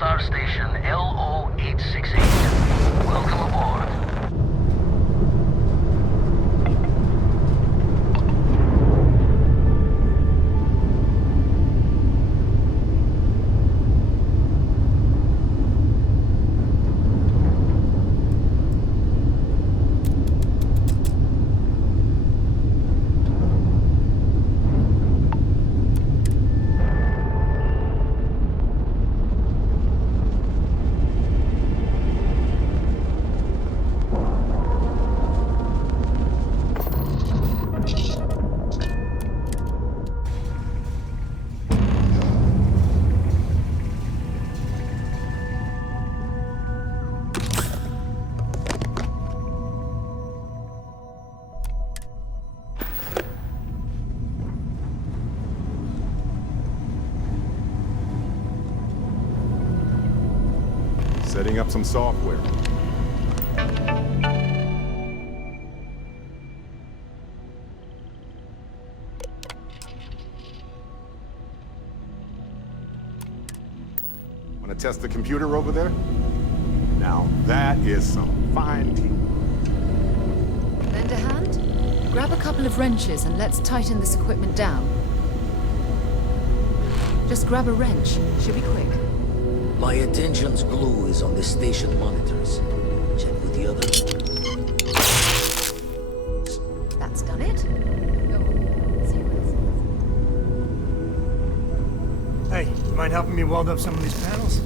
Star Station LO868. Welcome aboard. Setting up some software. Want to test the computer over there? Now, that is some fine team. Lend a hand? Grab a couple of wrenches and let's tighten this equipment down. Just grab a wrench. Should be quick. My attention's glue is on the station monitors. Check with the others. That's done it. Go on. See what else. Hey, you mind helping me weld up some of these panels?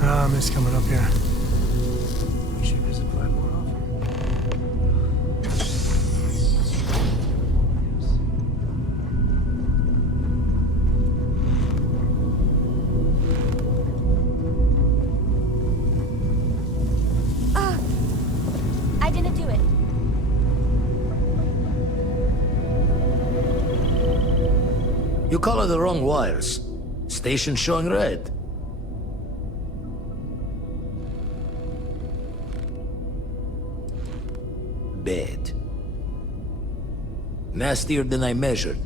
Ah, mist coming up here. We should visit Vlad more often. I didn't do it. You color the wrong wires. Station showing red. Bad. Nastier than I measured.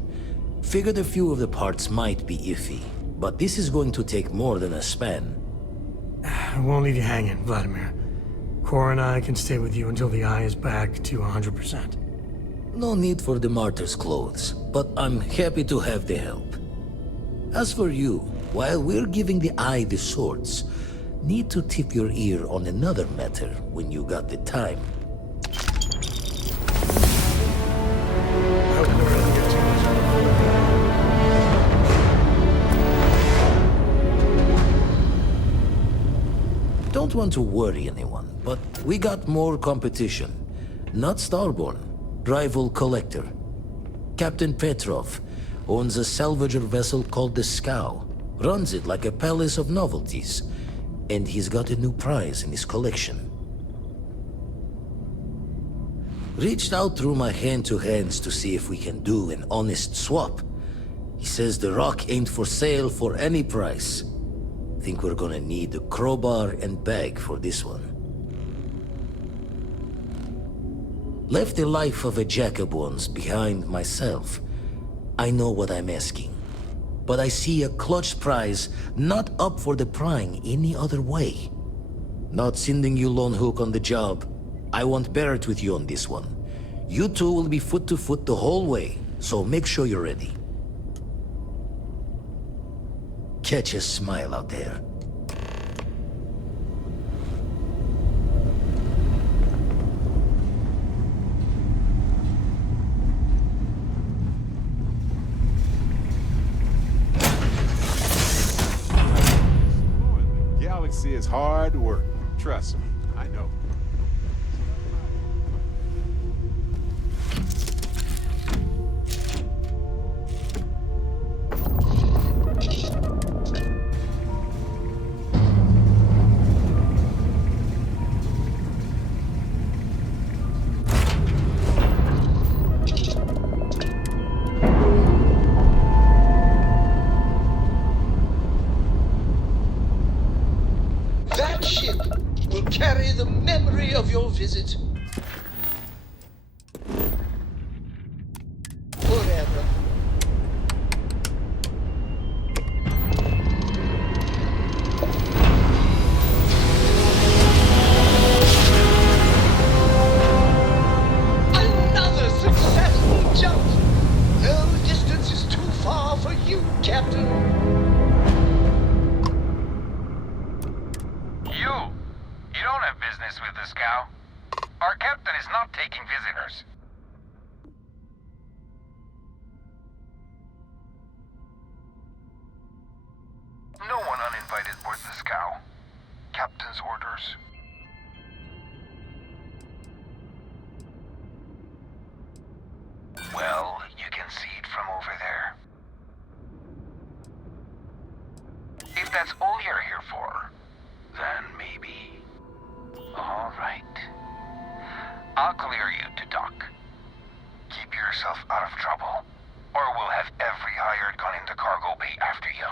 Figured a few of the parts might be iffy, but this is going to take more than a span. I won't leave you hanging, Vladimir. Cora and I can stay with you until the eye is back to 100%. No need for the martyr's clothes, but I'm happy to have the help. As for you, while we're giving the eye the swords, need to tip your ear on another matter when you got the time. I hope Cora doesn't get too much out of it. Don't want to worry anyone, but we got more competition. Not Starborn, rival collector. Captain Petrov owns a salvager vessel called the Scow. Runs it like a palace of novelties. And he's got a new prize in his collection. Reached out through my hand-to-hands to see if we can do an honest swap. He says the rock ain't for sale for any price. Think we're gonna need a crowbar and bag for this one. Left the life of a jack-of-bones behind myself. I know what I'm asking. But I see a clutch prize not up for the prying any other way. Not sending you lone hook on the job. I won't bear it with you on this one. You two will be foot to foot the whole way, so make sure you're ready. Catch a smile out there. The galaxy is hard work. Trust me, I know. That ship will carry the memory of your visit forever. You! You don't have business with the scow. Our captain is not taking visitors. No one uninvited boards the scow. Captain's orders. Well, you can see it from over there. If that's all you're here for, then maybe... All right. I'll clear you to dock. Keep yourself out of trouble, or we'll have every hired gun in the cargo bay after you.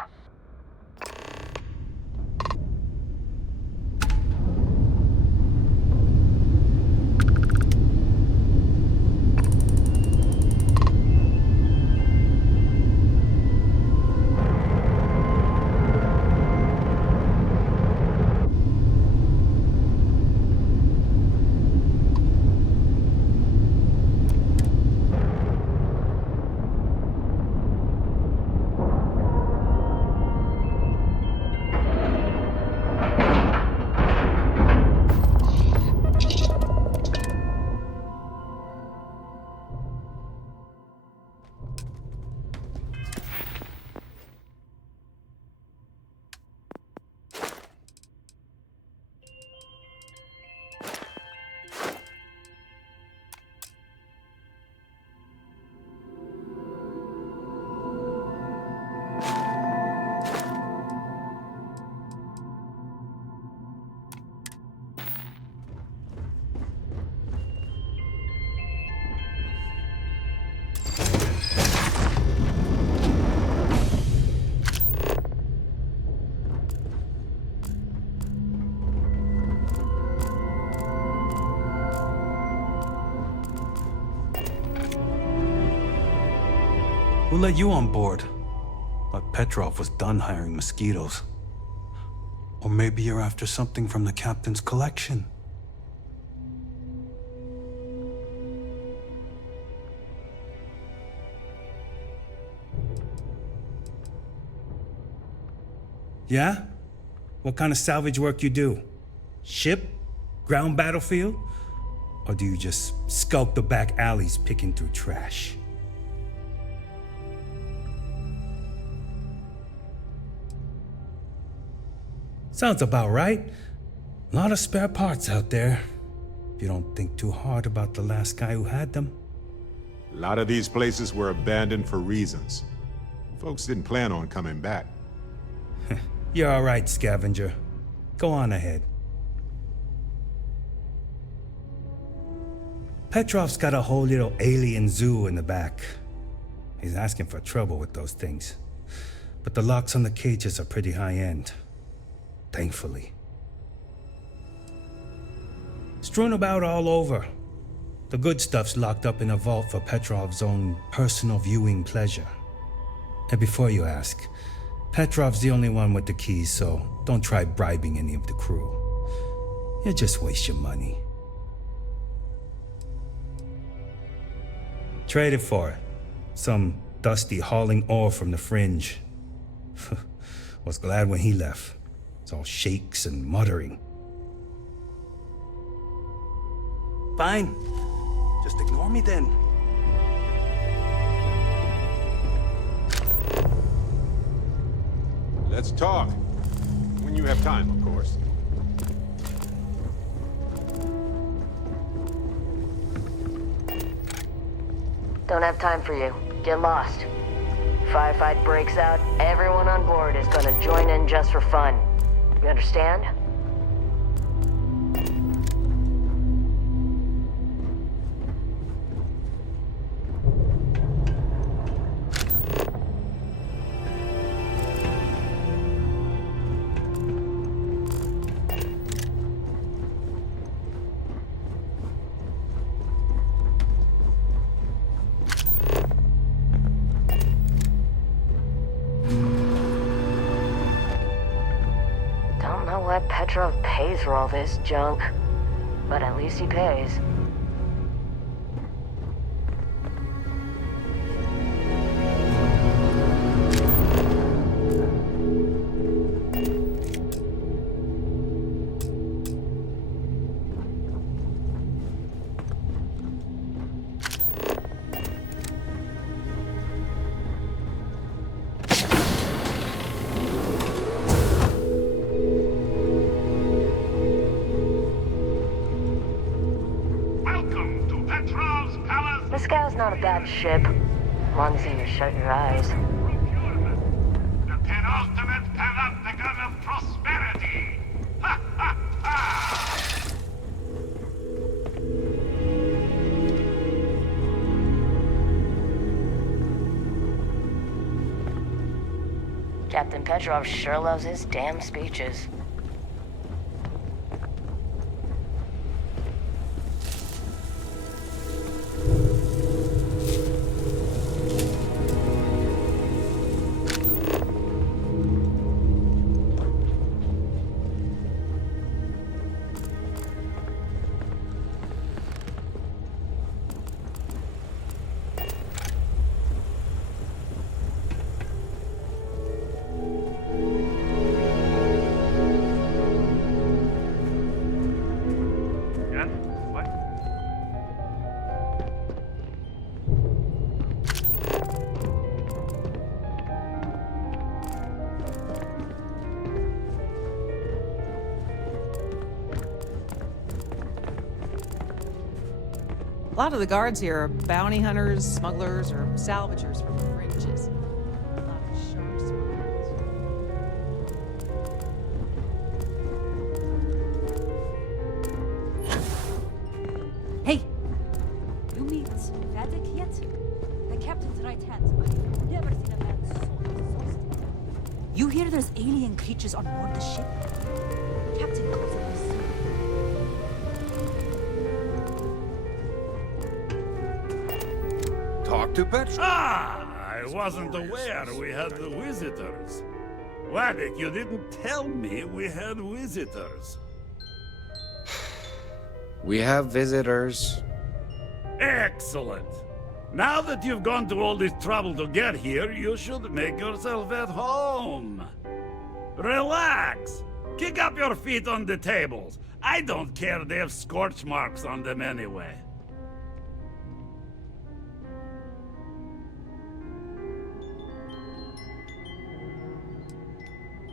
Who let you on board? Thought Petrov was done hiring mosquitoes. Or maybe you're after something from the captain's collection. Yeah? What kind of salvage work you do? Ship? Ground battlefield? Or do you just skulk the back alleys picking through trash? Sounds about right. A lot of spare parts out there, if you don't think too hard about the last guy who had them. A lot of these places were abandoned for reasons. Folks didn't plan on coming back. You're all right, scavenger. Go on ahead. Petrov's got a whole little alien zoo in the back. He's asking for trouble with those things. But the locks on the cages are pretty high-end. Thankfully. Strewn about all over. The good stuff's locked up in a vault for Petrov's own personal viewing pleasure. And before you ask, Petrov's the only one with the keys, so don't try bribing any of the crew. You'll just waste your money. Trade it for it. Some dusty hauling ore from the fringe. Was glad when he left. It's all shakes and muttering. Fine. Just ignore me then. Let's talk. When you have time, of course. Don't have time for you. Get lost. Firefight breaks out, everyone on board is gonna join in just for fun. You understand? Don't know what Petrov pays for all this junk, but at least he pays. Moscow's not a bad ship, as long as you shut your eyes. The penultimate panopticon of prosperity! Ha ha ha! Captain Petrov sure loves his damn speeches. A lot of the guards here are bounty hunters, smugglers, or salvagers from the fringes. A lot of sharp spots. Hey! You meet Vadik yet? The captain's right hand. I've never seen a man so exhausted. You hear there's alien creatures on board the ship? Captain calls it a zoo. Talk to Petrov. I wasn't aware we had the visitors. Vadik, you didn't tell me we had visitors. We have visitors. Excellent. Now that you've gone to all this trouble to get here, you should make yourself at home. Relax. Kick up your feet on the tables. I don't care, they have scorch marks on them anyway.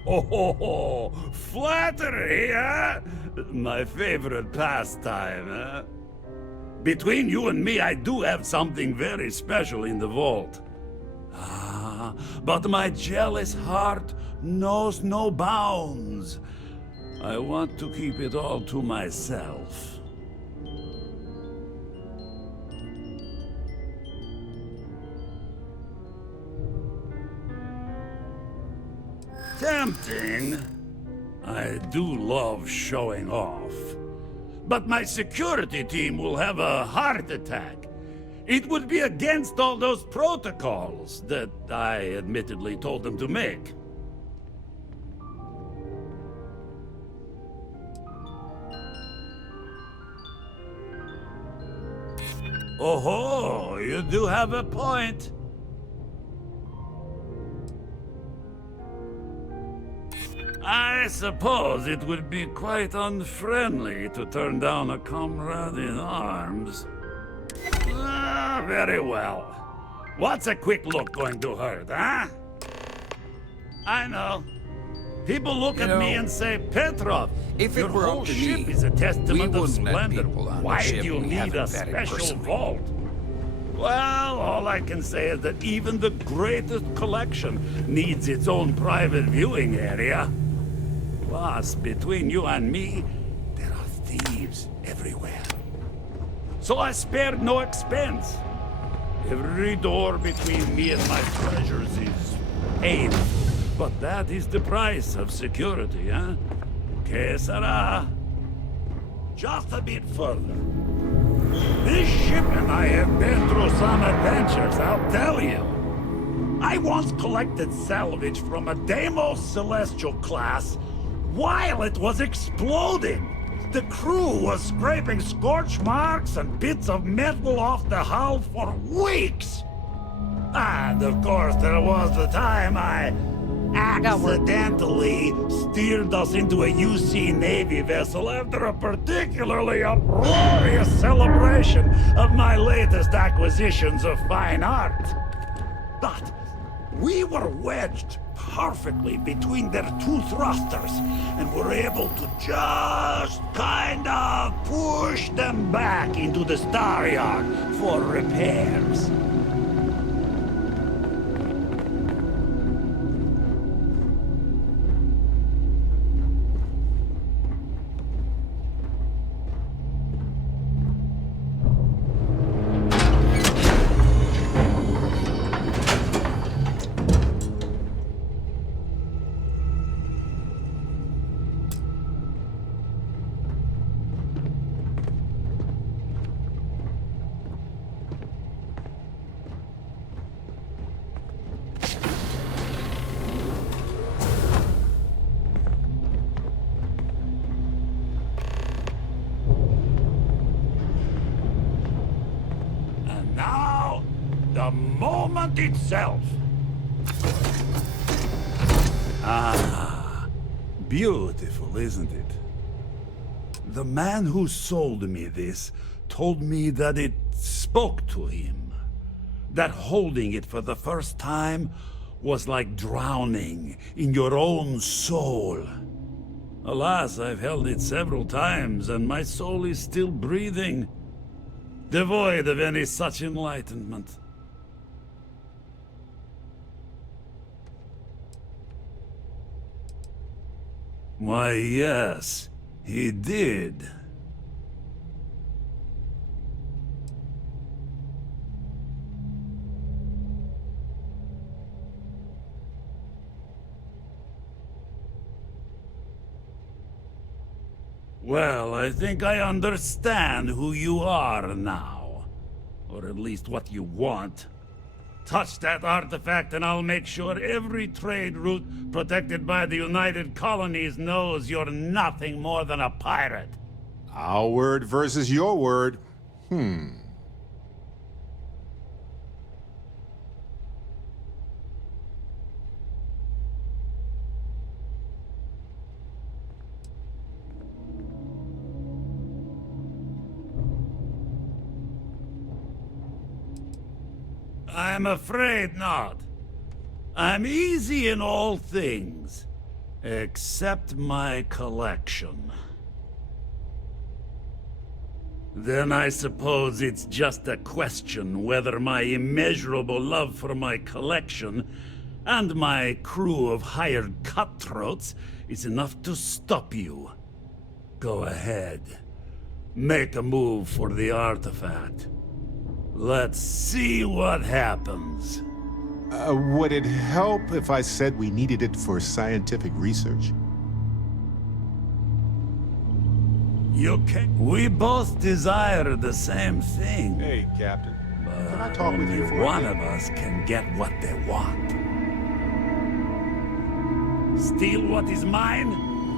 Oh, flattery, huh? My favorite pastime, huh? Between you and me, I do have something very special in the vault. Ah, but my jealous heart knows no bounds. I want to keep it all to myself. Tempting. I do love showing off. But my security team will have a heart attack. It would be against all those protocols that I admittedly told them to make. Oh, you do have a point. I suppose it would be quite unfriendly to turn down a comrade in arms. Ah, very well. What's a quick look going to hurt, huh? I know. People look at me and say, Petrov, if your it were whole up to ship me, is a testament of wouldn't let splendor. people on the Why ship do you we need haven't a vetted special personally. vault? Well, all I can say is that even the greatest collection needs its own private viewing area. Plus, between you and me, there are thieves everywhere. So I spared no expense. Every door between me and my treasures is paved. But that is the price of security, huh? Que sera? Just a bit further. This ship and I have been through some adventures, I'll tell you. I once collected salvage from a Deimos Celestial class while it was exploding. The crew was scraping scorch marks and bits of metal off the hull for weeks. And of course, there was the time I accidentally steered us into a UC Navy vessel after a particularly uproarious celebration of my latest acquisitions of fine art. But we were wedged perfectly between their two thrusters and were able to just kind of push them back into the star yard for repairs. Now, the moment itself. Ah, beautiful, isn't it? The man who sold me this told me that it spoke to him. That holding it for the first time was like drowning in your own soul. Alas, I've held it several times, and my soul is still breathing, devoid of any such enlightenment. Why, yes, he did. Well, I think I understand who you are now. Or at least what you want. Touch that artifact and I'll make sure every trade route protected by the United Colonies knows you're nothing more than a pirate. Our word versus your word. I'm afraid not. I'm easy in all things, except my collection. Then I suppose it's just a question whether my immeasurable love for my collection and my crew of hired cutthroats is enough to stop you. Go ahead. Make a move for the artifact. Let's see what happens. Would it help if I said we needed it for scientific research? You can. We both desire the same thing. Hey, Captain. But Can I talk with you for a one bit? of us can get what they want. Steal what is mine,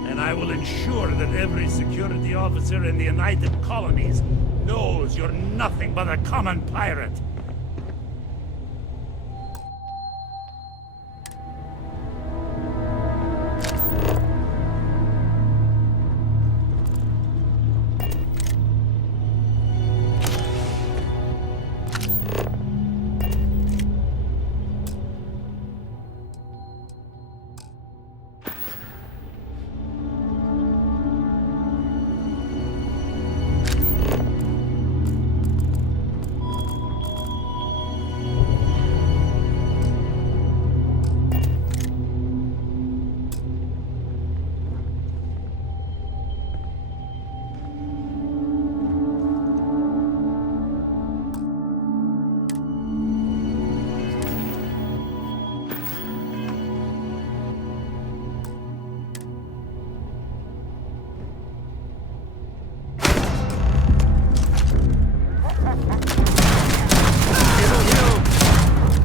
and I will ensure that every security officer in the United Colonies knows you're nothing but a common pirate.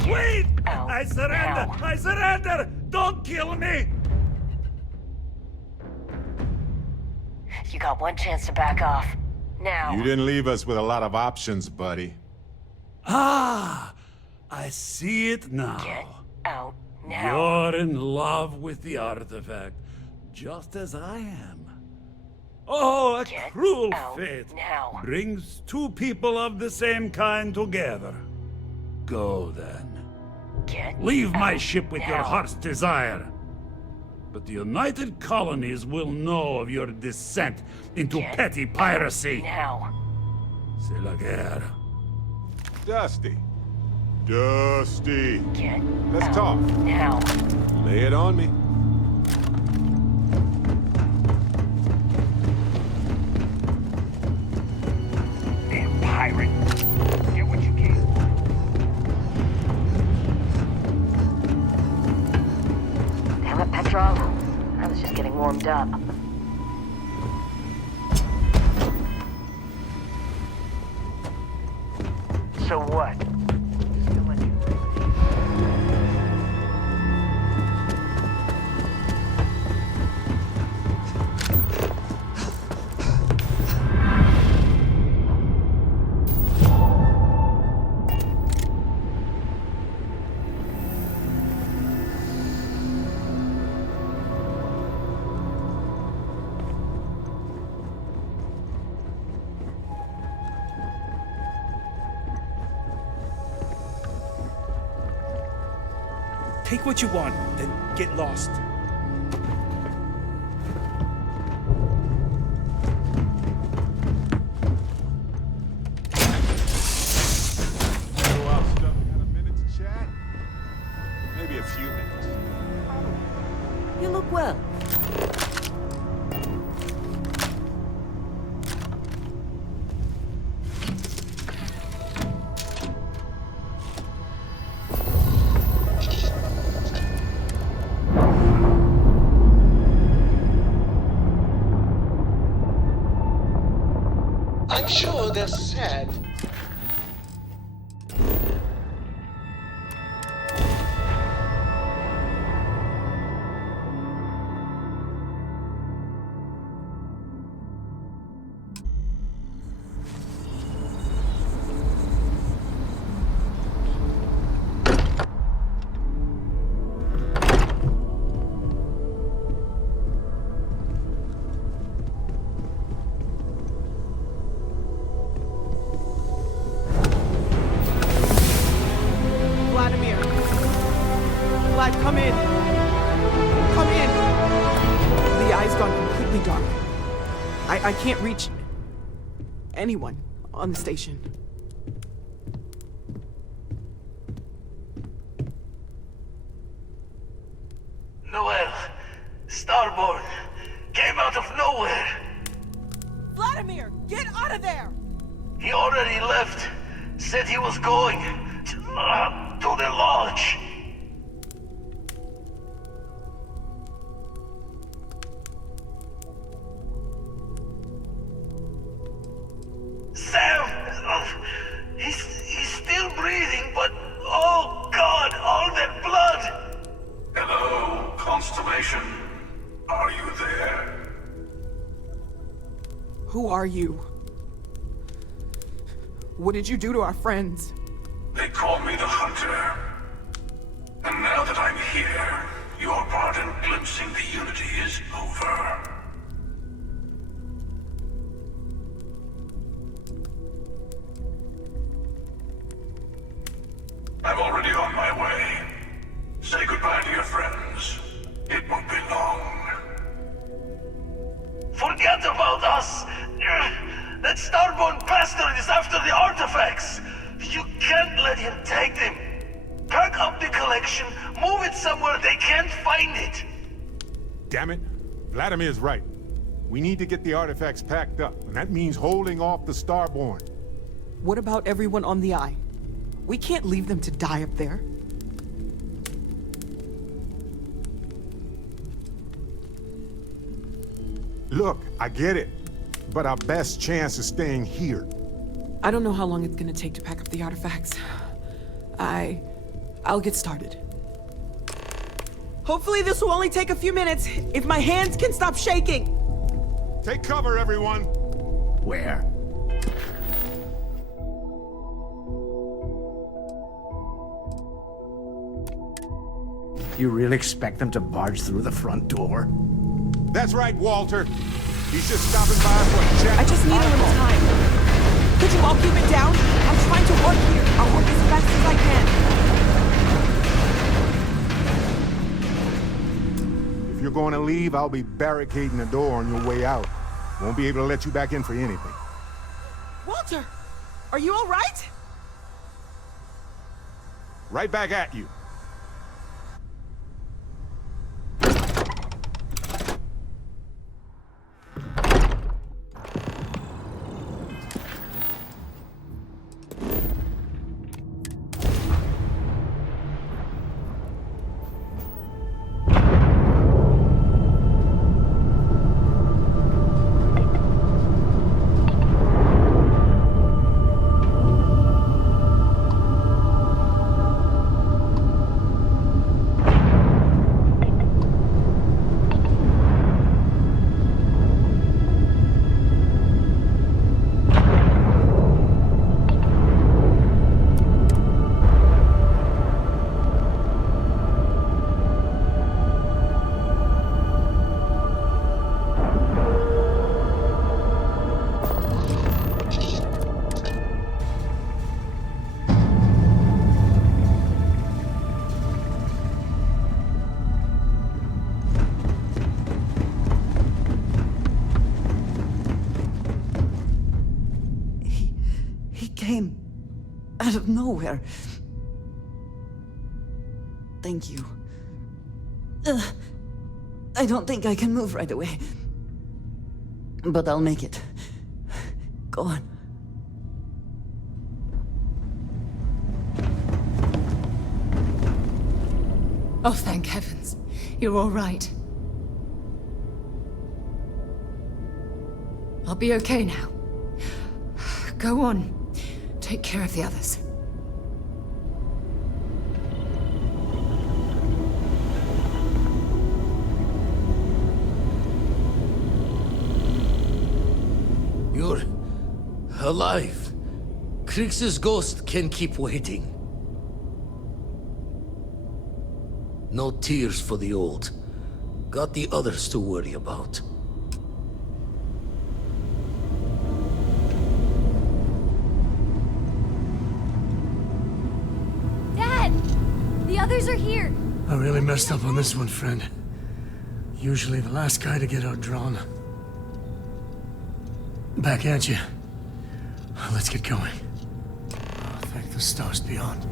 Wait! I surrender! I surrender! Don't kill me! You got one chance to back off. Now. You didn't leave us with a lot of options, buddy. Ah! I see it now. Get out now. You're in love with the artifact, just as I am. Oh, a Get cruel out fate now. brings two people of the same kind together. Go then. Leave my ship with your heart's desire. But the United Colonies will know of your descent into petty piracy. C'est la guerre. Dusty. Dusty. Let's talk. Now. Lay it on me. Damn pirate. Get what you can. Damn it, Petrov. I was just getting warmed up. So what? Take what you want, then get lost. Maybe a few minutes. You look well. I'm sure they're sad. Vlad, come in. Come in. The eye's gone completely dark. I can't reach anyone on the station. Noel, Starborn, came out of nowhere. Vladimir, get out of there! He already left. Said he was going to the lodge. Sam, he's still breathing, but oh God, all that blood! Hello, Constellation. Are you there? Who are you? What did you do to our friends? They call me the Hunter. And now that I'm here, your part in glimpsing the Unity is over. I'm already on my way. Say goodbye to your friends. It won't be long. Forget about us! That Starborn bastard is after the artifacts! You can't let him take them! Pack up the collection, move it somewhere they can't find it! Damn it. Vladimir's right. We need to get the artifacts packed up, and that means holding off the Starborn. What about everyone on the Eye? We can't leave them to die up there. Look, I get it, but our best chance is staying here. I don't know how long it's gonna take to pack up the artifacts. I'll get started. Hopefully this will only take a few minutes, if my hands can stop shaking! Take cover, everyone! Where? You really expect them to barge through the front door? That's right, Walter. He's just stopping by for a chat. I just need a little time. Could you all keep it down? I'm trying to work here. I'll work as fast as I can. If you're going to leave, I'll be barricading the door on your way out. Won't be able to let you back in for anything. Walter, are you all right? Right back at you. Came out of nowhere. Thank you. I don't think I can move right away. But I'll make it. Go on. Oh, thank heavens. You're all right. I'll be okay now. Go on. Take care of the others. You're alive. Krix's ghost can keep waiting. No tears for the old. Got the others to worry about. The others are here. I really messed up on this one, friend. Usually the last guy to get outdrawn. Back at you. Let's get going. Oh, thank the stars beyond.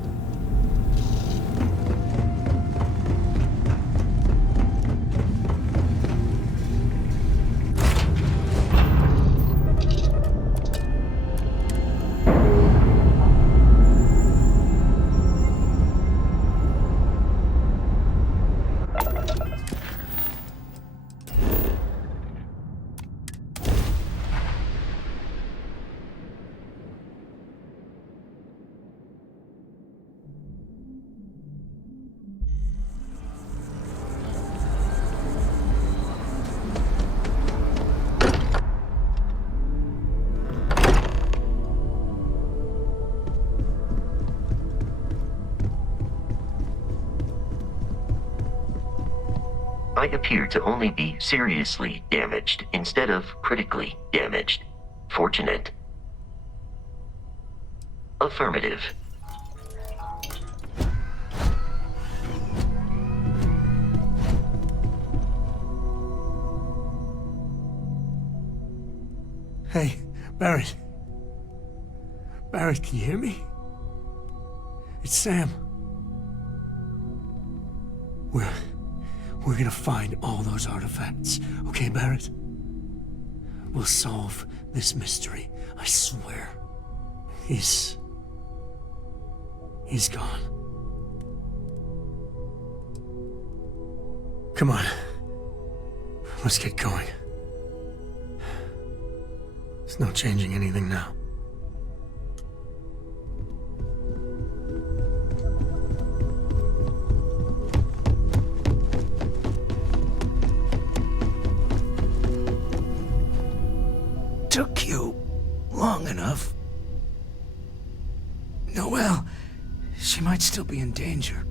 I appear to only be seriously damaged instead of critically damaged. Fortunate. Affirmative. Hey, Barrett. Barrett, can you hear me? It's Sam. We're gonna find all those artifacts, okay, Barrett? We'll solve this mystery, I swear. He's gone. Come on. Let's get going. There's no changing anything now. Took you long enough. Noelle, she might still be in danger.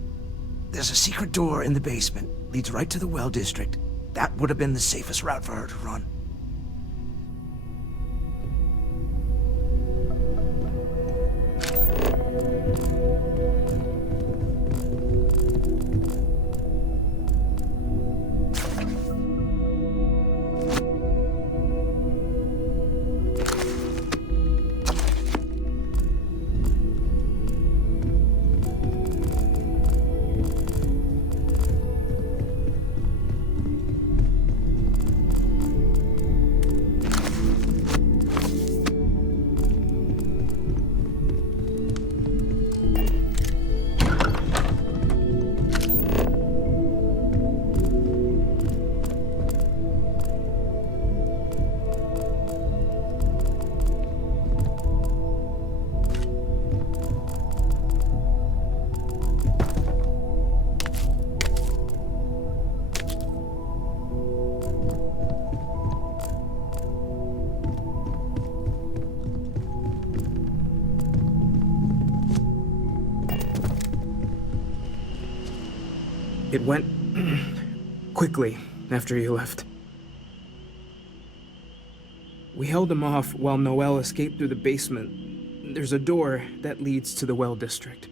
There's a secret door in the basement, leads right to the well district. That would have been the safest route for her to run. It went quickly after you left. We held him off while Noel escaped through the basement. There's a door that leads to the well district.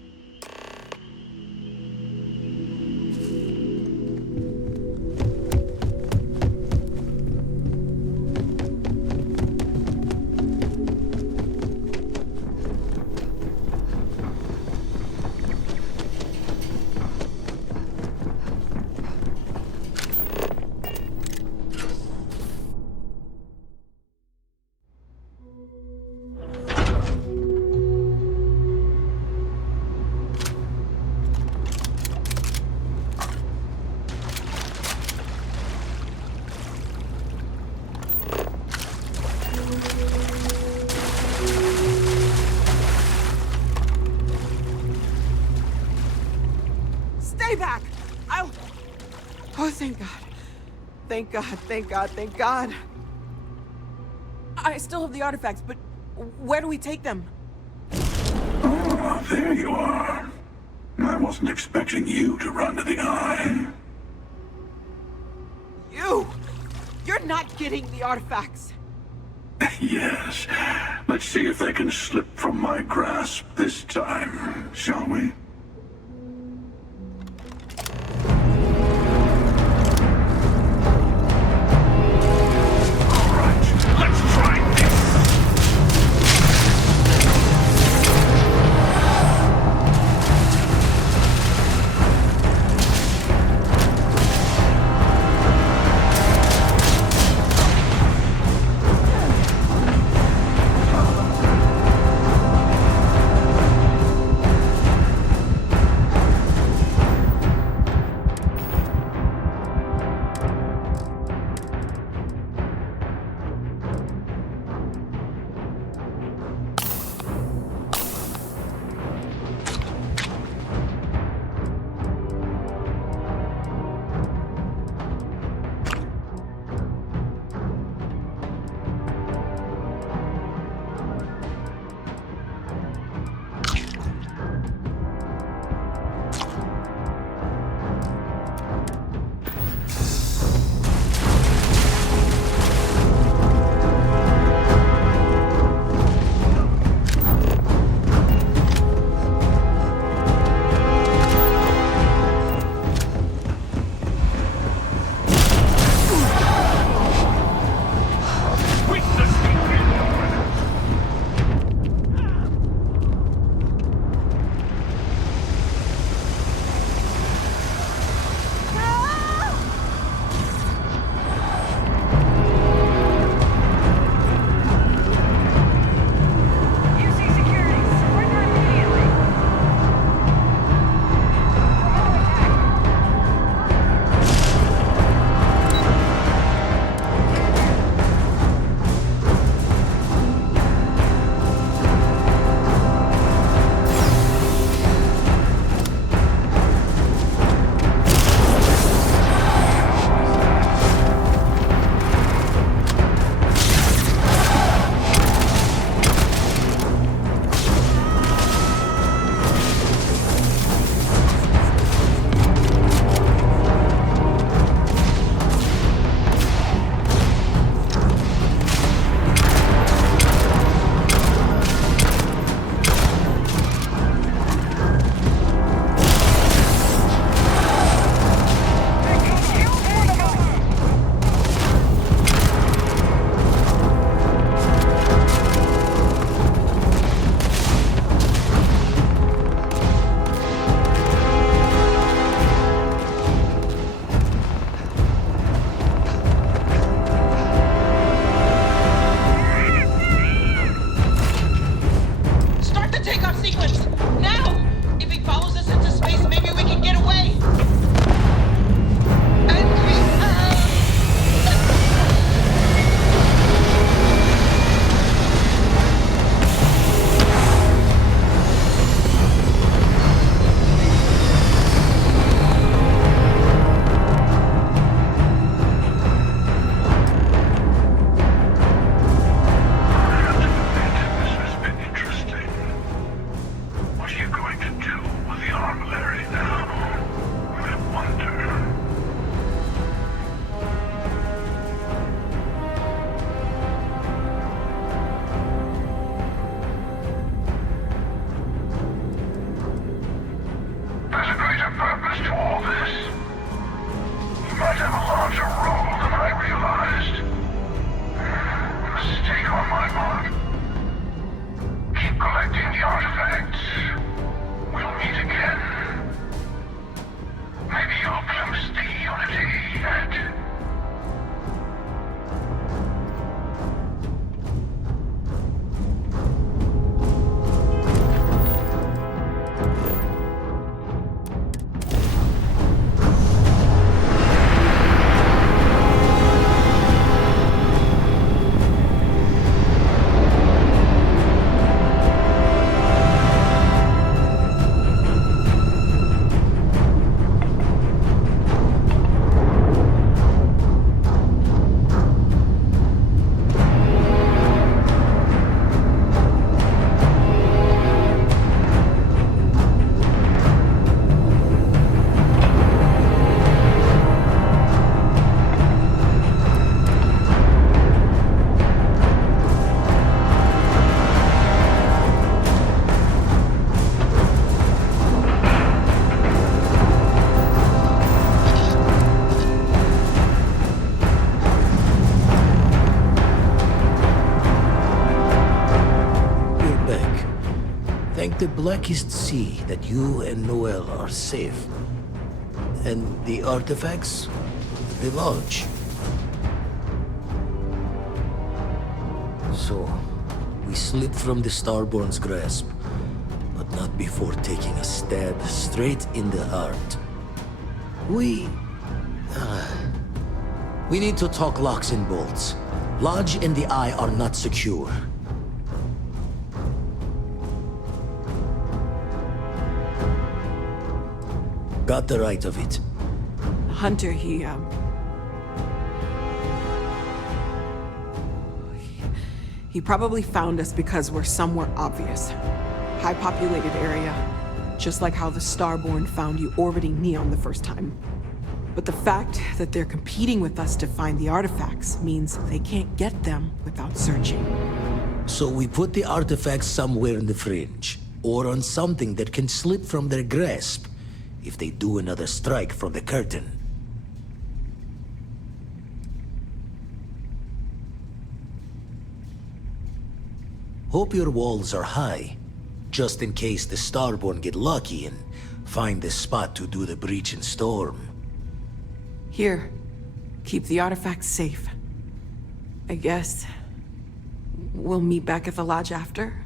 Stay back! Oh, thank God. Thank God, thank God, thank God. I still have the artifacts, but where do we take them? Ah, there you are. I wasn't expecting you to run to the eye. You're not getting the artifacts. Yes. Let's see if they can slip from my grasp this time, shall we? like the Blackest Sea that you and Noel are safe. And the artifacts, the lodge. So, we slipped from the Starborn's grasp, but not before taking a stab straight in the heart. We need to talk locks and bolts. Lodge and the Eye are not secure. Got the right of it. Hunter, he probably found us because we're somewhere obvious. High-populated area, just like how the Starborn found you orbiting Neon the first time. But the fact that they're competing with us to find the artifacts means they can't get them without searching. So we put the artifacts somewhere in the fringe, or on something that can slip from their grasp if they do another strike from the curtain. Hope your walls are high, just in case the Starborn get lucky and find the spot to do the breach and storm. Here, keep the artifacts safe. I guess we'll meet back at the lodge after.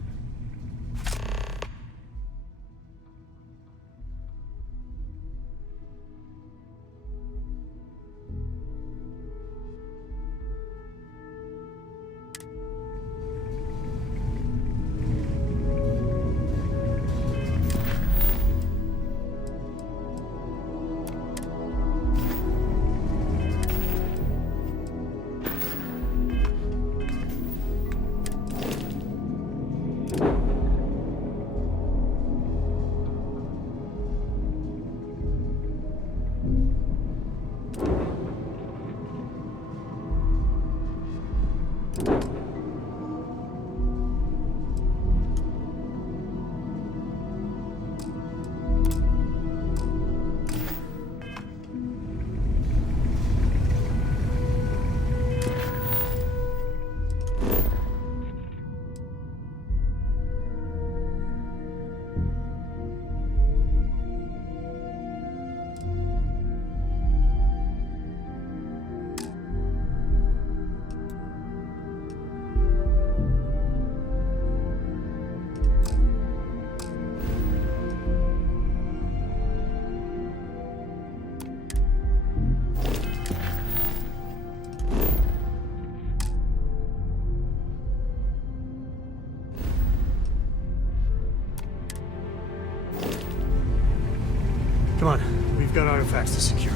Come on, we've got artifacts to secure.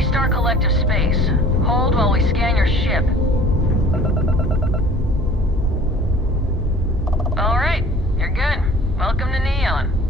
restart collective space. Hold while we scan your ship. All right, you're good. Welcome to Neon.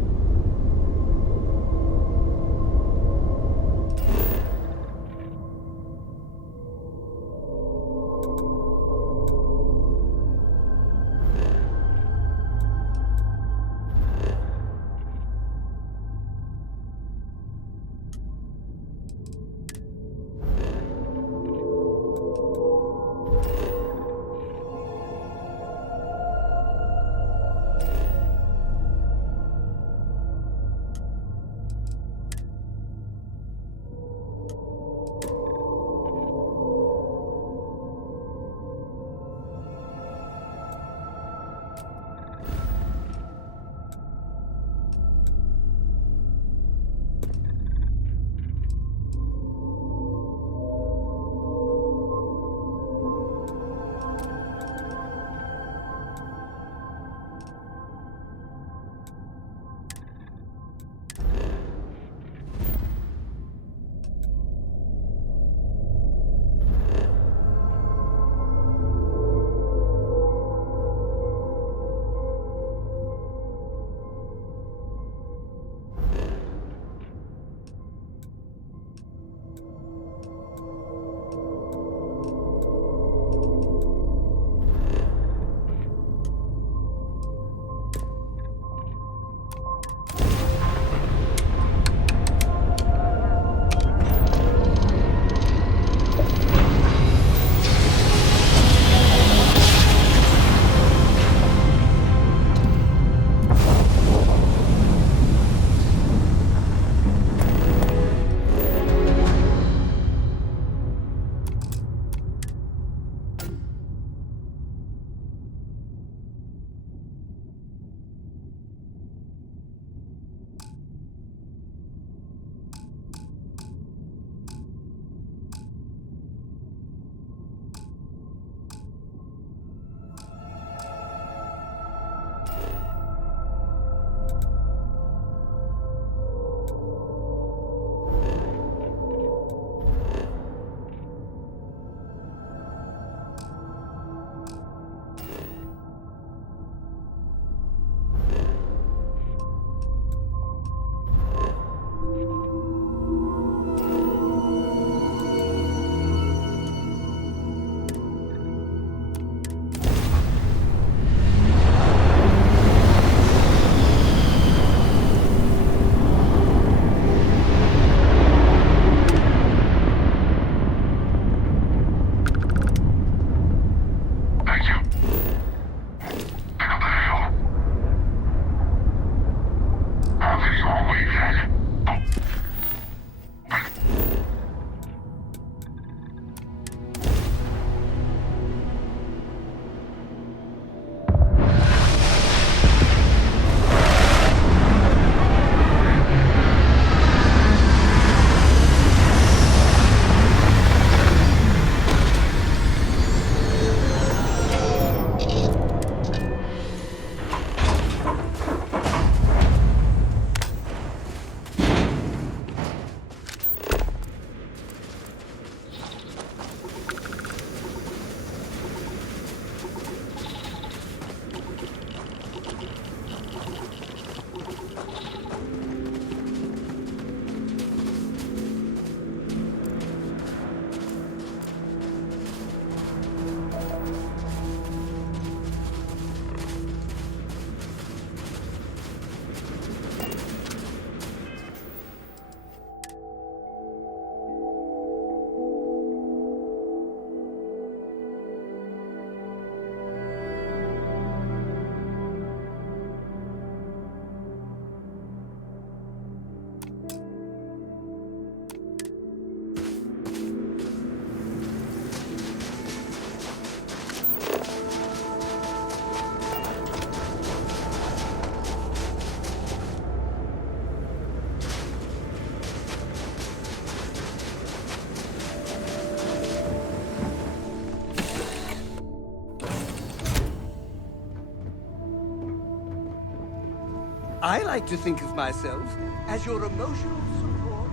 I like to think of myself as your emotional support.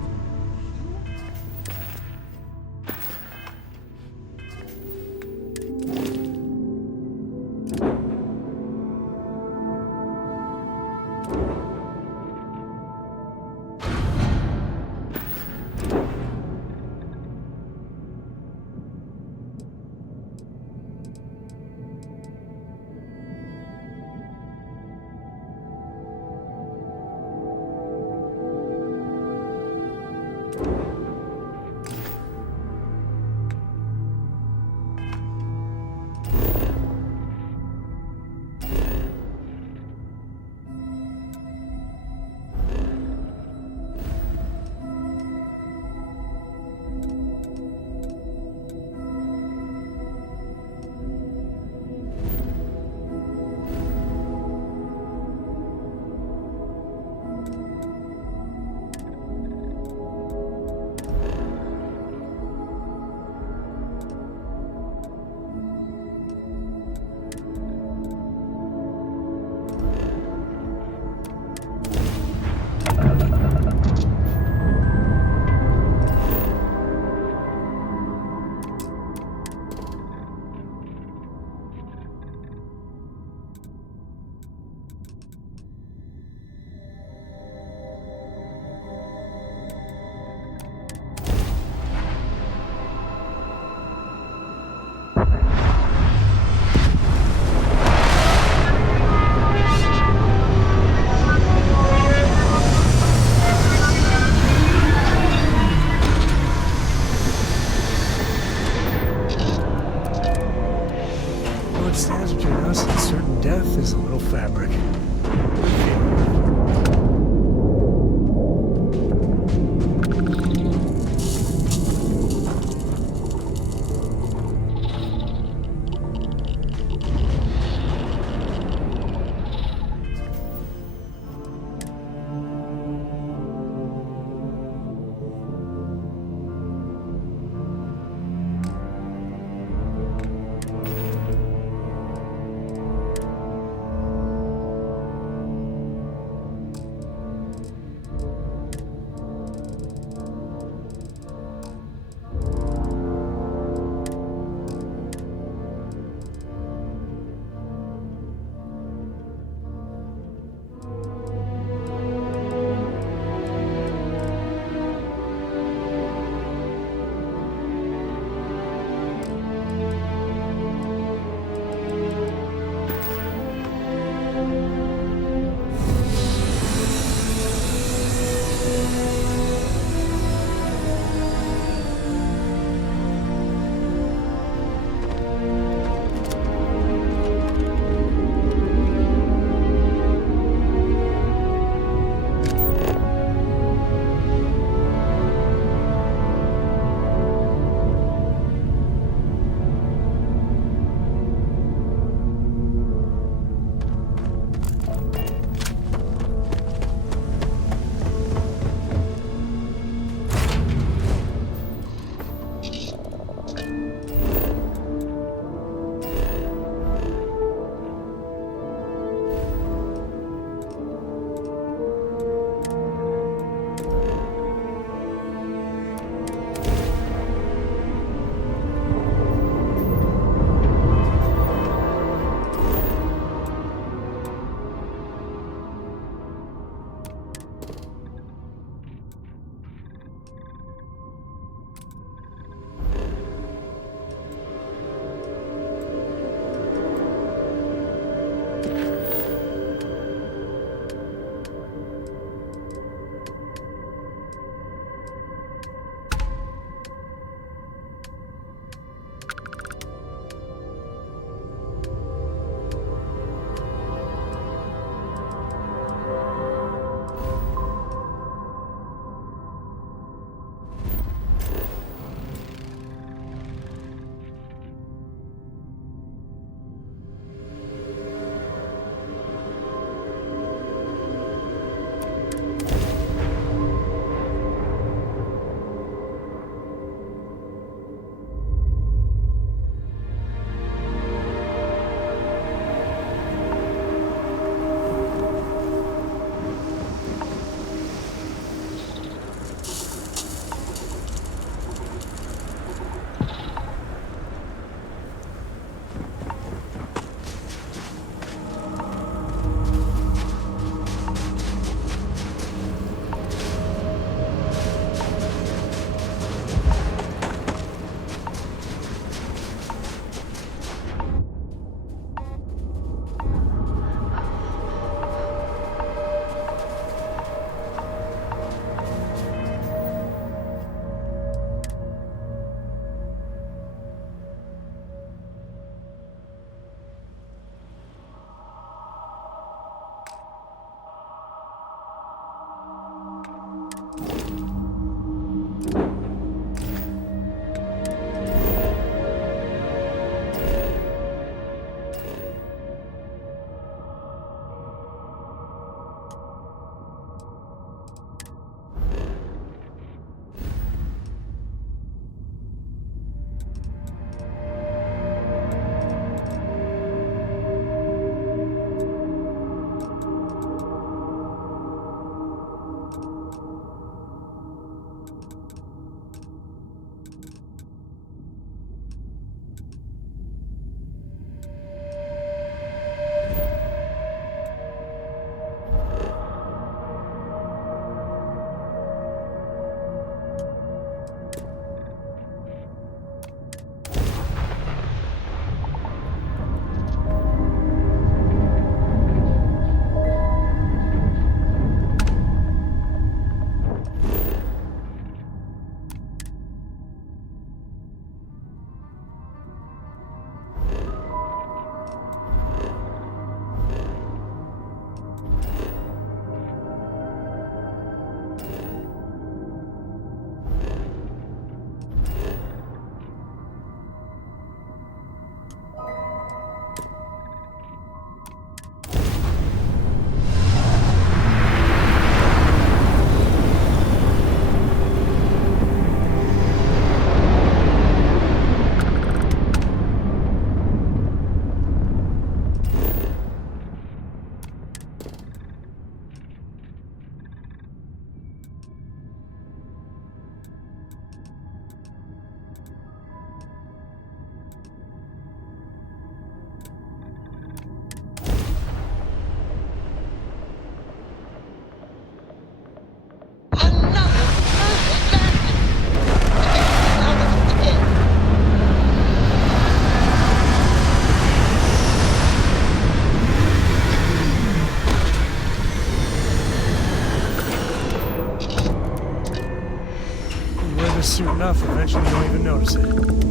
has between us and certain death is a little fabric. enough, eventually you don't even notice it.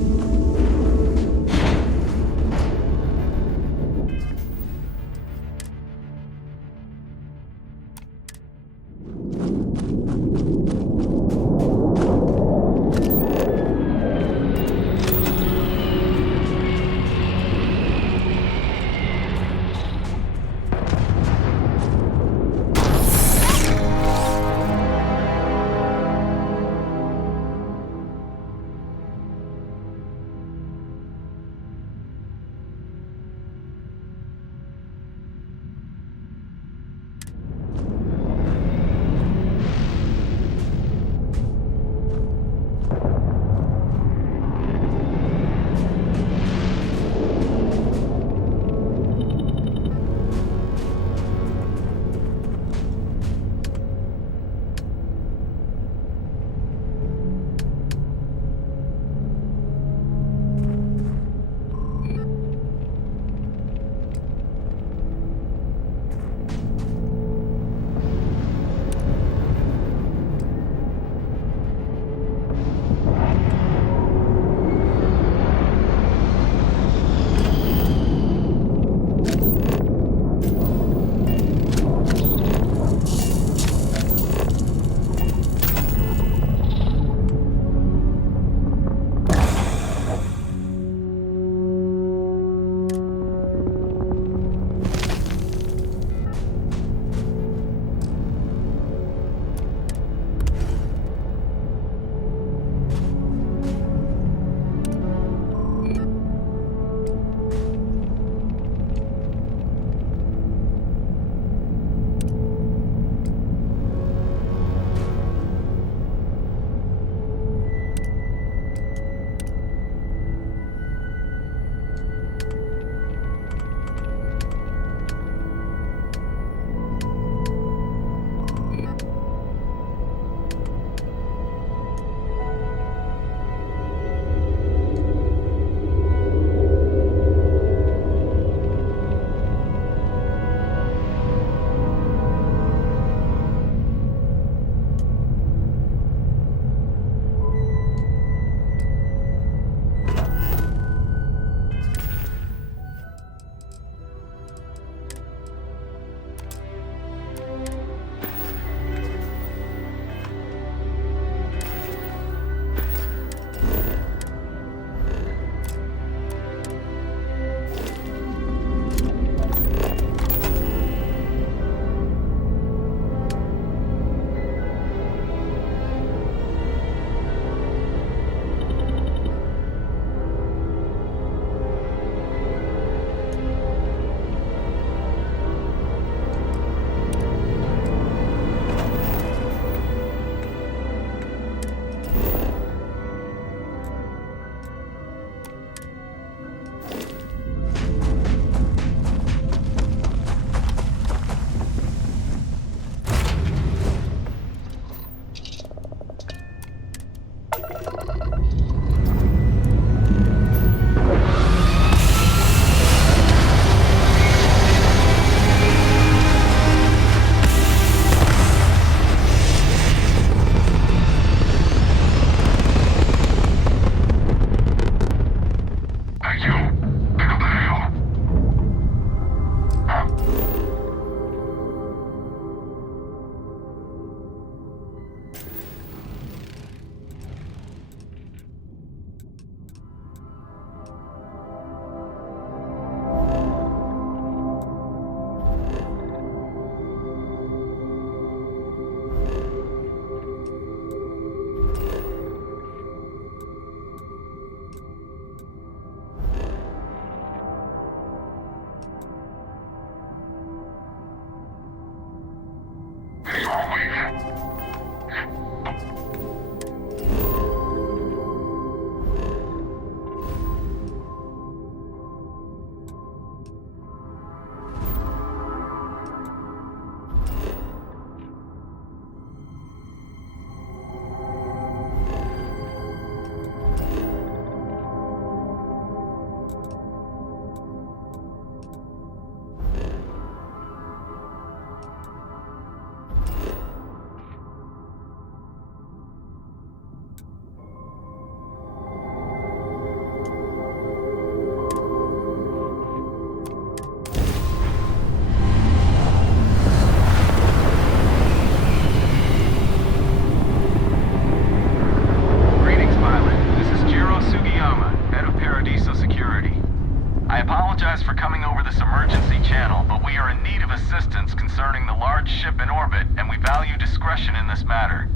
coming over this emergency channel, but we are in need of assistance concerning the large ship in orbit, and we value discretion in this matter.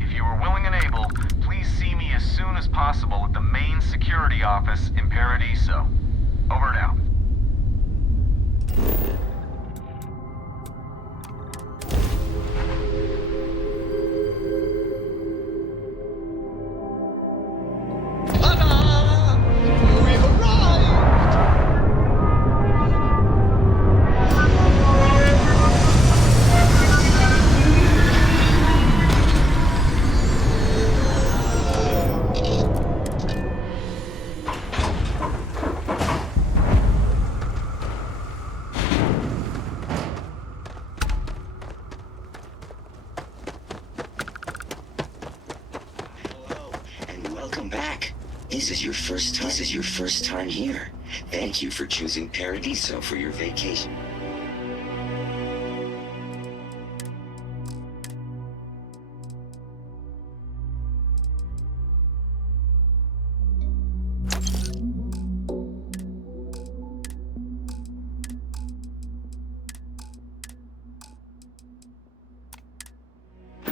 If you are willing and able, please see me as soon as possible at the main security office in Paradiso. Over and out. Welcome back. This is your first time here. Thank you for choosing Paradiso for your vacation.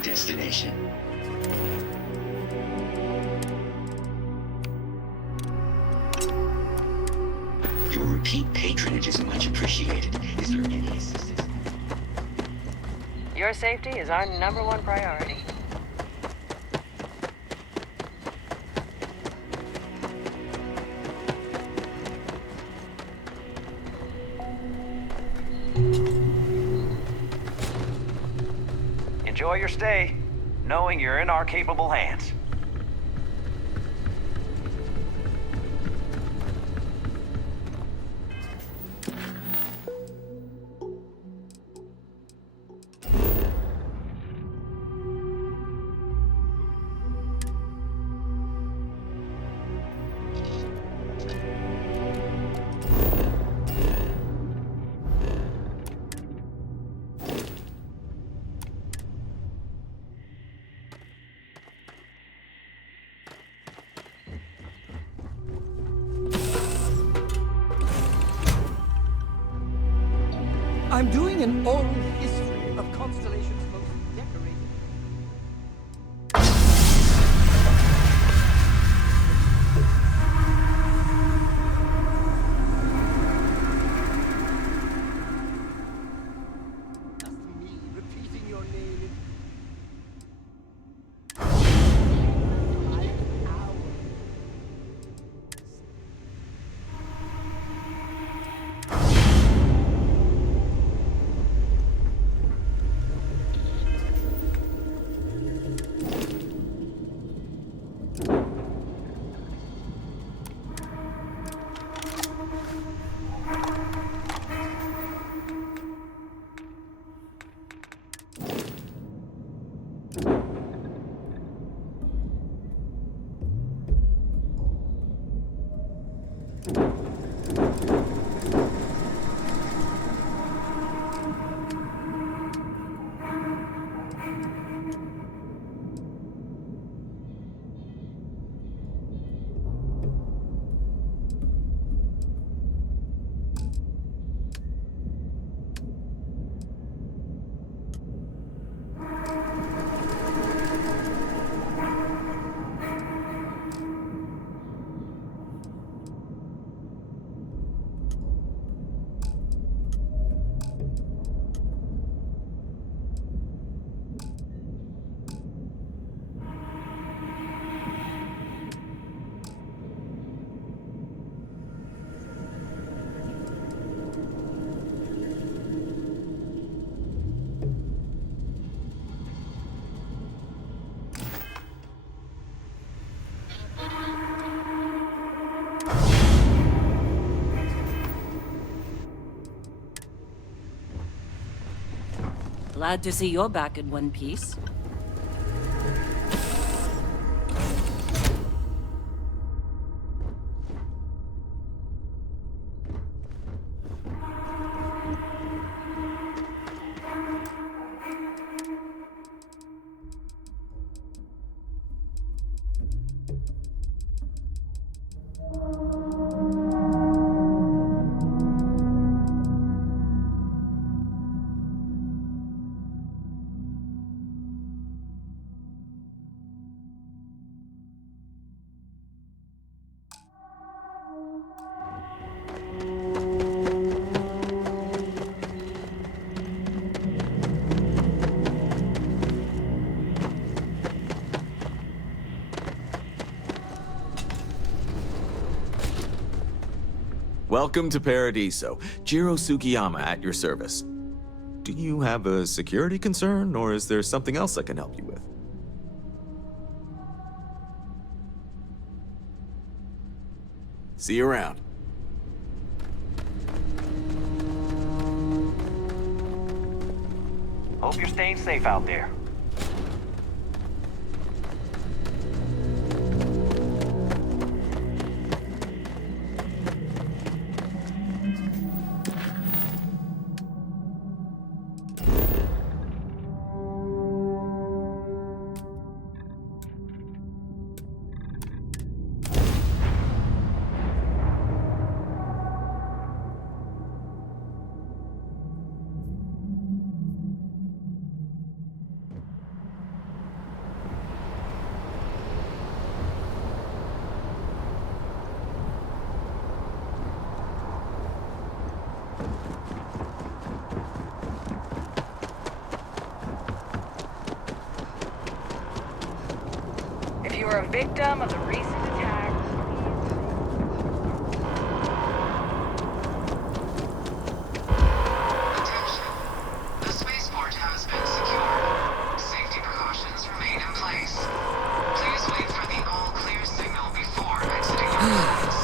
Destination. Your repeat patronage is much appreciated. Is there any assistance? Your safety is our #1 priority. Enjoy your stay, knowing you're in our capable hands. I'm doing an oral history of Constellation's most decorated. Just me repeating your name in 5 hours. Glad to see you're back in one piece. Welcome to Paradiso. Jiro Sugiyama at your service. Do you have a security concern, or is there something else I can help you with? See you around. Hope you're staying safe out there. If you were a victim of the recent attack, the spaceport has been secured. Safety precautions remain in place. Please wait for the all-clear signal before exiting your planes.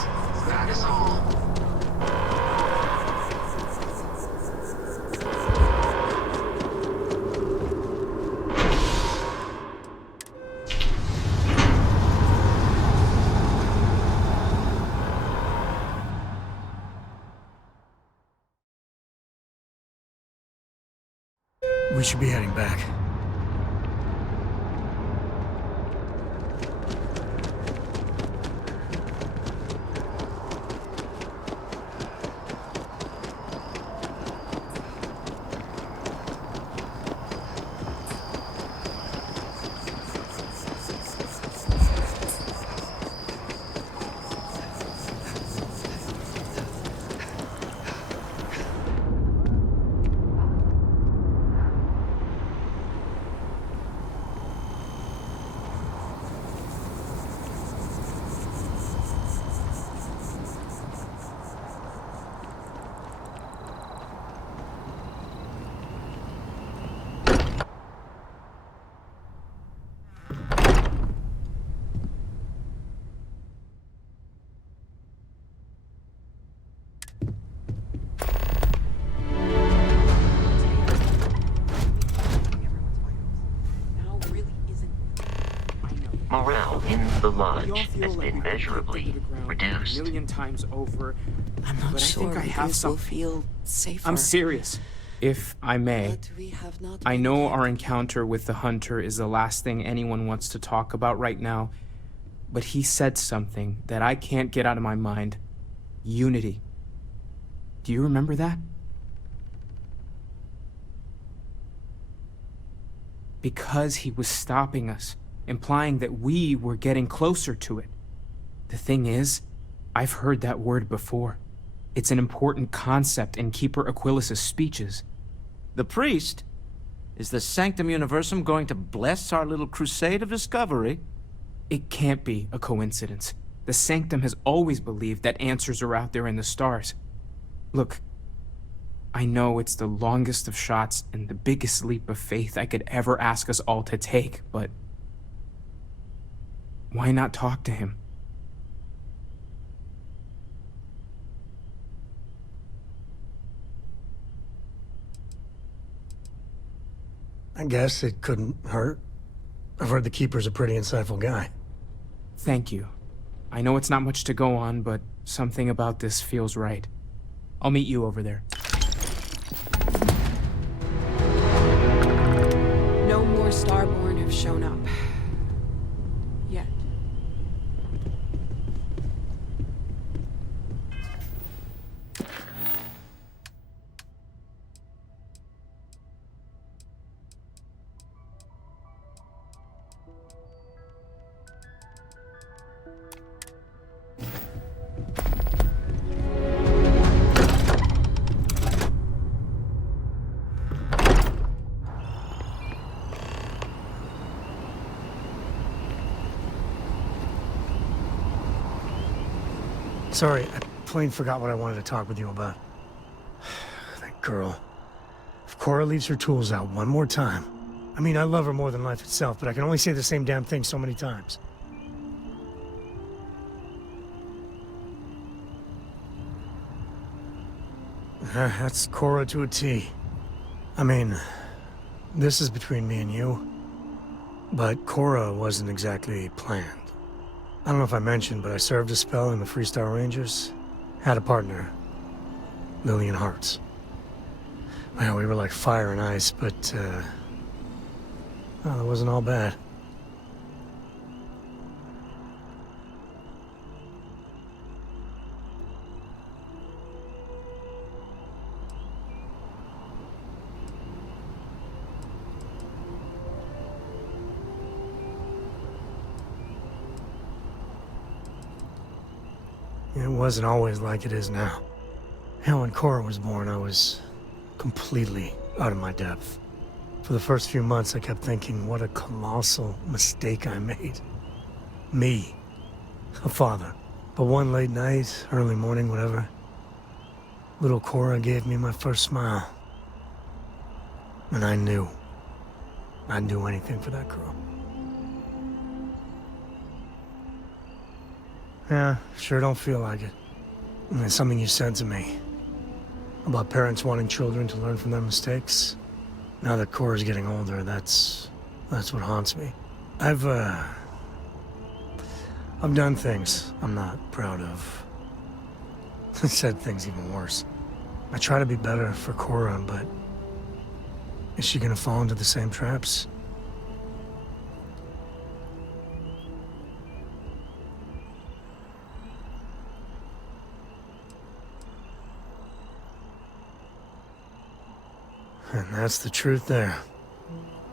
That is all. We should be heading back. Morale in the lodge has been measurably reduced. A million times over. I'm not but sure I think I have will something. feel safer. I'm serious. If I may, But we have not I been know able- our encounter with the hunter is the last thing anyone wants to talk about right now, but he said something that I can't get out of my mind. Unity. Do you remember that? Because he was stopping us, implying that we were getting closer to it. The thing is, I've heard that word before. It's an important concept in Keeper Aquilas's speeches. The priest? Is the Sanctum Universum going to bless our little crusade of discovery? It can't be a coincidence. The Sanctum has always believed that answers are out there in the stars. Look, I know it's the longest of shots and the biggest leap of faith I could ever ask us all to take, but why not talk to him? I guess it couldn't hurt. I've heard the Keeper's a pretty insightful guy. Thank you. I know it's not much to go on, but something about this feels right. I'll meet you over there. No more Starborn have shown up. Yet. Sorry, I plain forgot what I wanted to talk with you about. That girl. If Cora leaves her tools out one more time... I mean, I love her more than life itself, but I can only say the same damn thing so many times. That's Cora to a T. I mean, this is between me and you, but Cora wasn't exactly planned. I don't know if I mentioned, but I served a spell in the Freestar Rangers. Had a partner, Lillian Hartz. Well, we were like fire and ice, but, well, it wasn't all bad. It wasn't always like it is now. Hell, when Cora was born, I was completely out of my depth. For the first few months, I kept thinking, what a colossal mistake I made. Me, a father. But one late night, early morning, whatever, little Cora gave me my first smile. And I knew I'd do anything for that girl. Yeah, sure don't feel like it. And it's something you said to me. About parents wanting children to learn from their mistakes. Now that Cora's getting older, that's what haunts me. I've done things I'm not proud of. I said things even worse. I try to be better for Cora, but... is she gonna fall into the same traps? And that's the truth there.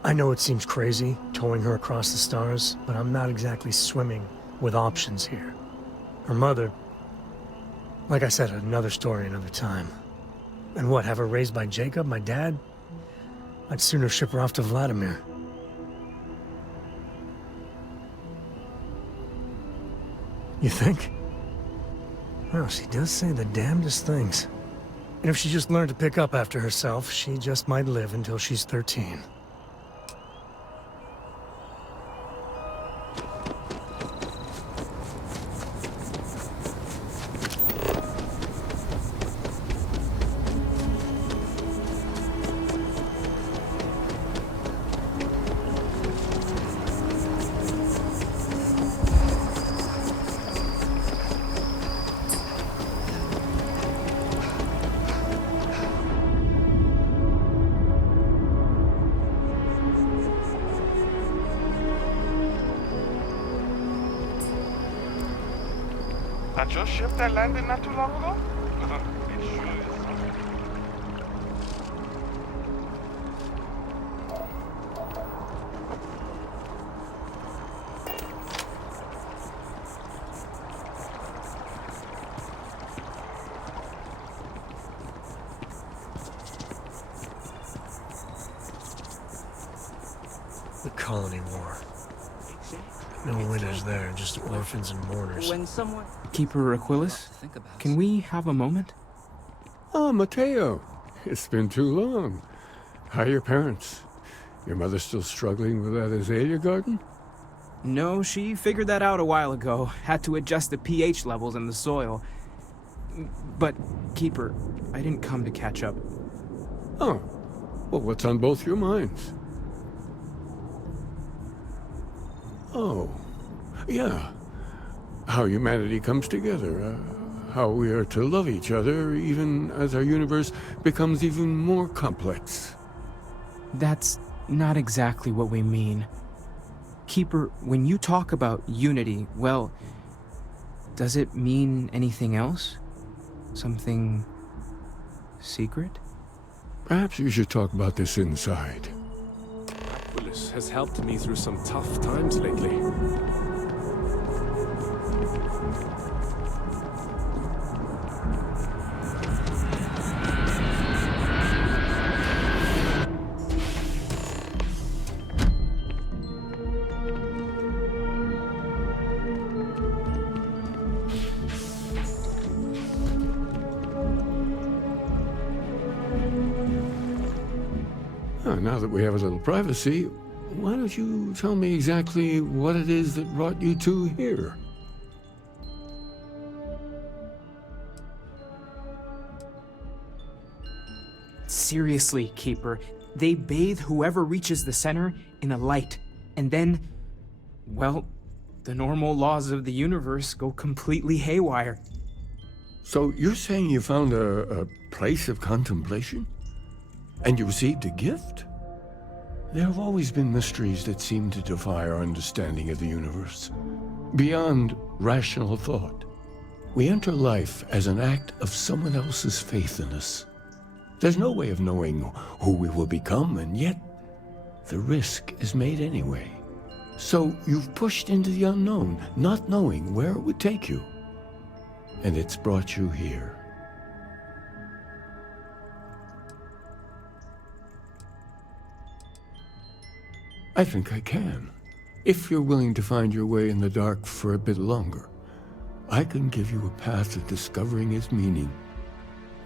I know it seems crazy, towing her across the stars, but I'm not exactly swimming with options here. Her mother... like I said, another story, another time. And what, have her raised by Jacob, my dad? I'd sooner ship her off to Vladimir. You think? Well, she does say the damnedest things. And if she just learned to pick up after herself, she just might live until she's 13. Had your ship that landed not too long ago? It sure is. The Colony War. No winners there, just orphans and mourners. When someone... Keeper Aquilus, can we have a moment? Oh, Mateo. It's been too long. How are your parents? Your mother still struggling with that azalea garden? No, she figured that out a while ago. Had to adjust the pH levels in the soil. But, Keeper, I didn't come to catch up. Oh. Well, what's on both your minds? Oh. Yeah. How humanity comes together. How we are to love each other, even as our universe becomes even more complex. That's not exactly what we mean. Keeper, when you talk about unity, well, does it mean anything else? Something secret? Perhaps you should talk about this inside. Aquilus has helped me through some tough times lately. Now that we have a little privacy, why don't you tell me exactly what it is that brought you two here? Seriously, Keeper, they bathe whoever reaches the center in a light, and then, well, the normal laws of the universe go completely haywire. So you're saying you found a place of contemplation? And you received a gift? There have always been mysteries that seem to defy our understanding of the universe, beyond rational thought. We enter life as an act of someone else's faith in us. There's no way of knowing who we will become, and yet the risk is made anyway. So you've pushed into the unknown, not knowing where it would take you. And it's brought you here. I think I can. If you're willing to find your way in the dark for a bit longer, I can give you a path of discovering its meaning.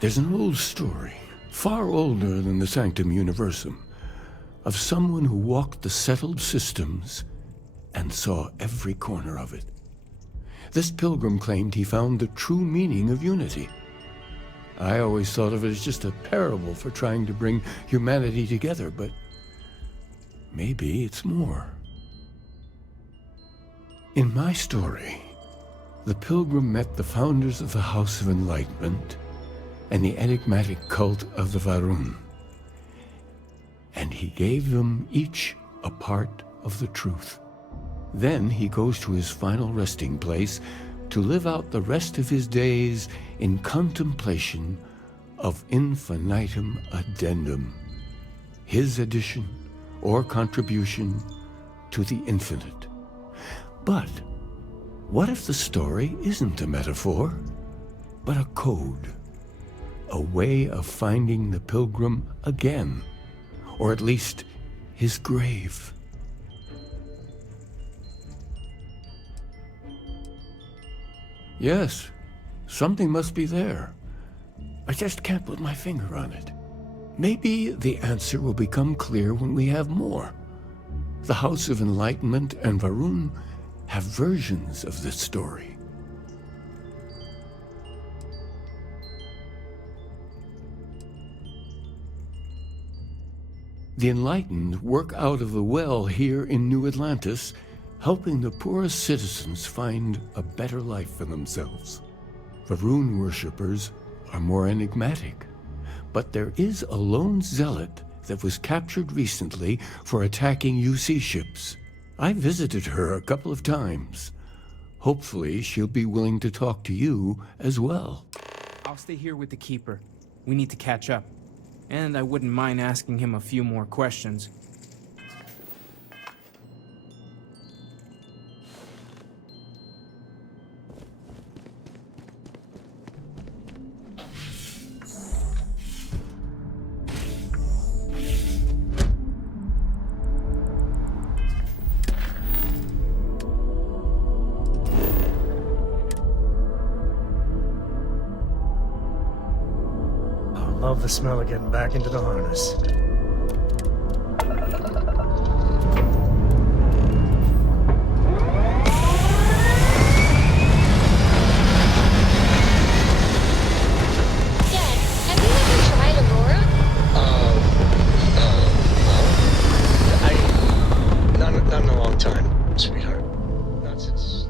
There's an old story, far older than the Sanctum Universum, of someone who walked the settled systems and saw every corner of it. This pilgrim claimed he found the true meaning of unity. I always thought of it as just a parable for trying to bring humanity together, but maybe it's more. In my story, the pilgrim met the founders of the House of Enlightenment and the enigmatic cult of the Varun, and he gave them each a part of the truth. Then he goes to his final resting place to live out the rest of his days in contemplation of infinitum addendum, his addition or contribution to the infinite. But what if the story isn't a metaphor, but a code, a way of finding the pilgrim again, or at least his grave? Yes, something must be there. I just can't put my finger on it. Maybe the answer will become clear when we have more. The House of Enlightenment and Varun have versions of this story. The Enlightened work out of the well here in New Atlantis, helping the poorest citizens find a better life for themselves. Varun worshippers are more enigmatic, but there is a lone zealot that was captured recently for attacking UC ships. I visited her a couple of times. Hopefully she'll be willing to talk to you as well. I'll stay here with the Keeper. We need to catch up. And I wouldn't mind asking him a few more questions. Love the smell of getting back into the harness. Dad, have you ever tried Aurora? Not in a long time, sweetheart. Not since...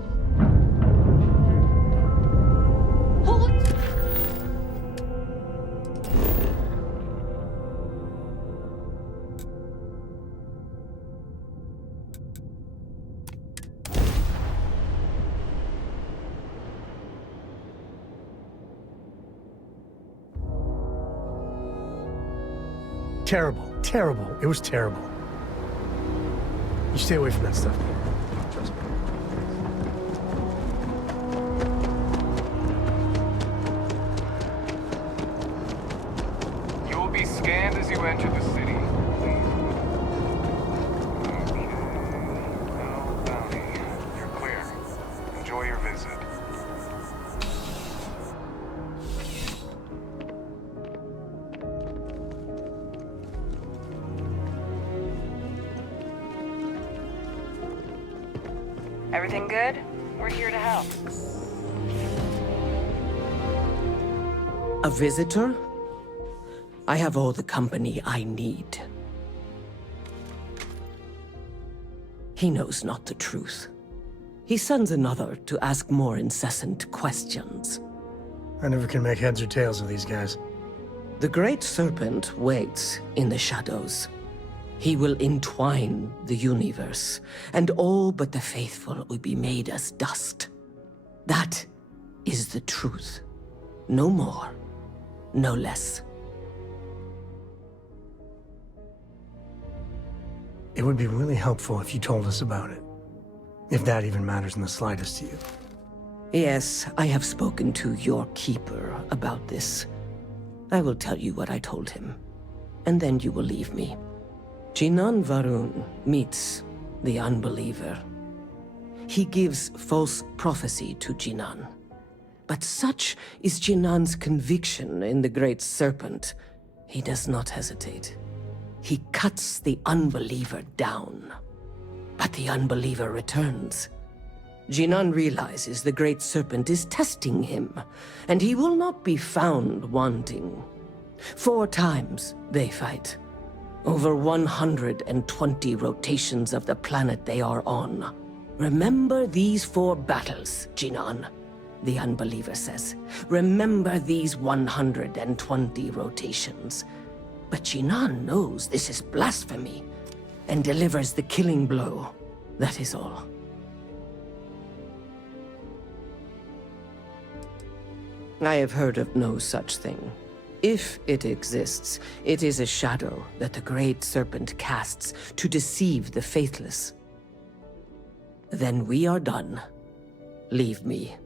Terrible. Terrible. It was terrible. You stay away from that stuff. Trust me. You will be scanned as you enter the city. Okay. No bounty. You're clear. Enjoy your visit. Everything good? We're here to help. A visitor? I have all the company I need. He knows not the truth. He sends another to ask more incessant questions. I never can make heads or tails of these guys. The Great Serpent waits in the shadows. He will entwine the universe, and all but the faithful will be made as dust. That is the truth. No more, no less. It would be really helpful if you told us about it. If that even matters in the slightest to you. Yes, I have spoken to your keeper about this. I will tell you what I told him, and then you will leave me. Jinan Varun meets the unbeliever. He gives false prophecy to Jinan. But such is Jinan's conviction in the Great Serpent, he does not hesitate. He cuts the unbeliever down. But the unbeliever returns. Jinan realizes the Great Serpent is testing him, and he will not be found wanting. 4 times they fight. Over 120 rotations of the planet they are on. Remember these 4 battles, Jinan, the unbeliever says. Remember these 120 rotations. But Jinan knows this is blasphemy, and delivers the killing blow. That is all. I have heard of no such thing. If it exists, it is a shadow that the Great Serpent casts to deceive the faithless. Then we are done. Leave me.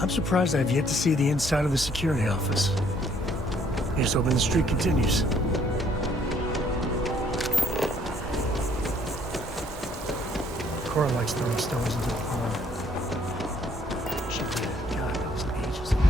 I'm surprised I've yet to see the inside of the security office. Here's hoping the streak continues. Cora likes throwing stones into the pond. She did. God, that was ages ago.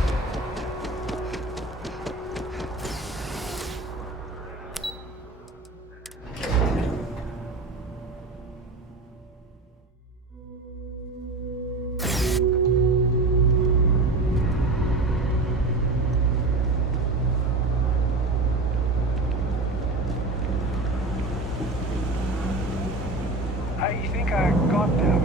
I think I got them.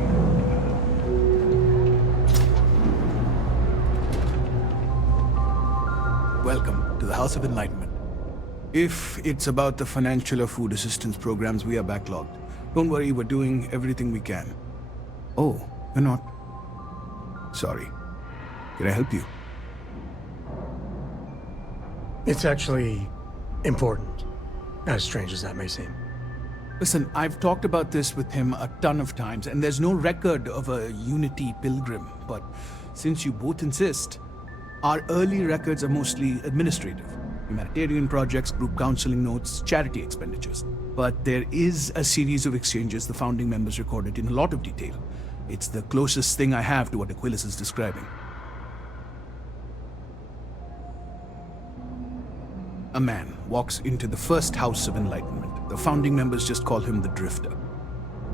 Welcome to the House of Enlightenment. If it's about the financial or food assistance programs, we are backlogged. Don't worry, we're doing everything we can. Oh, you're not? Sorry. Can I help you? It's actually important, as strange as that may seem. Listen, I've talked about this with him a ton of times, and there's no record of a Unity pilgrim. But since you both insist, our early records are mostly administrative. Humanitarian projects, group counseling notes, charity expenditures. But there is a series of exchanges the founding members recorded in a lot of detail. It's the closest thing I have to what Aquilus is describing. A man walks into the first House of Enlightenment. The founding members just call him the Drifter.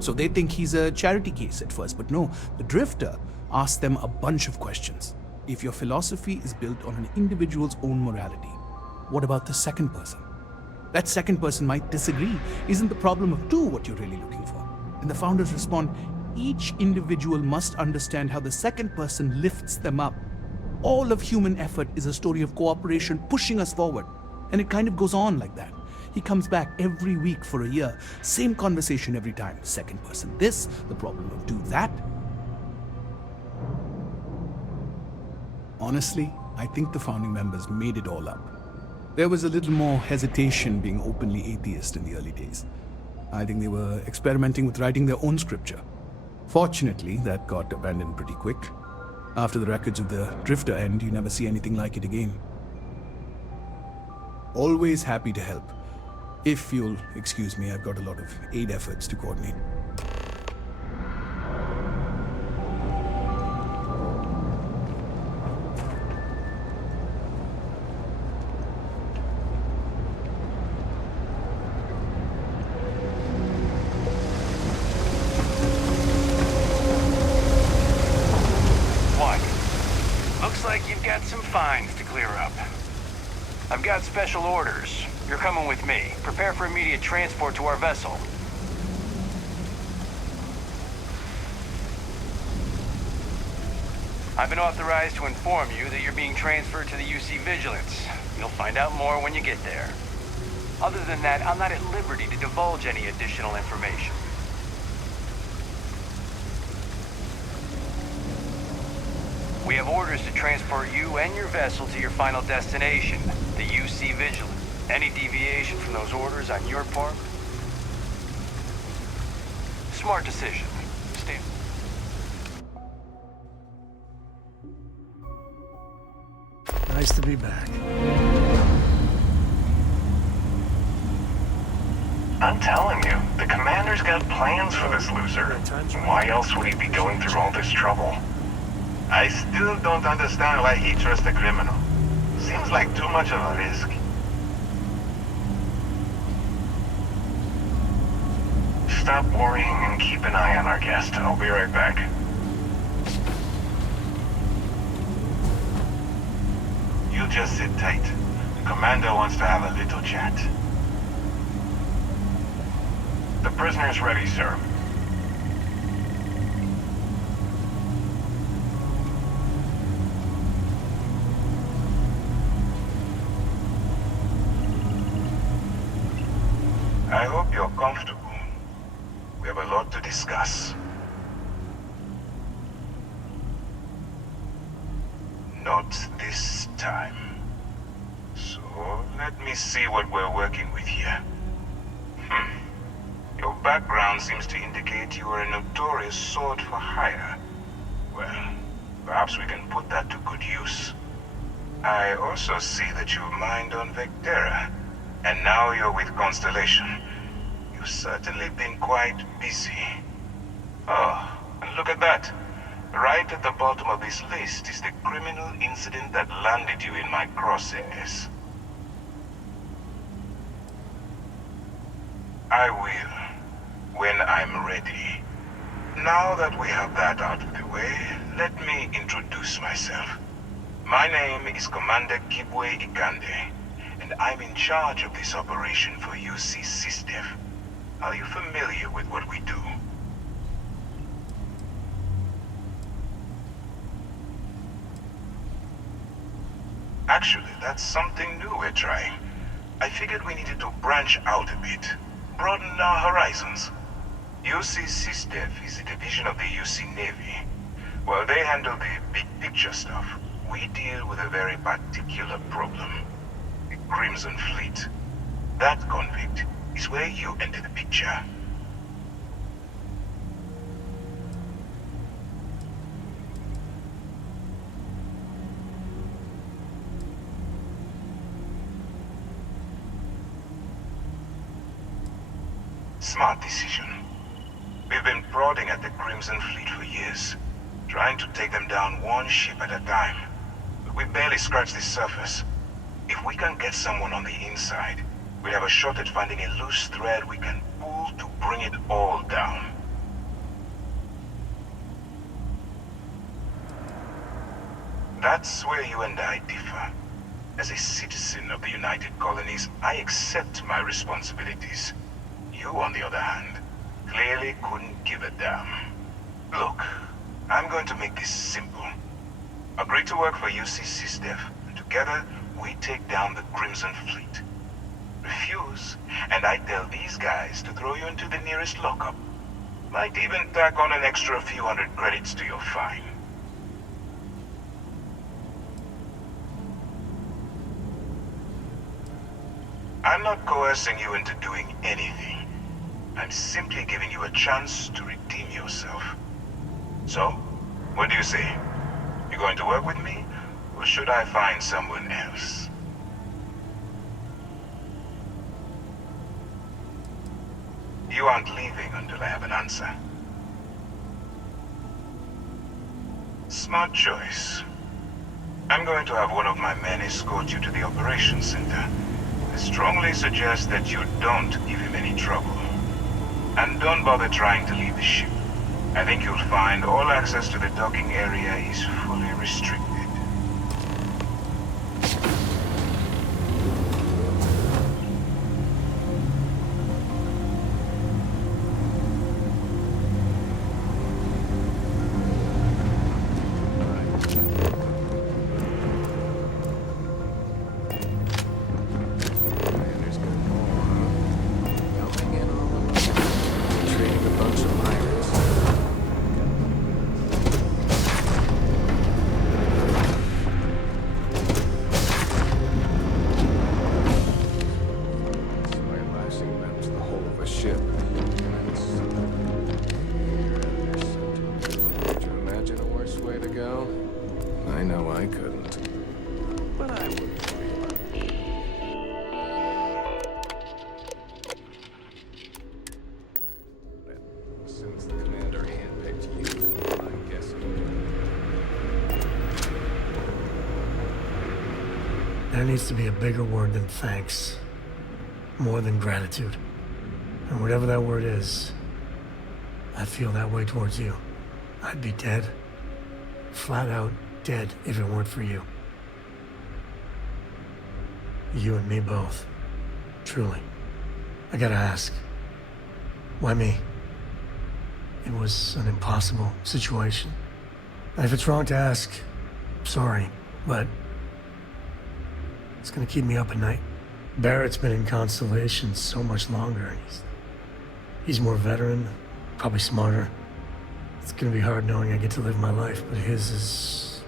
So they think he's a charity case at first, but no, the Drifter asks them a bunch of questions. If your philosophy is built on an individual's own morality, what about the second person? That second person might disagree. Isn't the problem of 2 what you're really looking for? And the founders respond, each individual must understand how the second person lifts them up. All of human effort is a story of cooperation pushing us forward. And it kind of goes on like that. He comes back every week for a year. Same conversation every time. Second person this, the problem of 2 that. Honestly, I think the founding members made it all up. There was a little more hesitation being openly atheist in the early days. I think they were experimenting with writing their own scripture. Fortunately, that got abandoned pretty quick. After the records of the Drifter end, you never see anything like it again. Always happy to help. If you'll excuse me, I've got a lot of aid efforts to coordinate. Looks like you've got some fines to clear up. I've got special orders. You're coming with me. Prepare for immediate transport to our vessel. I've been authorized to inform you that you're being transferred to the UC Vigilance. You'll find out more when you get there. Other than that, I'm not at liberty to divulge any additional information. We have orders to transport you and your vessel to your final destination, the UC Vigilance. Any deviation from those orders on your part? Smart decision. Stay. Nice to be back. I'm telling you, the commander's got plans for this loser. Why else would he be going through all this trouble? I still don't understand why he trusts a criminal. Seems like too much of a risk. Stop worrying and keep an eye on our guest. I'll be right back. You just sit tight. The commander wants to have a little chat. The prisoner's ready, sir. I hope you're comfortable. We have a lot to discuss. Not this time. So, let me see what we're working with here. Your background seems to indicate you are a notorious sword for hire. Well, perhaps we can put that to good use. I also see that you mined on Vectera, and now you're with Constellation. You've certainly been quite busy. Oh, and look at that. Right at the bottom of this list is the criminal incident that landed you in my crosshairs. I will, when I'm ready. Now that we have that out of the way, let me introduce myself. My name is Commander Kibwe Ikande, and I'm in charge of this operation for UC SysDef. Are you familiar with what we do? Actually, that's something new we're trying. I figured we needed to branch out a bit, broaden our horizons. UC SysDef is a division of the UC Navy. While they handle the big picture stuff, we deal with a very particular problem. The Crimson Fleet. That convict is where you enter the picture. Smart decision. We've been prodding at the Crimson Fleet for years, trying to take them down one ship at a time. But we barely scratched the surface. If we can get someone on the inside, we have a shot at finding a loose thread we can pull to bring it all down. That's where you and I differ. As a citizen of the United Colonies, I accept my responsibilities. You, on the other hand, clearly couldn't give a damn. Look, I'm going to make this simple. Agree to work for UC SysDef, and together we take down the Crimson Fleet. Refuse, and I tell these guys to throw you into the nearest lockup. Might even tack on an extra few hundred credits to your fine. I'm not coercing you into doing anything. I'm simply giving you a chance to redeem yourself. So, what do you say? You going to work with me, or should I find someone else? You aren't leaving until I have an answer. Smart choice. I'm going to have one of my men escort you to the operations center. I strongly suggest that you don't give him any trouble. And don't bother trying to leave the ship. I think you'll find all access to the docking area is fully restricted. There needs to be a bigger word than thanks. More than gratitude. And whatever that word is, I feel that way towards you. I'd be dead. Flat out dead if it weren't for you. You and me both. Truly. I gotta ask. Why me? It was an impossible situation. And if it's wrong to ask, sorry, but it's gonna keep me up at night. Barrett's been in Constellation so much longer. He's more veteran, probably smarter. It's gonna be hard knowing I get to live my life, but his is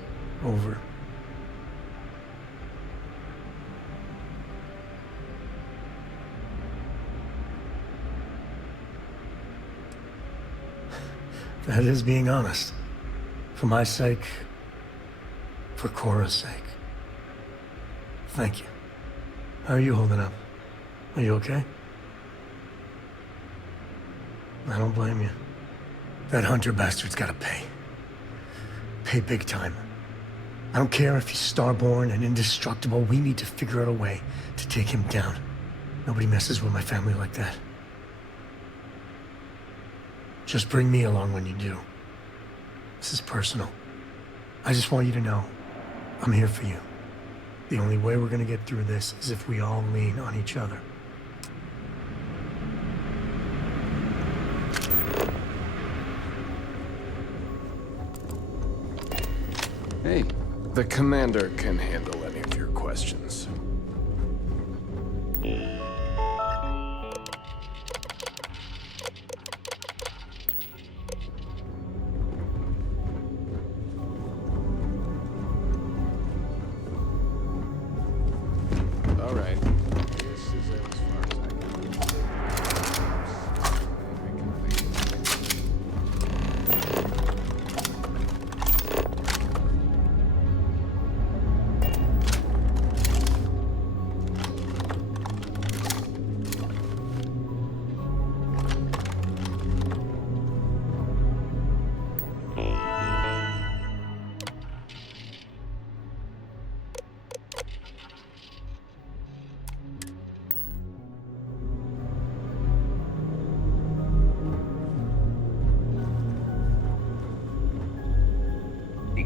over. That is being honest. For my sake, for Cora's sake. Thank you. How are you holding up? Are you okay? I don't blame you. That Hunter bastard's gotta pay. Pay big time. I don't care if he's starborn and indestructible. We need to figure out a way to take him down. Nobody messes with my family like that. Just bring me along when you do. This is personal. I just want you to know, I'm here for you. The only way we're gonna get through this is if we all lean on each other. Hey, the commander can handle any of your questions. All right. This is as far as I can.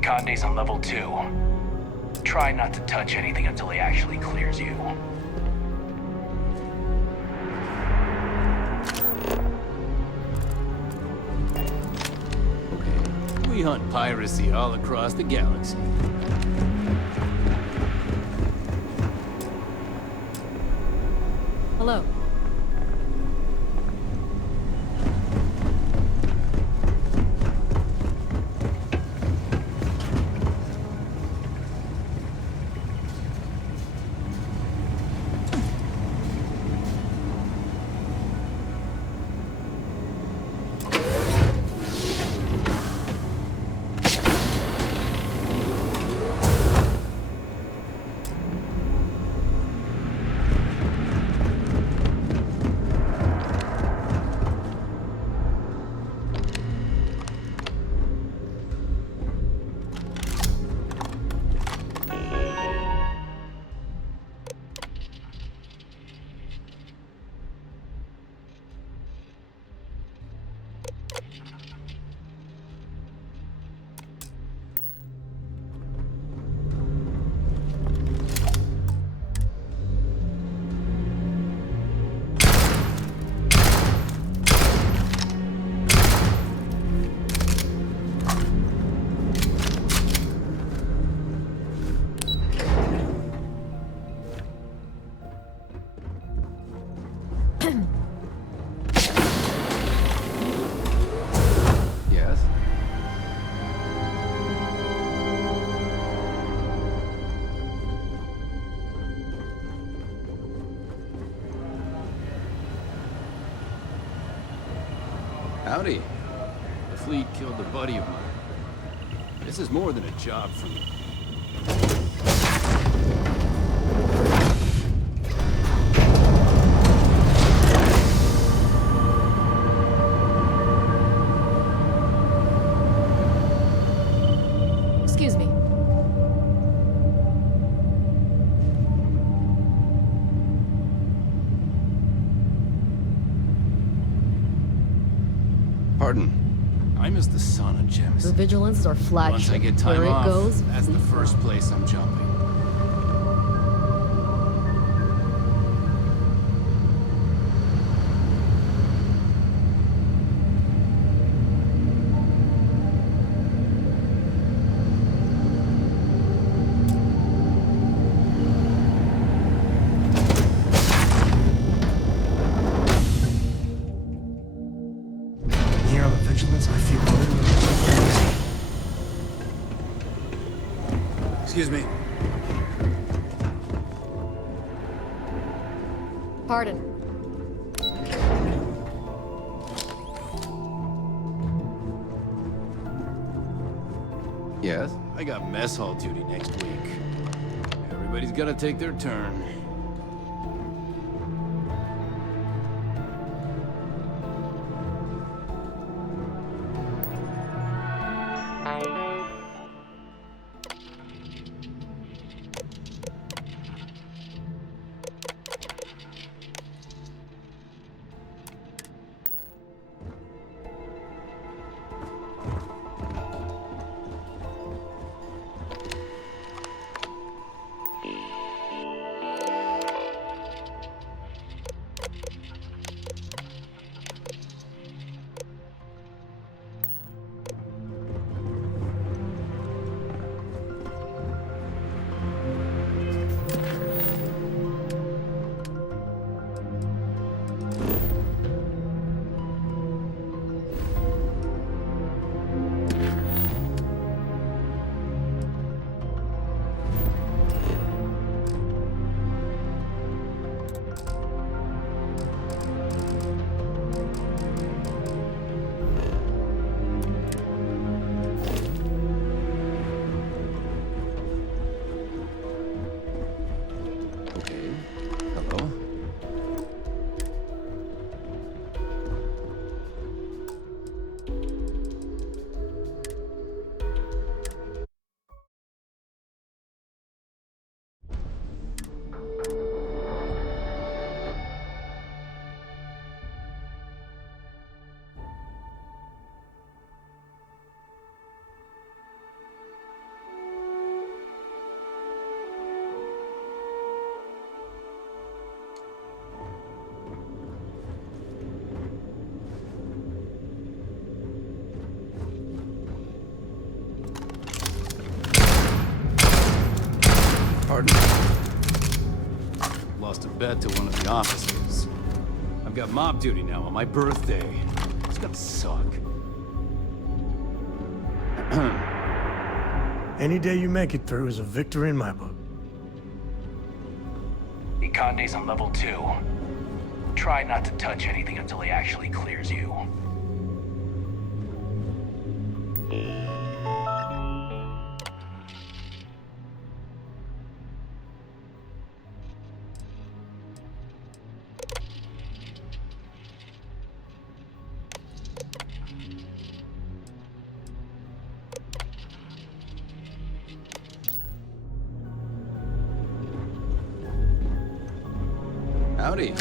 Conde's on level 2. Try not to touch anything until he actually clears you. We hunt piracy all across the galaxy. Hello. Howdy. The fleet killed a buddy of mine. This is more than a job for me. Excuse me. Pardon? I'm as the son of Gems. The Vigilance is our flagship. Once I get time Where off, it goes, that's the first place I'm jumping. Here on the Vigilance, I feel crazy. Excuse me. Pardon. Yes? I got mess hall duty next week. Everybody's gotta take their turn. Pardon? Lost a bet to one of the officers. I've got mob duty now on my birthday. It's gonna suck. Any day you make it through is a victory in my book. Ikande's on level 2. Try not to touch anything until he actually clears you. Howdy.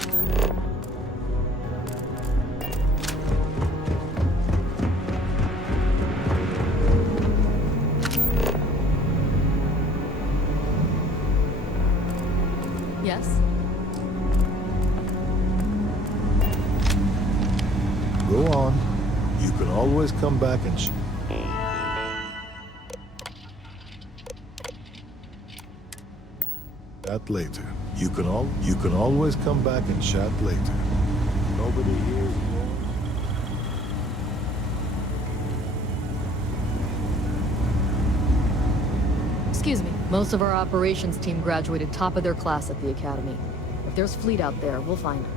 Yes? Go on. You can always come back and chat later. You can always come back and chat later. Nobody hears you. Excuse me. Most of our operations team graduated top of their class at the academy. If there's fleet out there, we'll find them.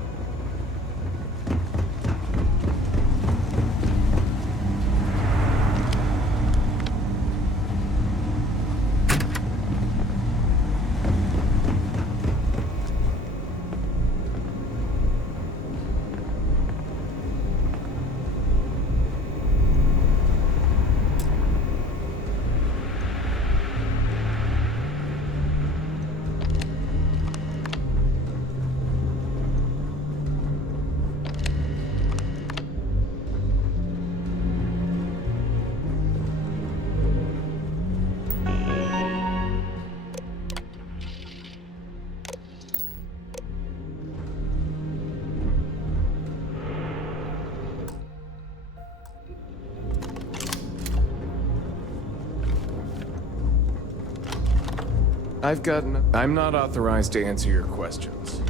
I'm not authorized to answer your questions.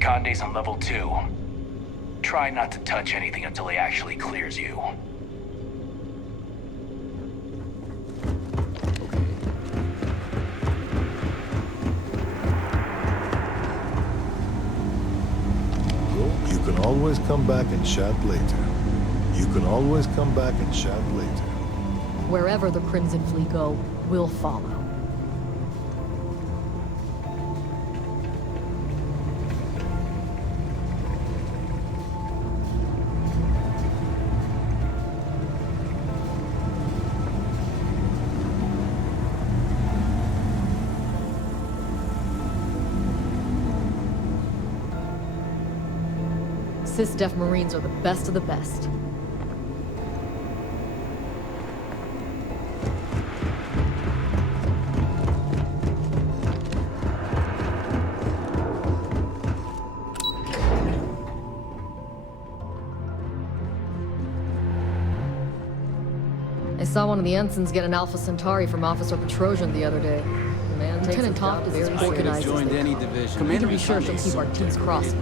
Conde's on level 2. Try not to touch anything until he actually clears you. You can always come back and chat later. You can always come back and chat later. Wherever the Crimson Fleet go, we'll follow. Sys-Def Marines are the best of the best. I saw one of the ensigns get an Alpha Centauri from Officer Petrosian the other day. The man takes his job very organized. Joined any division. You can be sure she'll keep our T's crossed.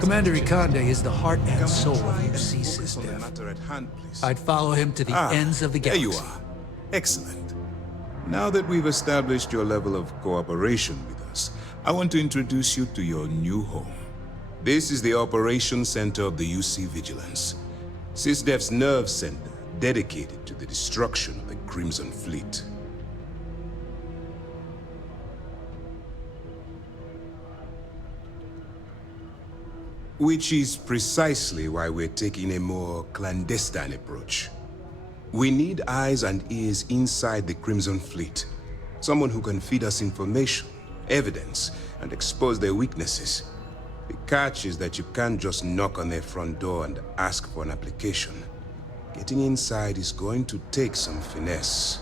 Commander Ikande is the heart and soul of UC SysDef. I'd follow him to the ends of the galaxy. There you are. Excellent. Now that we've established your level of cooperation with us, I want to introduce you to your new home. This is the Operations Center of the UC Vigilance, SysDef's nerve center dedicated to the destruction of the Crimson Fleet. Which is precisely why we're taking a more clandestine approach. We need eyes and ears inside the Crimson Fleet. Someone who can feed us information, evidence, and expose their weaknesses. The catch is that you can't just knock on their front door and ask for an application. Getting inside is going to take some finesse.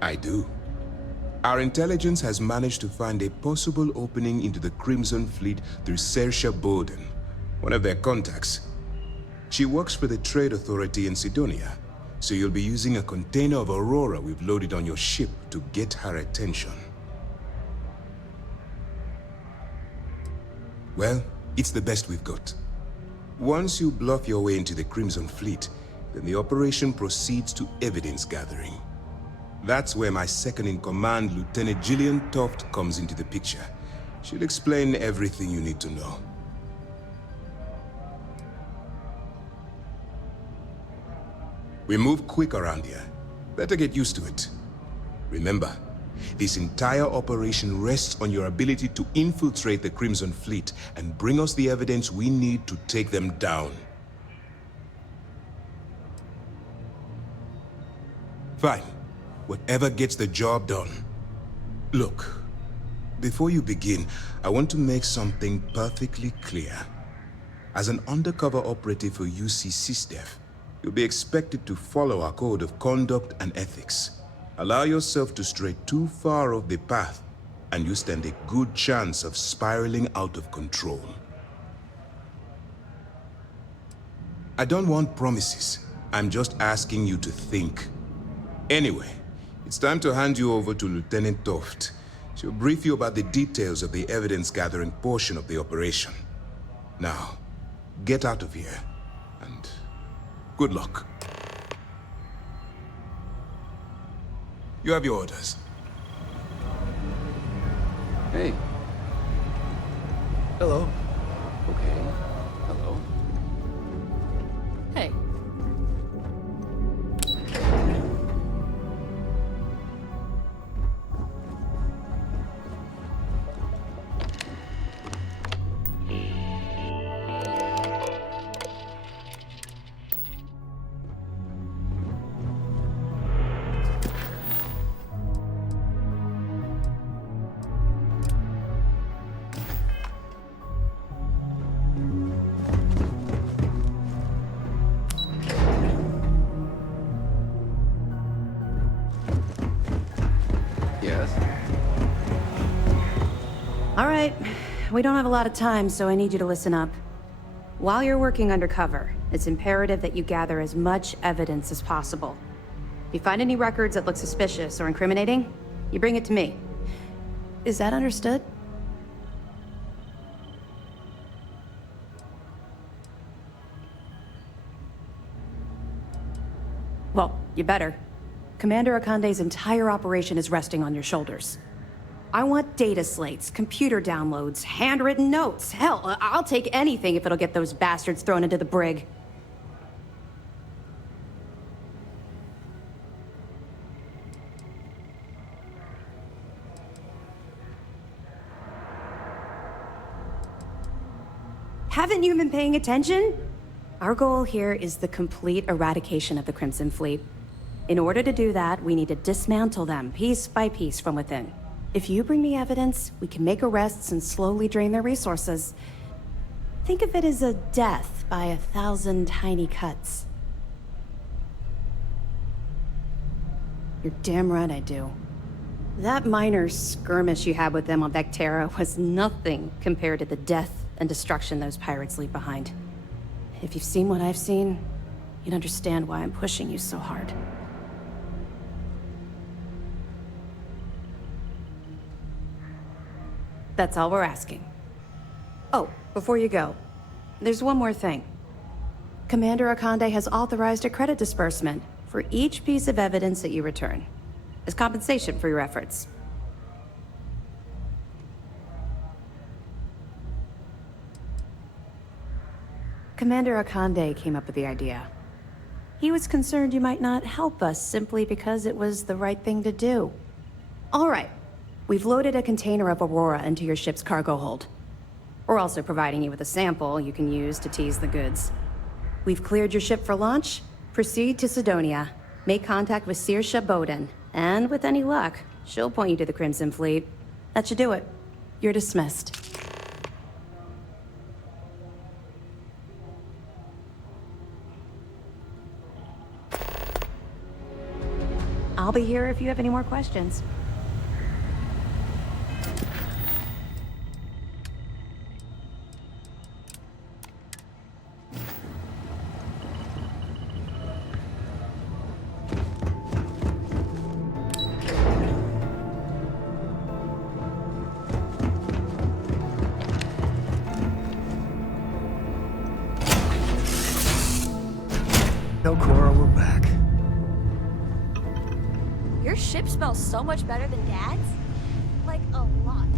I do. Our intelligence has managed to find a possible opening into the Crimson Fleet through Saoirse Bowden, one of their contacts. She works for the Trade Authority in Sidonia, so you'll be using a container of Aurora we've loaded on your ship to get her attention. Well, it's the best we've got. Once you bluff your way into the Crimson Fleet, then the operation proceeds to evidence gathering. That's where my second-in-command, Lieutenant Gillian Toft, comes into the picture. She'll explain everything you need to know. We move quick around here. Better get used to it. Remember, this entire operation rests on your ability to infiltrate the Crimson Fleet and bring us the evidence we need to take them down. Fine. Whatever gets the job done. Look, before you begin, I want to make something perfectly clear. As an undercover operative for UC SysDef, you'll be expected to follow our code of conduct and ethics. Allow yourself to stray too far off the path, and you stand a good chance of spiraling out of control. I don't want promises. I'm just asking you to think. Anyway, it's time to hand you over to Lieutenant Toft. She'll brief you about the details of the evidence-gathering portion of the operation. Now, get out of here, and good luck. You have your orders. Hey. Hello. Okay. Hello. Hey. right, we don't have a lot of time, so I need you to listen up. While you're working undercover, it's imperative that you gather as much evidence as possible. If you find any records that look suspicious or incriminating, you bring it to me. Is that understood? Well, you better. Commander Akande's entire operation is resting on your shoulders. I want data slates, computer downloads, handwritten notes. Hell, I'll take anything if it'll get those bastards thrown into the brig. Haven't you been paying attention? Our goal here is the complete eradication of the Crimson Fleet. In order to do that, we need to dismantle them piece by piece from within. If you bring me evidence, we can make arrests and slowly drain their resources. Think of it as a death by 1,000 tiny cuts. You're damn right I do. That minor skirmish you had with them on Vectera was nothing compared to the death and destruction those pirates leave behind. If you've seen what I've seen, you'd understand why I'm pushing you so hard. That's all we're asking. Oh, before you go, there's one more thing. Commander Akande has authorized a credit disbursement for each piece of evidence that you return, as compensation for your efforts. Commander Akande came up with the idea. He was concerned you might not help us simply because it was the right thing to do. All right. We've loaded a container of Aurora into your ship's cargo hold. We're also providing you with a sample you can use to tease the goods. We've cleared your ship for launch. Proceed to Sidonia. Make contact with Saoirse Bowden. And with any luck, she'll point you to the Crimson Fleet. That should do it. You're dismissed. I'll be here if you have any more questions. No, Cora, we're back. Your ship smells so much better than Dad's? Like, a lot.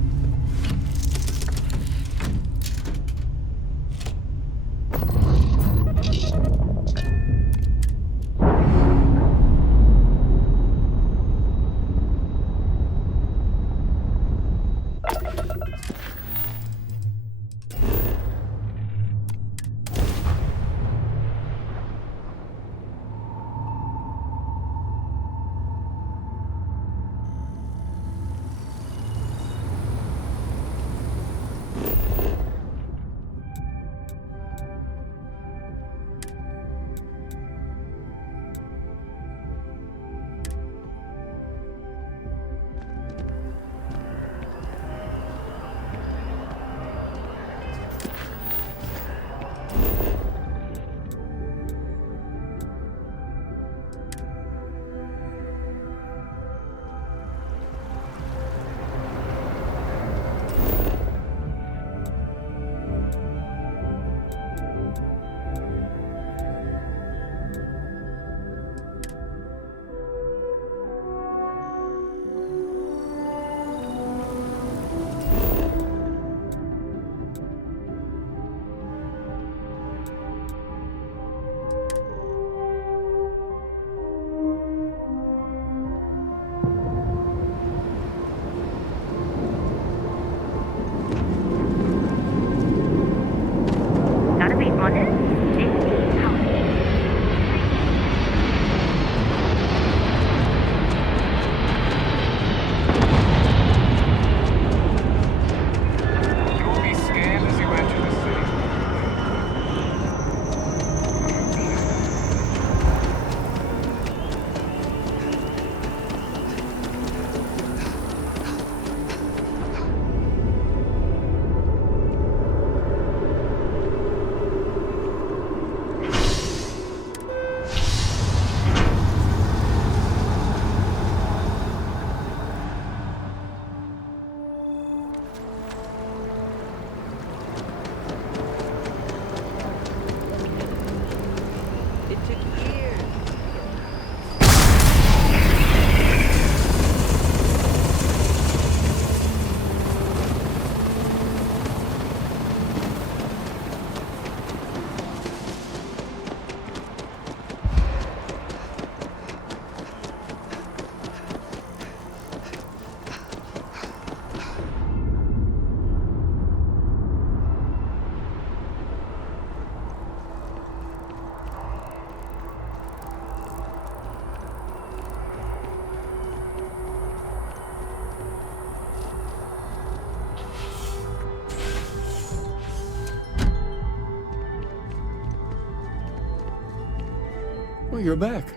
Well, you're back.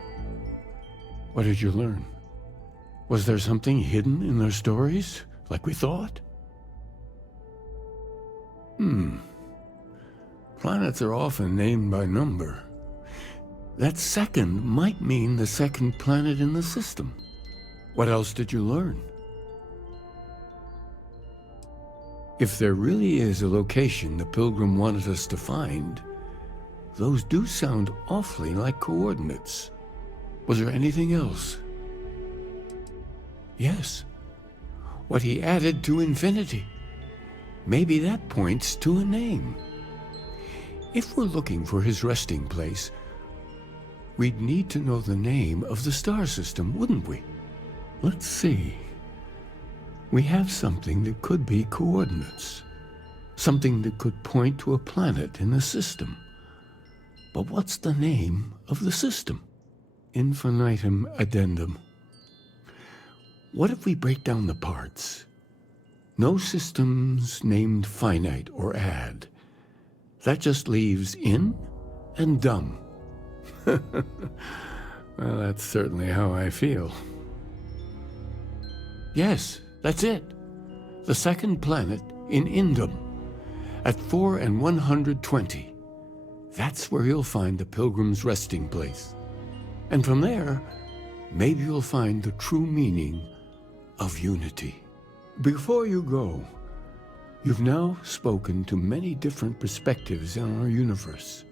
What did you learn? Was there something hidden in their stories, like we thought? Planets are often named by number. That second might mean the second planet in the system. What else did you learn? If there really is a location the Pilgrim wanted us to find, those do sound awfully like coordinates. Was there anything else? Yes. What he added to infinity. Maybe that points to a name. If we're looking for his resting place, we'd need to know the name of the star system, wouldn't we? Let's see. We have something that could be coordinates. Something that could point to a planet in the system. But what's the name of the system? Infinitum addendum. What if we break down the parts? No systems named finite or add. That just leaves in and dumb. Well, that's certainly how I feel. Yes, that's it. The second planet in Indum, at 4 and 120. That's where you'll find the Pilgrim's resting place. And from there, maybe you'll find the true meaning of unity. Before you go, you've now spoken to many different perspectives on our universe.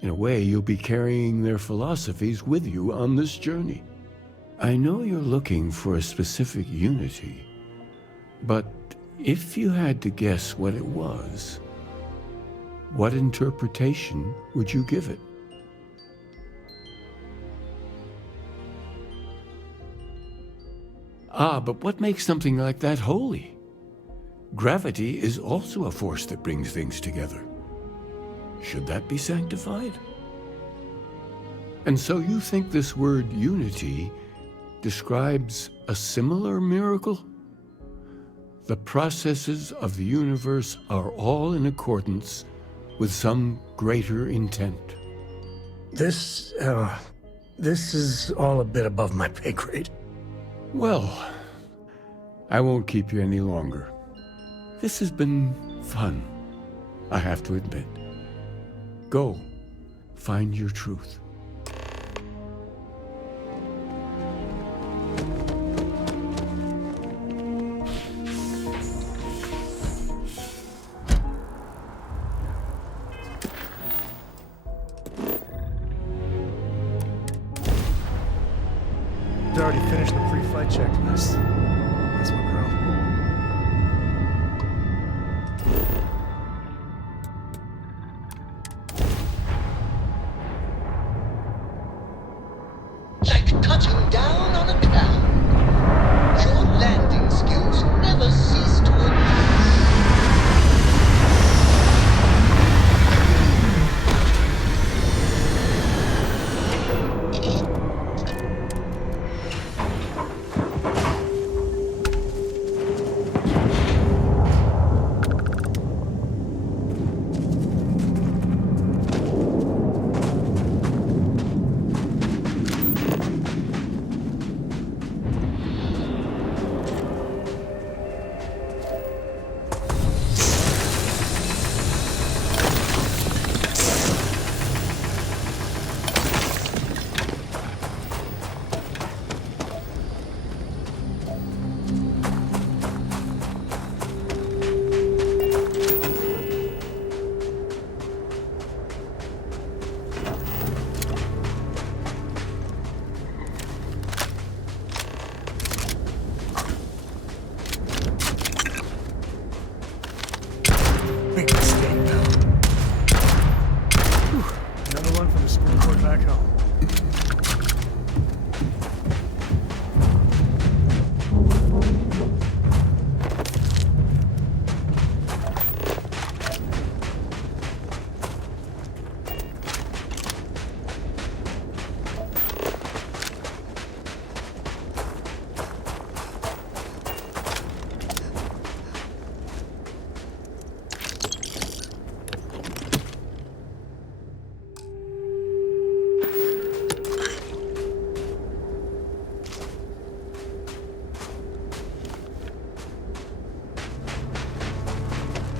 In a way, you'll be carrying their philosophies with you on this journey. I know you're looking for a specific unity, but if you had to guess what it was, what interpretation would you give it? But what makes something like that holy? Gravity is also a force that brings things together. Should that be sanctified? And so you think this word unity describes a similar miracle? The processes of the universe are all in accordance with some greater intent. This is all a bit above my pay grade. Well, I won't keep you any longer. This has been fun, I have to admit. Go, find your truth. Already finished the pre-flight checklist. That's my girl. Like touching down on a cloud. Your landing skills never cease to amaze. Big mistake, now. Another one from the school court back home.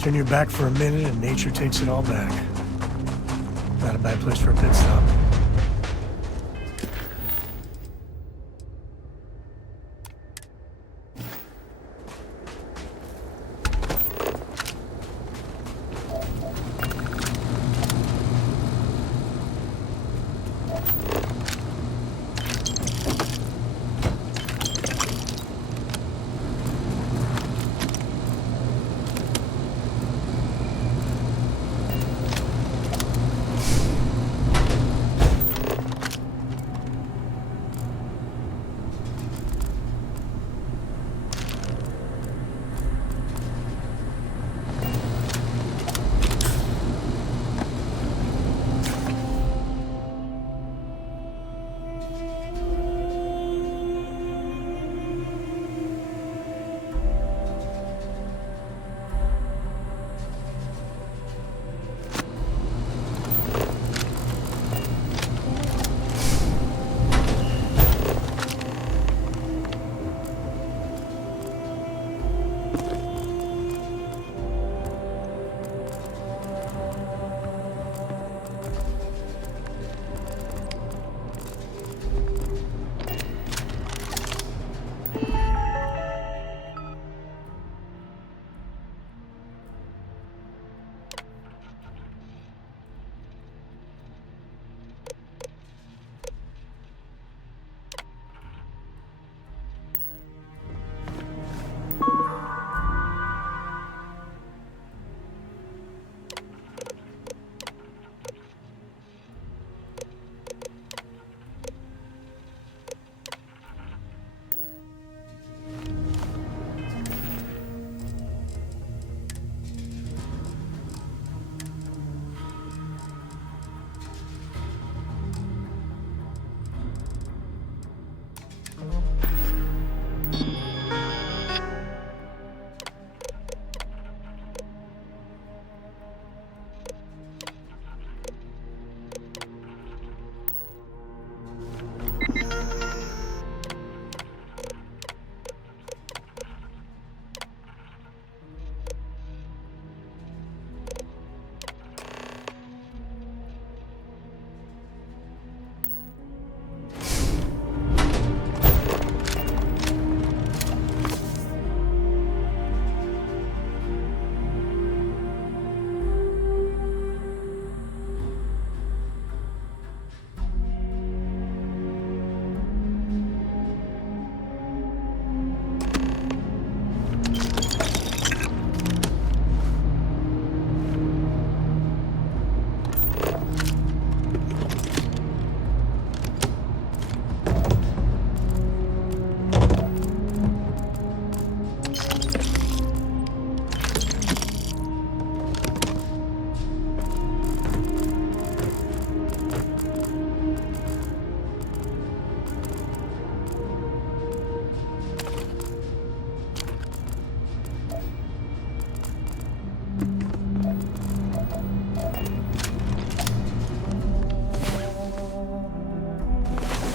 Turn your back for a minute and nature takes it all back. Not a bad place for a pit stop.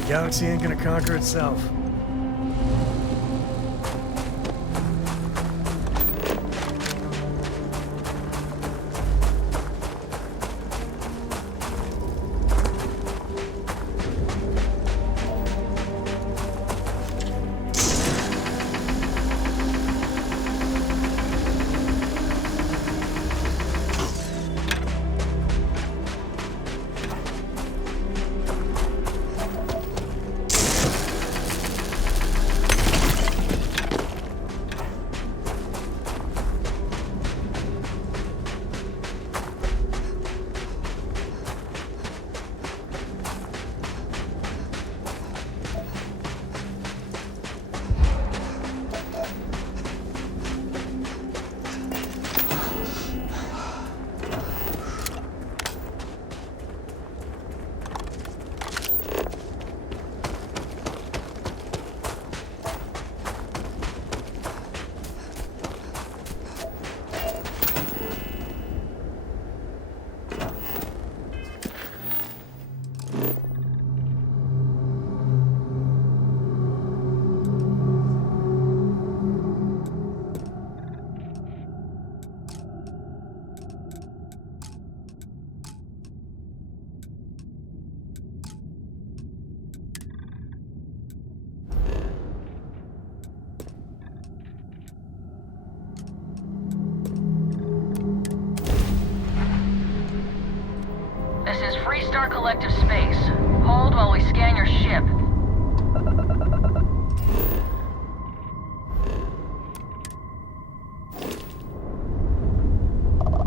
The galaxy ain't gonna conquer itself. Just restart collective space. Hold while we scan your ship.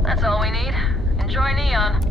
That's all we need. Enjoy Neon.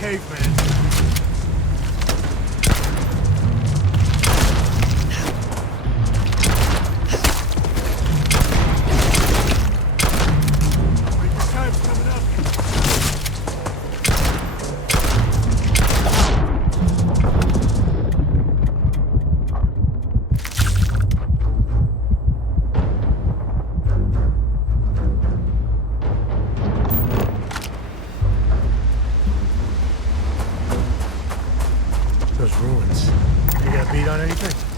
Caveman. Those ruins. You got beat on anything?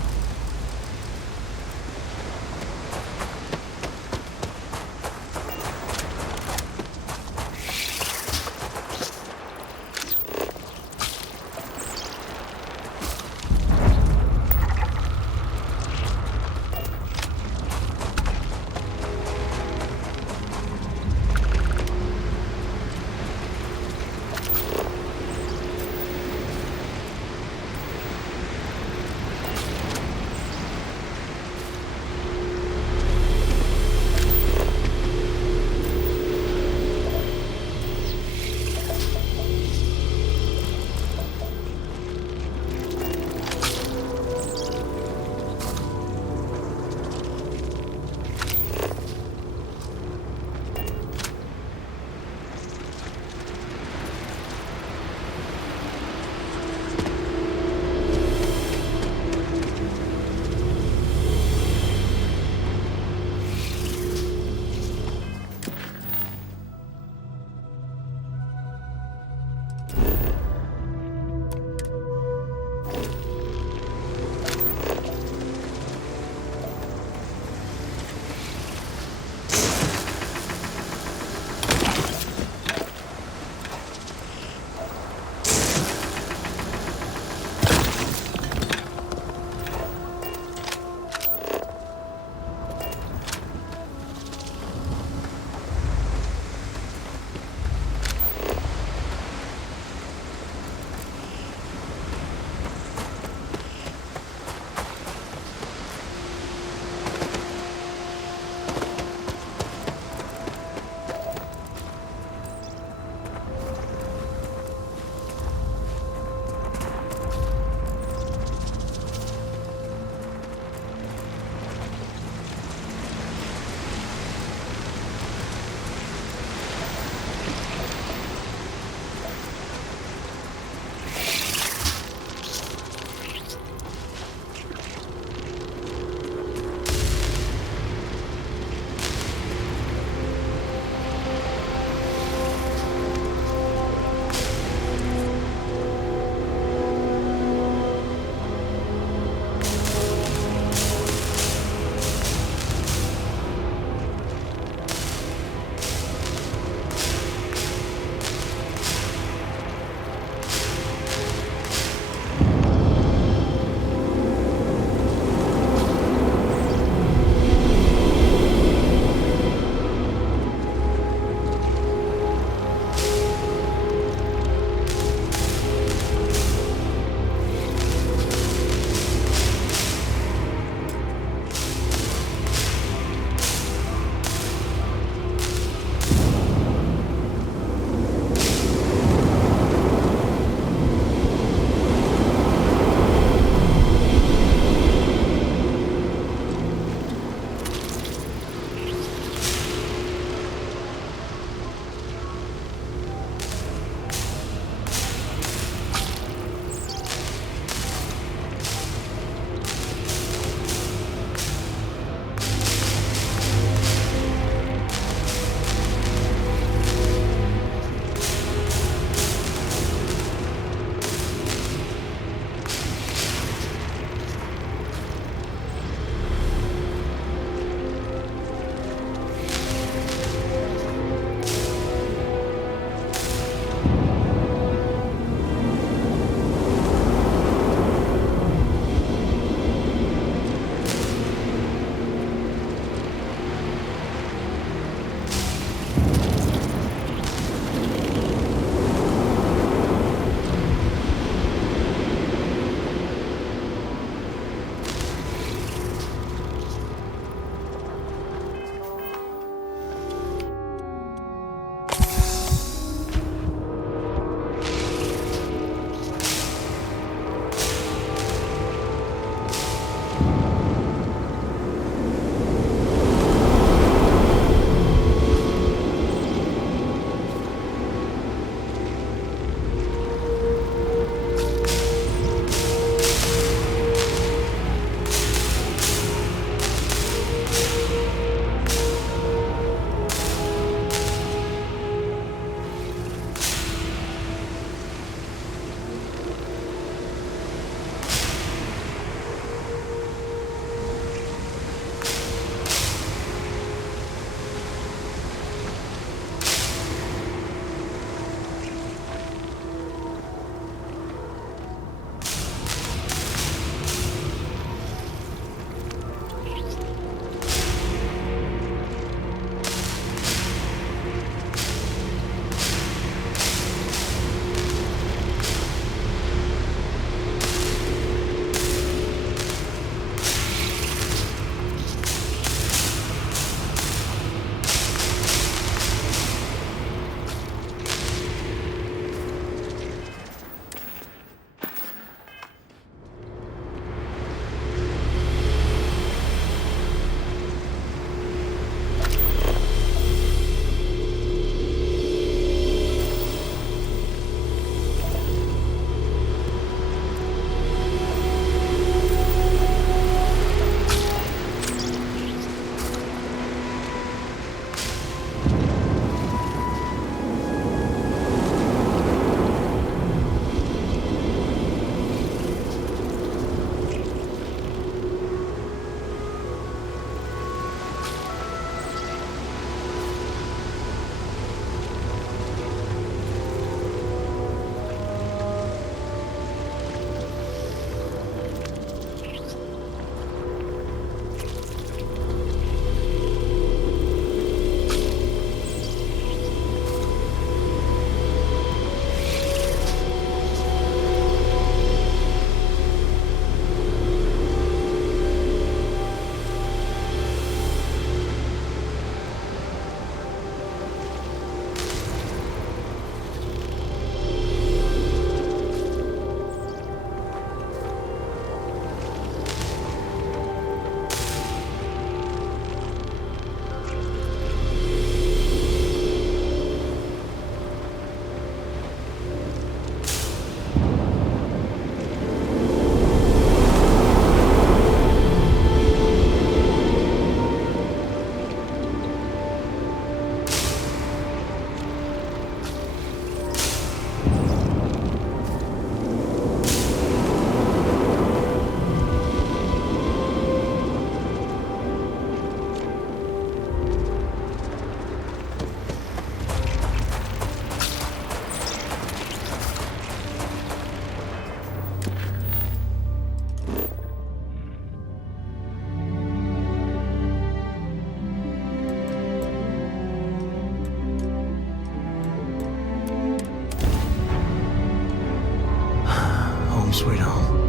Home sweet home.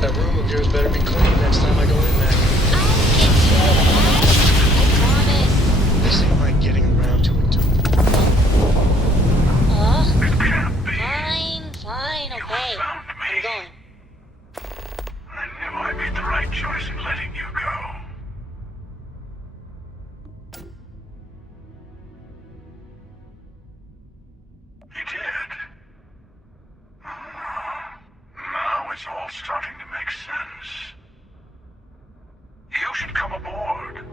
That room of yours better be clean next time I go in there. This ain't like getting around to it, too. Fine, okay. I'm going. I knew I made the right choice in letting you go. You did. Now it's all starting to make sense. You should come aboard.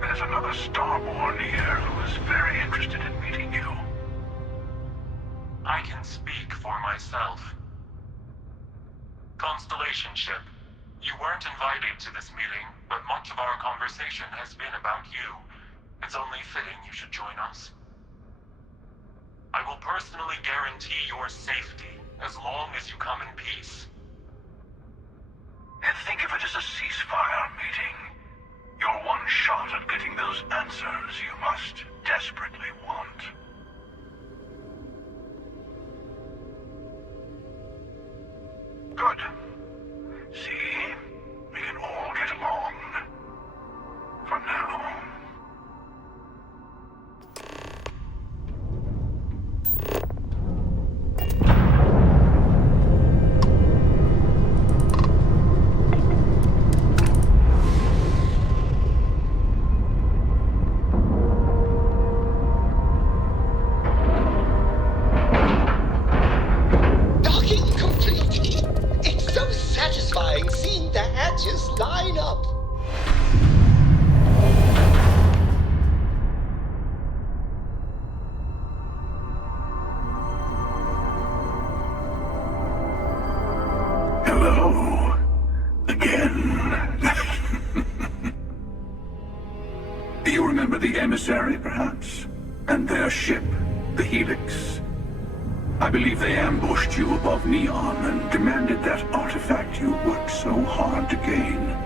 There's another Starborn here who is very interested in meeting you. I can speak for myself. Constellation ship, you weren't invited to this meeting, but much of our conversation has been about you. It's only fitting you should join us. I will personally guarantee your safety as long as you come in peace. And think of it as a ceasefire meeting. Your one shot at getting those answers you must desperately want. Good. See? We can all get along. For now. Docking complete! It's so satisfying seeing the hatches line up! Hello. Again. Do you remember the emissary, perhaps? And their ship, the Helix? I believe they ambushed you above Neon and demanded that artifact you worked so hard to gain.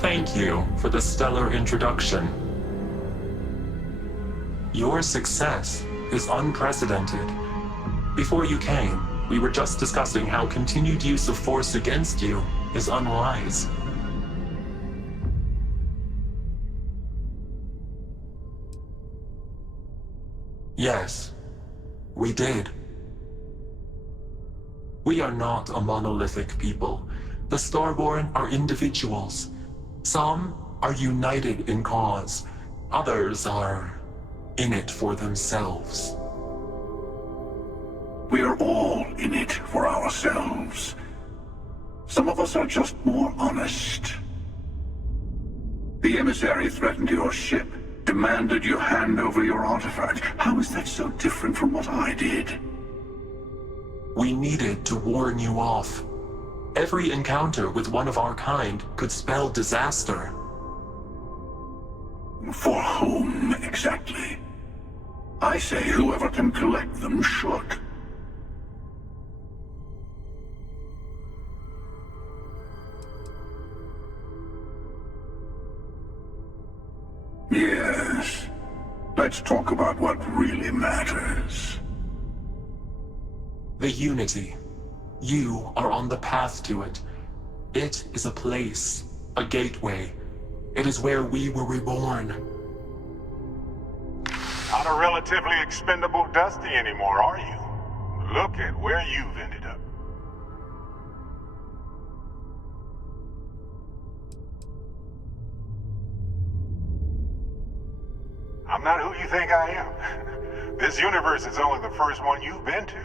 Thank you for the stellar introduction. Your success is unprecedented. Before you came, we were just discussing how continued use of force against you is unwise. Yes, we did. We are not a monolithic people. The Starborn are individuals. Some are united in cause. Others are in it for themselves. We are all in it for ourselves. Some of us are just more honest. The emissary threatened your ship, demanded you hand over your artifact. How is that so different from what I did? We needed to warn you off. Every encounter with one of our kind could spell disaster. For whom, exactly? I say whoever can collect them should. Yes. Let's talk about what really matters. The Unity. You are on the path to it. It is a place, a gateway. It is where we were reborn. Not a relatively expendable Dusty anymore, are you? Look at where you've ended up. I'm not who you think I am. This universe is only the first one you've been to.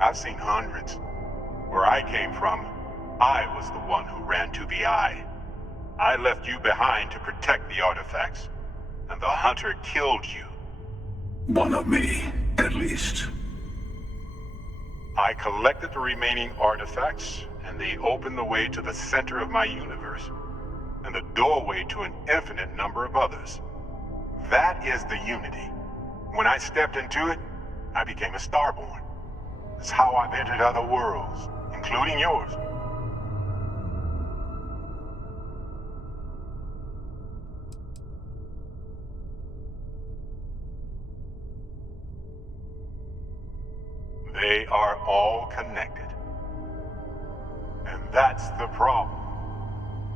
I've seen hundreds. Where I came from, I was the one who ran to the Eye. I left you behind to protect the artifacts, and the Hunter killed you. One of me, at least. I collected the remaining artifacts, and they opened the way to the center of my universe, and the doorway to an infinite number of others. That is the Unity. When I stepped into it, I became a Starborn. It's how I've entered other worlds, including yours. They are all connected. And that's the problem.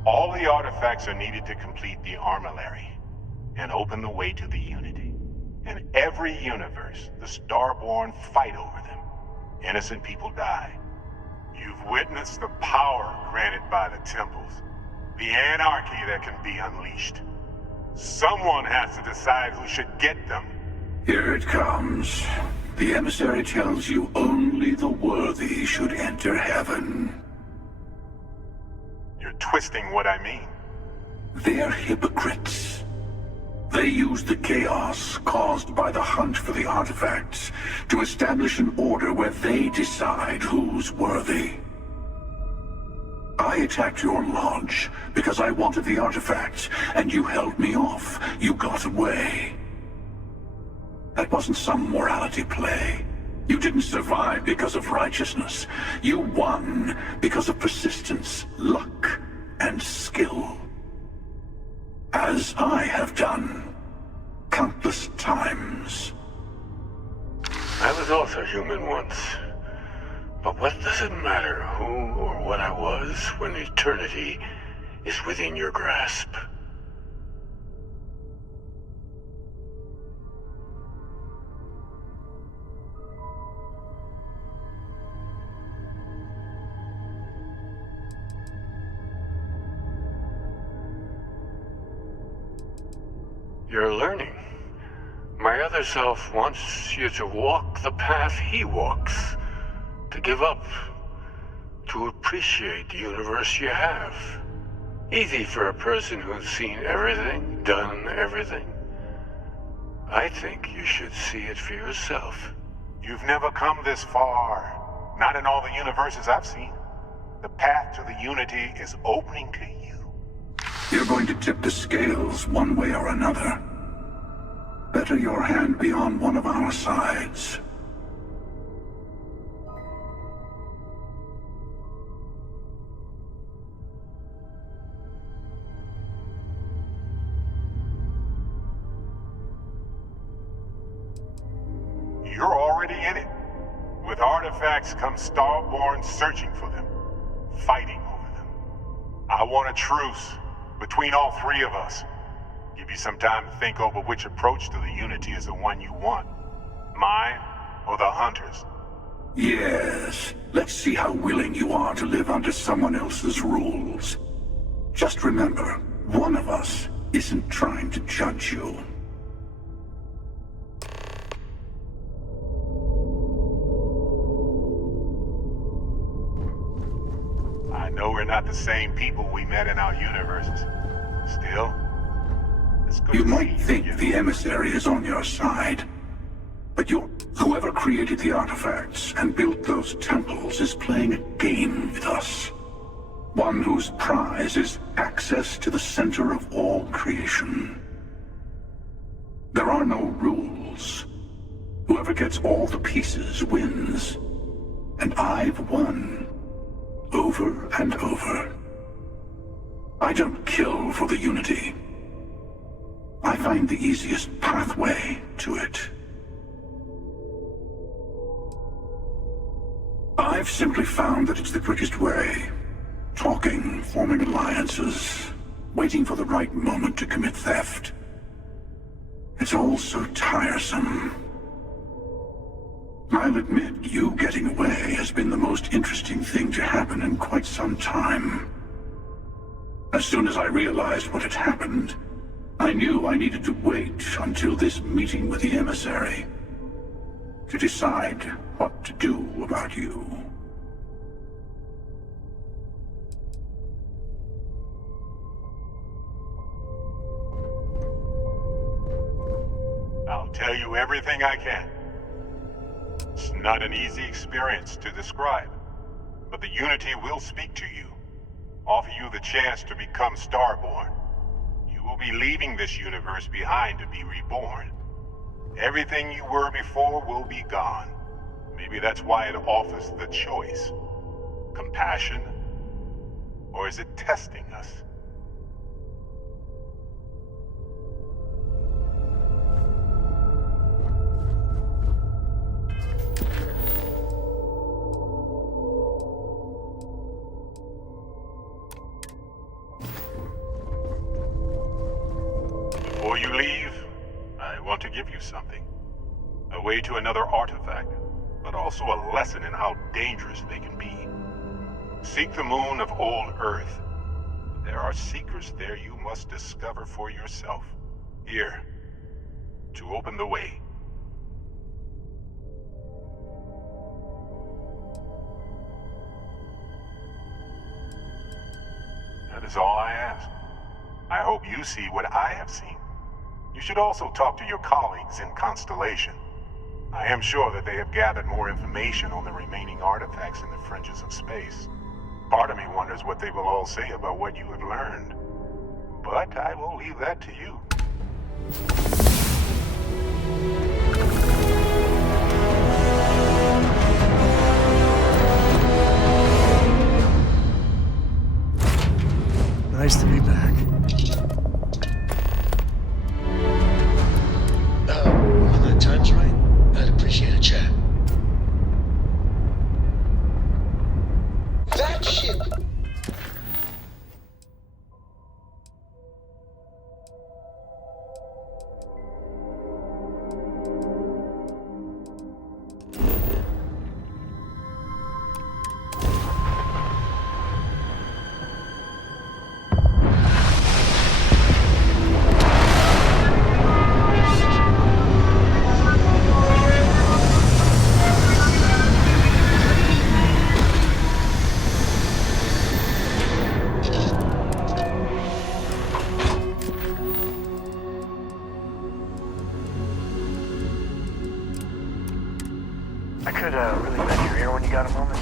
All the artifacts are needed to complete the armillary and open the way to the Unity. In every universe, the Starborn fight over them. Innocent people die. You've witnessed the power granted by the temples, the anarchy that can be unleashed. Someone has to decide who should get them. Here it comes. The emissary tells you only the worthy should enter heaven. You're twisting what I mean. They're hypocrites. They use the chaos caused by the hunt for the artifacts to establish an order where they decide who's worthy. I attacked your lodge because I wanted the artifacts, and you held me off. You got away. That wasn't some morality play. You didn't survive because of righteousness. You won because of persistence, luck, and skill. As I have done, countless times. I was also human once. But what does it matter who or what I was when eternity is within your grasp? You're learning. My other self wants you to walk the path he walks. To give up. To appreciate the universe you have. Easy for a person who's seen everything, done everything. I think you should see it for yourself. You've never come this far. Not in all the universes I've seen. The path to the Unity is opening to you. You're going to tip the scales one way or another. Better your hand be on one of our sides. You're already in it. With artifacts come Starborn searching for them, fighting over them. I want a truce between all three of us. Give you some time to think over which approach to the Unity is the one you want. Mine or the Hunter's? Yes. Let's see how willing you are to live under someone else's rules. Just remember, one of us isn't trying to judge you. I know we're not the same people we met in our universes. Still, it's good You to might see think you. the emissary is on your side, but whoever created the artifacts and built those temples is playing a game with us. One whose prize is access to the center of all creation. There are no rules. Whoever gets all the pieces wins. And I've won. Over and over. I don't kill for the Unity. I find the easiest pathway to it. I've simply found that it's the quickest way. Talking, forming alliances, waiting for the right moment to commit theft. It's all so tiresome. I'll admit, you getting away has been the most interesting thing to happen in quite some time. As soon as I realized what had happened, I knew I needed to wait until this meeting with the emissary to decide what to do about you. I'll tell you everything I can. It's not an easy experience to describe, but the Unity will speak to you, offer you the chance to become Starborn. You will be leaving this universe behind to be reborn. Everything you were before will be gone. Maybe that's why it offers the choice. Compassion? Or is it testing us? Before you leave, I want to give you something. A way to another artifact, but also a lesson in how dangerous they can be. Seek the moon of old Earth. There are secrets there you must discover for yourself. Here, to open the way. That is all I ask. I hope you see what I have seen. You should also talk to your colleagues in Constellation. I am sure that they have gathered more information on the remaining artifacts in the fringes of space. Part of me wonders what they will all say about what you have learned. But I will leave that to you. Nice to be back. When the time's right, I'd appreciate a chat. That shit! I could really bend your ear when you got a moment.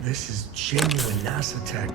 This is genuine NASA tech.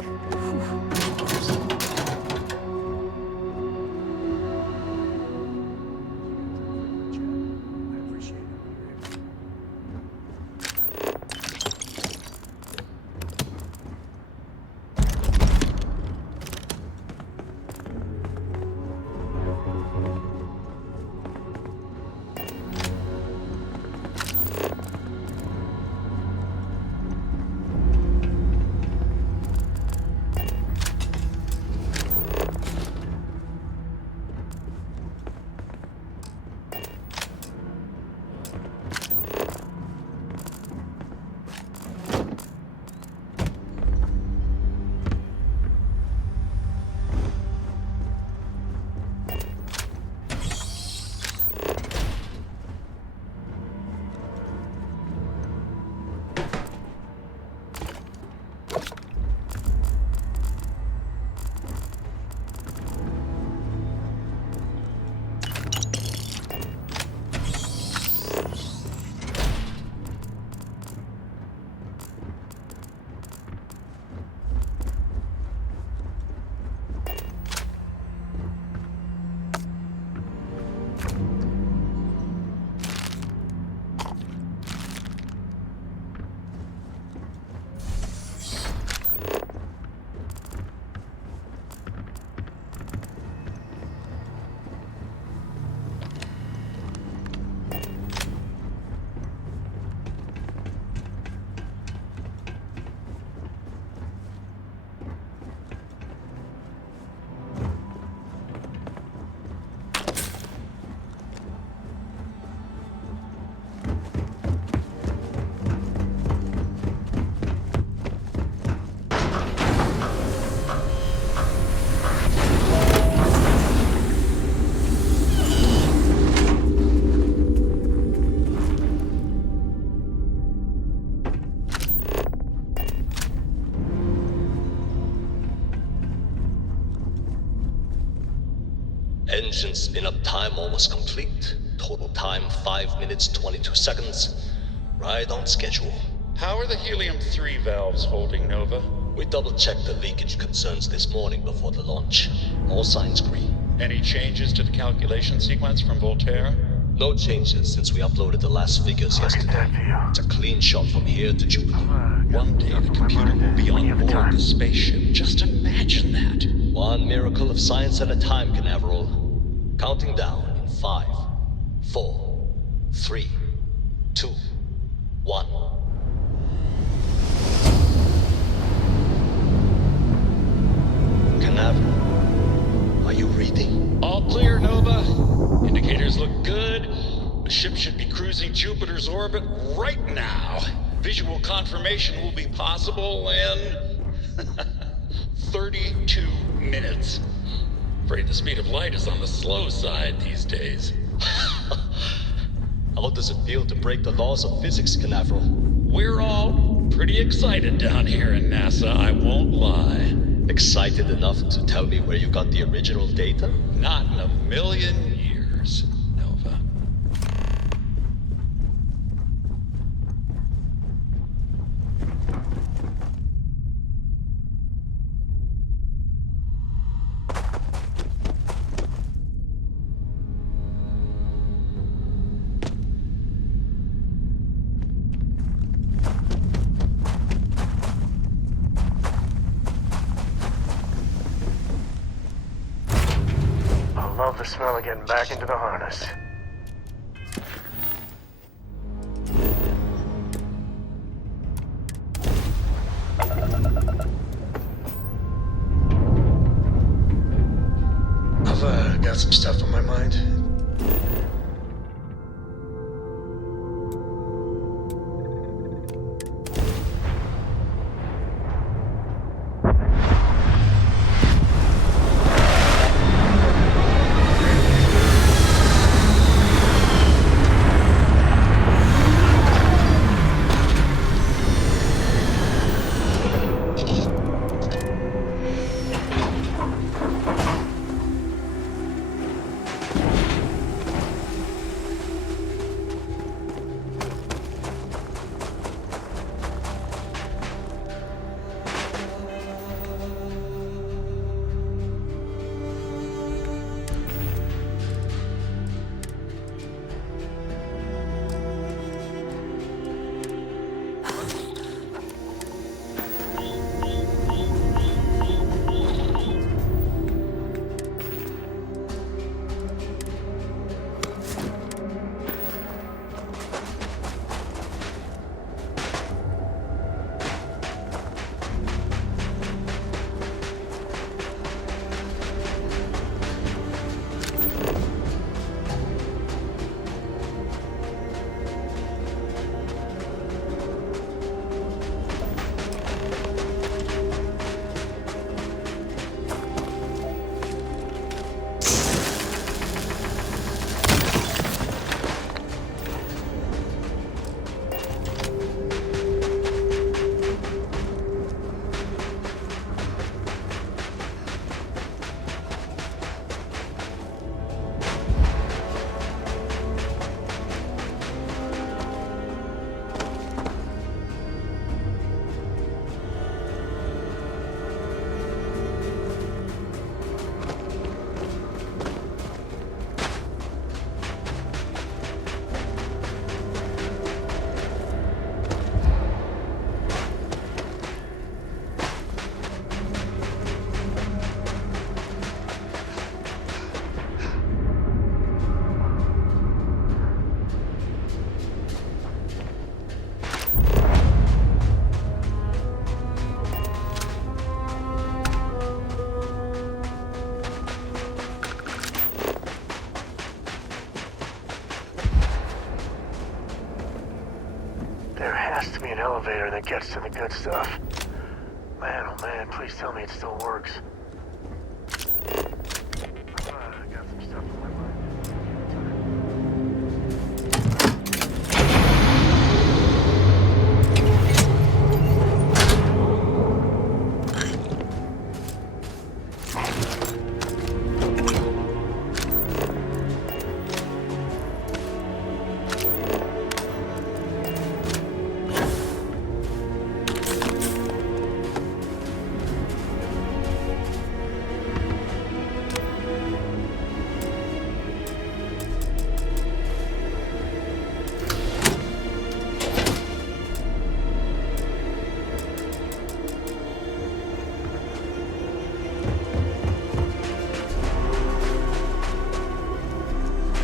Engine spin-up time almost complete. Total time 5 minutes 22 seconds. Right on schedule. How are the helium-3 valves holding, Nova? We double-checked the leakage concerns this morning before the launch. All signs green. Any changes to the calculation sequence from Voltaire? No changes since we uploaded the last figures yesterday. It's a clean shot from here to Jupiter. One day the computer will be on board the spaceship. Just imagine that. One miracle of science at a time, Canaveral. Counting down in 5, 4, 3, 2, 1. Canaveral, are you reading? All clear, Nova. Indicators look good. The ship should be cruising Jupiter's orbit right now. Visual confirmation will be possible in 32 minutes. Afraid the speed of light is on the slow side these days. How does it feel to break the laws of physics, Canaveral? We're all pretty excited down here in NASA, I won't lie. Excited enough to tell me where you got the original data? Not in a million years, Nova. I love the smell of getting back into the harness. I've got some stuff on my mind. Elevator that gets to the good stuff. Man, oh man, please tell me it still works. I got some stuff on my mind.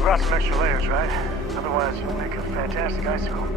brought some extra layers, right? Otherwise, you'll make a fantastic icicle.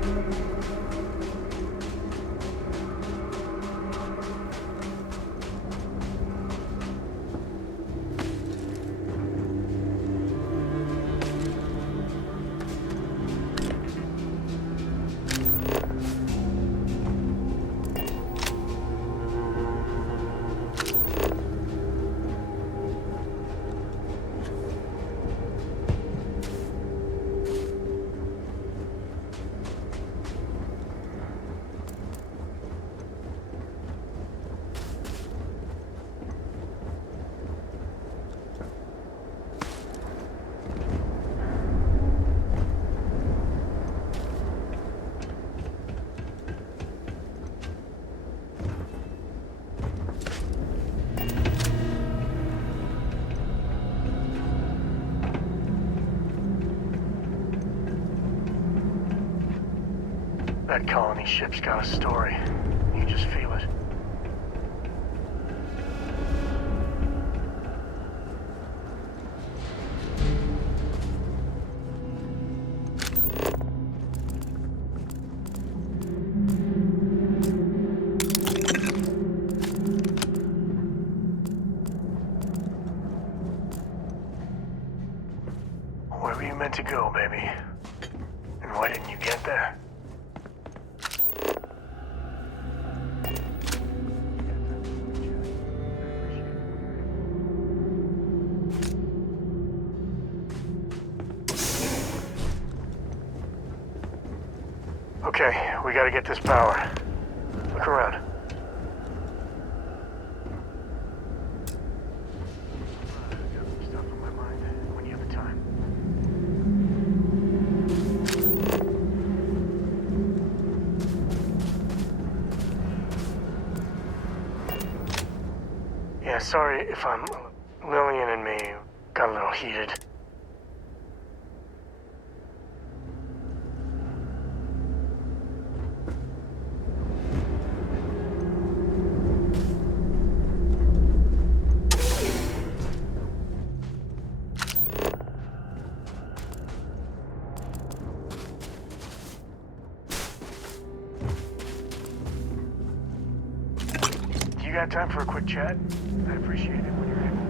That colony ship's got a story. You just feel it. Where were you meant to go, baby? And why didn't you get there? Okay, we gotta get this power. Look around. Stuff on my mind when you have the time. Yeah, sorry if Lillian and me got a little heated. You got time for a quick chat? I'd appreciate it when you're able.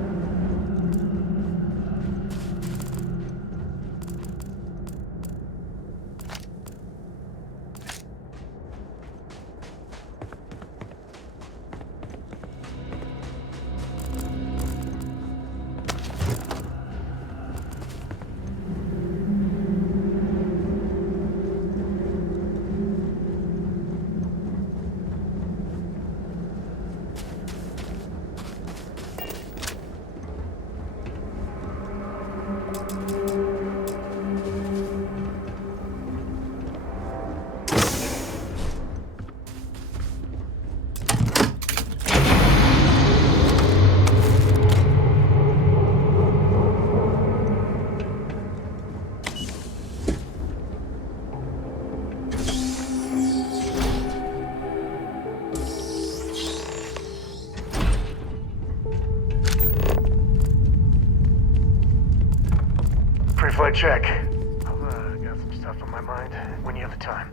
Pre-flight check. I've got some stuff on my mind when you have the time.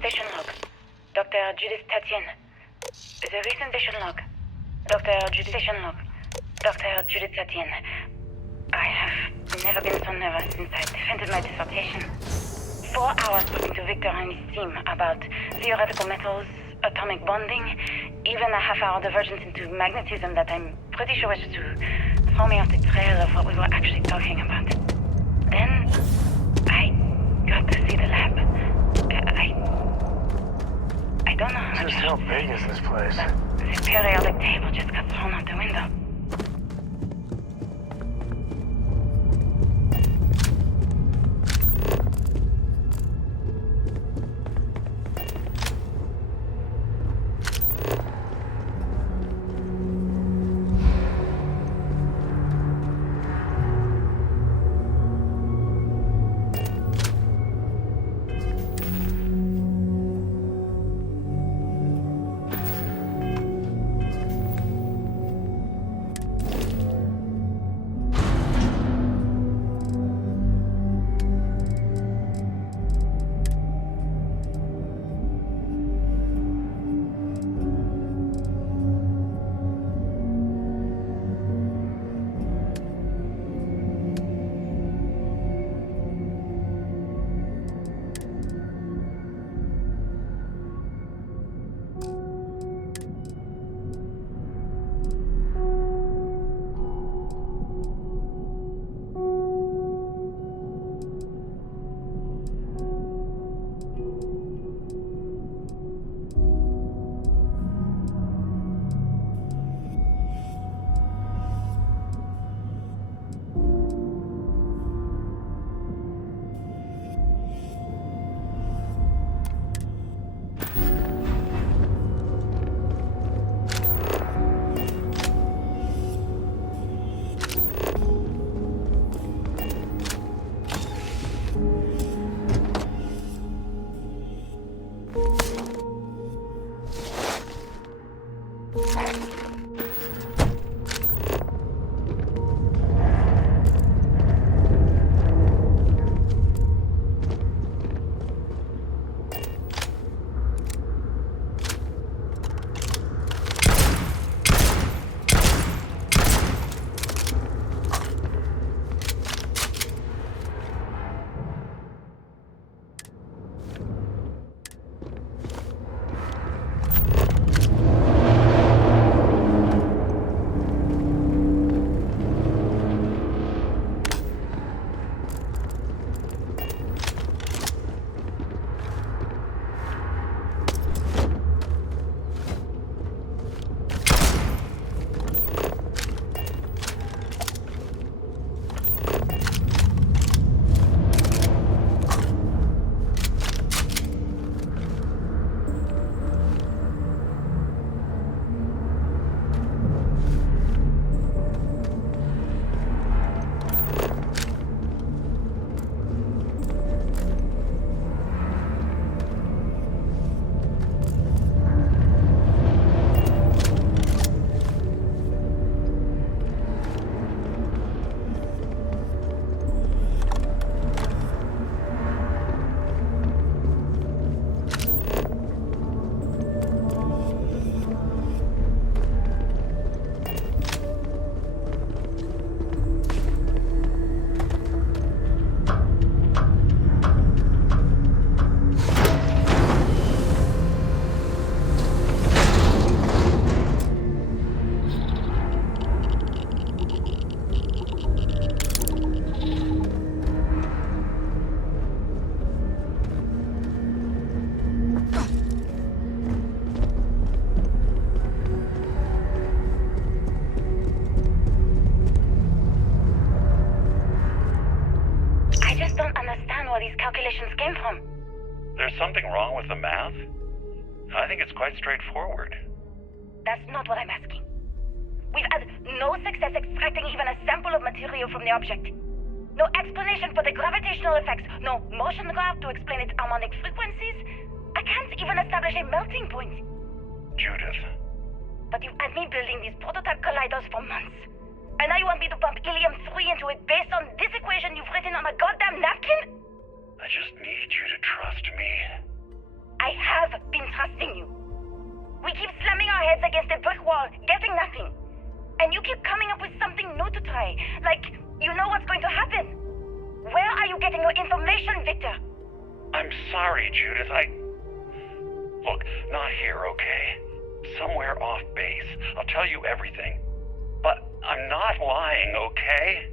Station log. Dr. Judith Tatian. The recent station log. Dr. Judith Station log. Dr. Judith Tatian. I have never been so nervous since I defended my dissertation. 4 hours talking to Victor and his team about theoretical metals, atomic bonding, even a half-hour divergence into magnetism that I'm pretty sure was to throw me off the trail of what we were actually talking about. Then, I got to see the lab. I don't know how much. Just how big is this place? The periodic table just got thrown out the window. where these calculations came from. There's something wrong with the math? I think it's quite straightforward. That's not what I'm asking. We've had no success extracting even a sample of material from the object. No explanation for the gravitational effects, no motion graph to explain its harmonic frequencies. I can't even establish a melting point. Judith. But you've had me building these prototype colliders for months. And now you want me to pump helium-3 into it based on this equation you've written on a goddamn napkin? I just need you to trust me. I have been trusting you. We keep slamming our heads against a brick wall, getting nothing. And you keep coming up with something new to try. Like, you know what's going to happen. Where are you getting your information, Victor? I'm sorry, Judith. Look, not here, okay? Somewhere off base. I'll tell you everything. But I'm not lying, okay?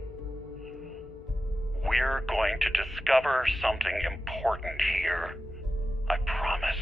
We're going to discover something important here. I promise.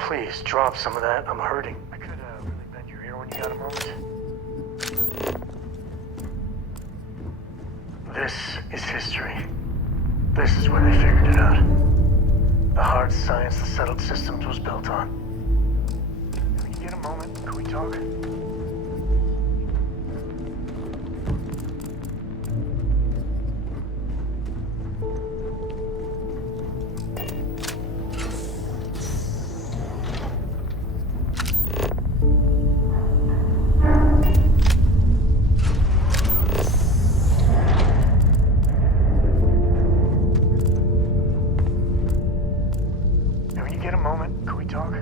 Please, drop some of that. I'm hurting. I could really bend your ear when you got a moment. This is history. This is where they figured it out. The hard science the settled systems was built on. When you get a moment, can we talk? When you get a moment, can we talk?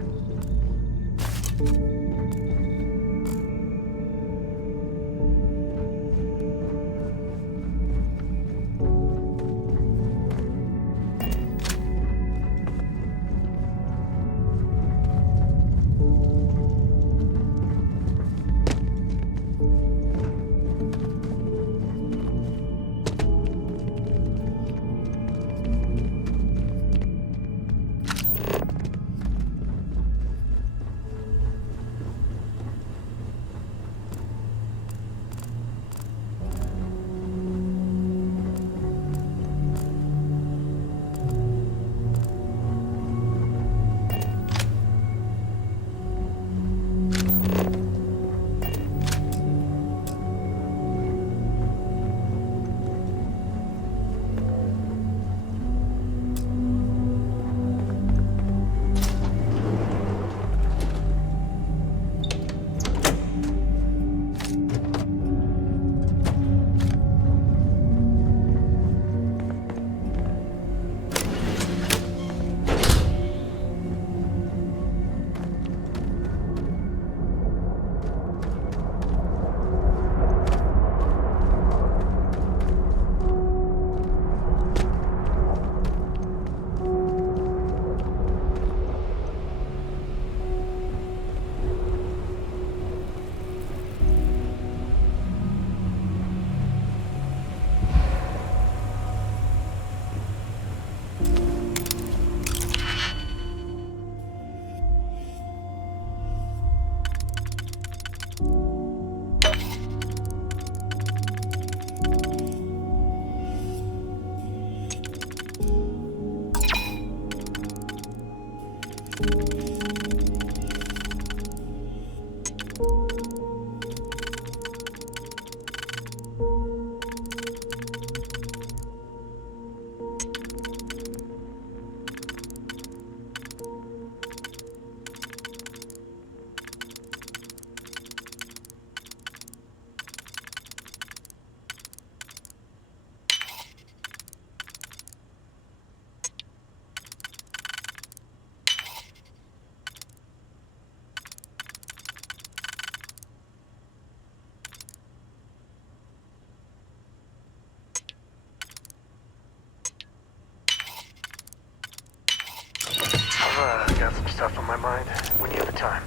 stuff on my mind when you have the time.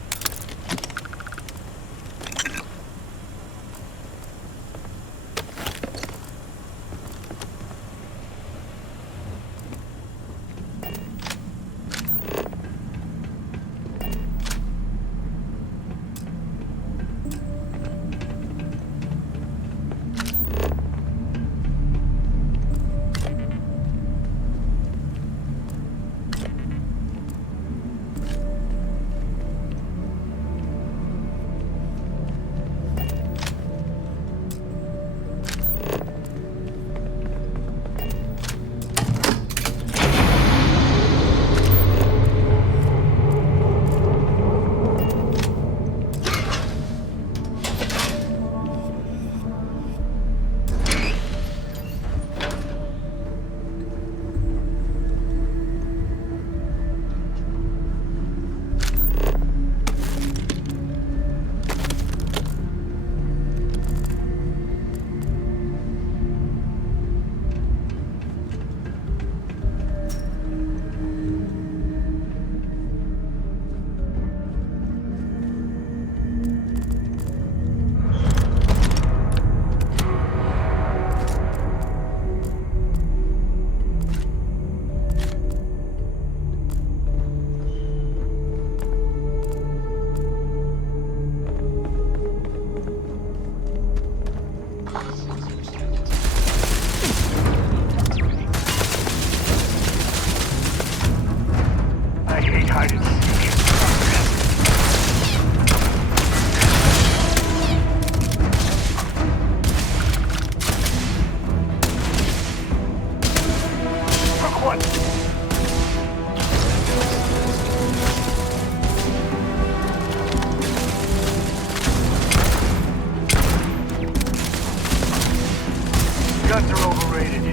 Guns are overrated.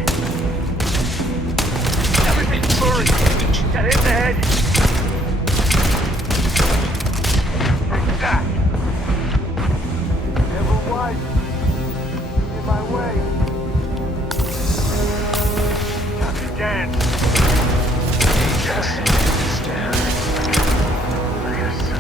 Everything's blurry. Got hit in the head. Never was in my way. Time to dance. Just stand. I guess so.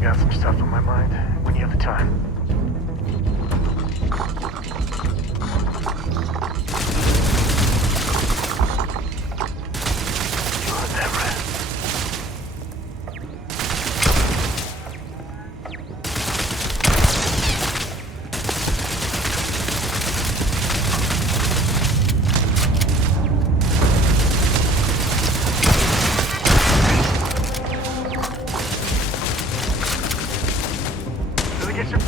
Got some stuff on my mind when you have the time.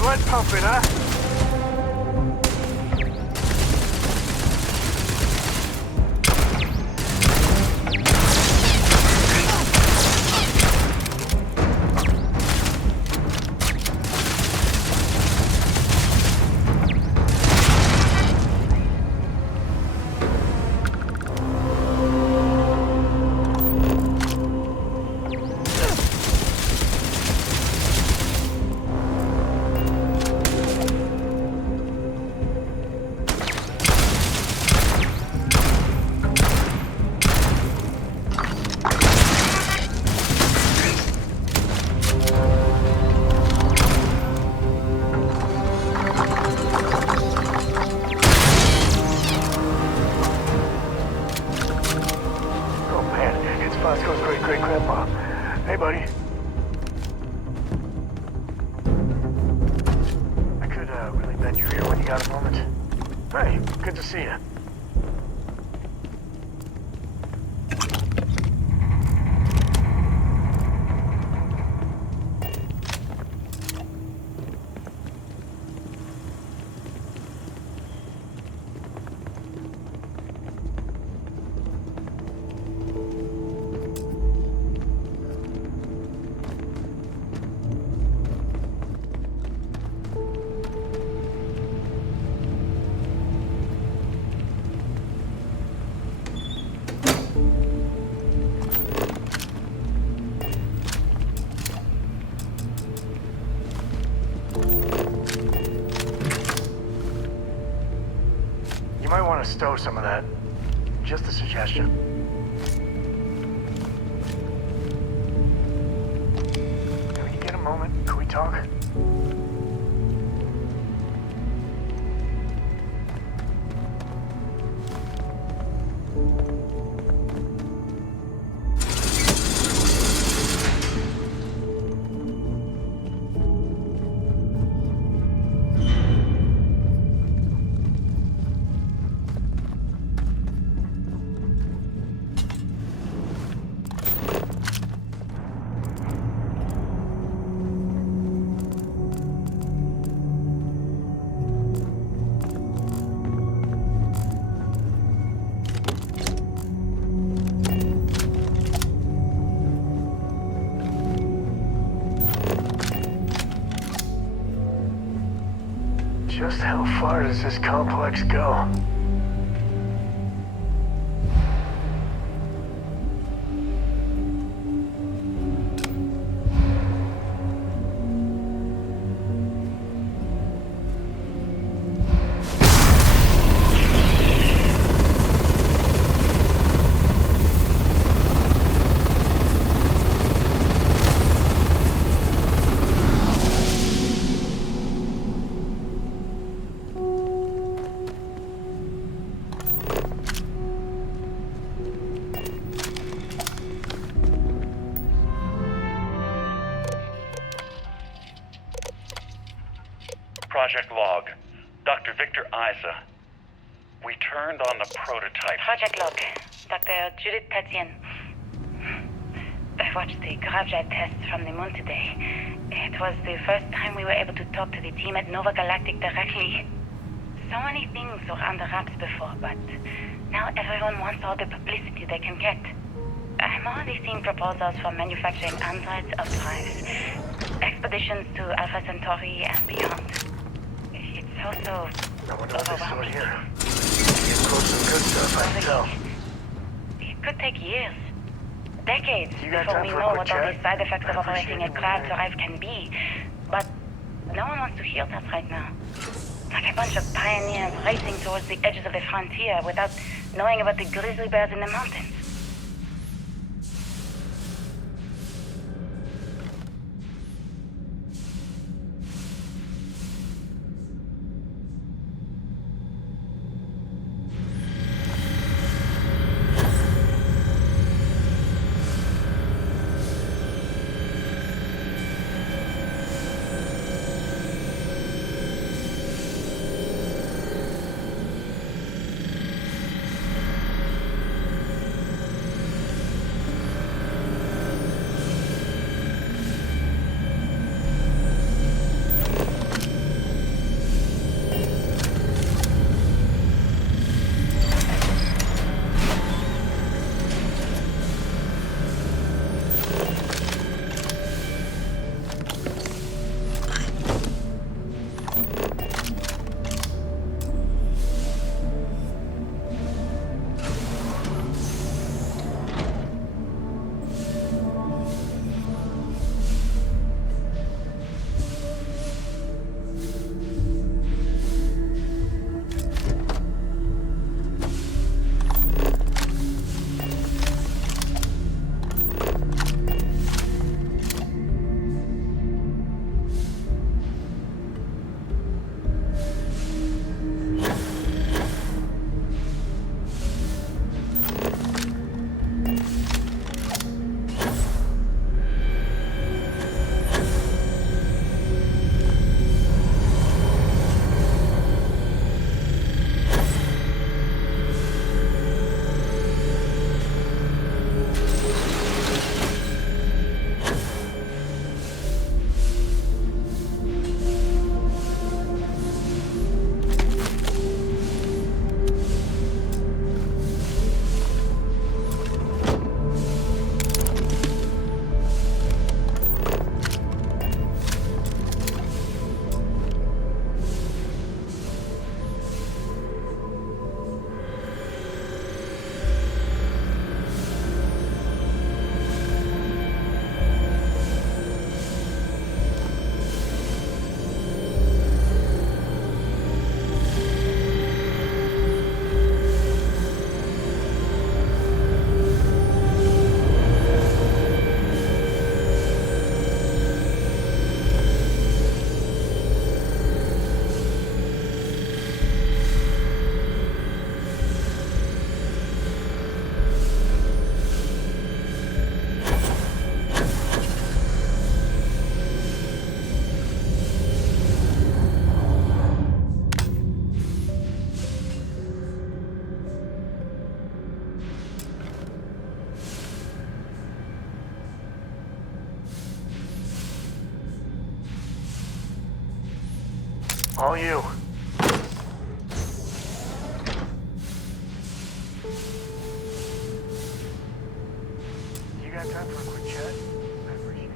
Blood pumping, huh? Hey, buddy. I could really bend your ear when you got a moment. Hey, good to see you. You might want to stow some of that. Just a suggestion. When you get a moment, could we talk? Just how far does this complex go? Project log. Dr. Victor Isa. We turned on the prototype. Project log. Dr. Judith Tatien. I watched the gravjet tests from the moon today. It was the first time we were able to talk to the team at Nova Galactic directly. So many things were under wraps before, but now everyone wants all the publicity they can get. I'm already seeing proposals for manufacturing androids of drives, expeditions to Alpha Centauri and beyond. It's also overwhelming. Here. Get close to good stuff, I can tell. It could take years, decades, You got before time we for a know quick what all chat? the side effects of I operating a appreciate grav it. drive can be. But no one wants to hear that right now. Like a bunch of pioneers racing towards the edges of the frontier without knowing about the grizzly bears in the mountains. All you. You got time for a quick chat? I appreciate it.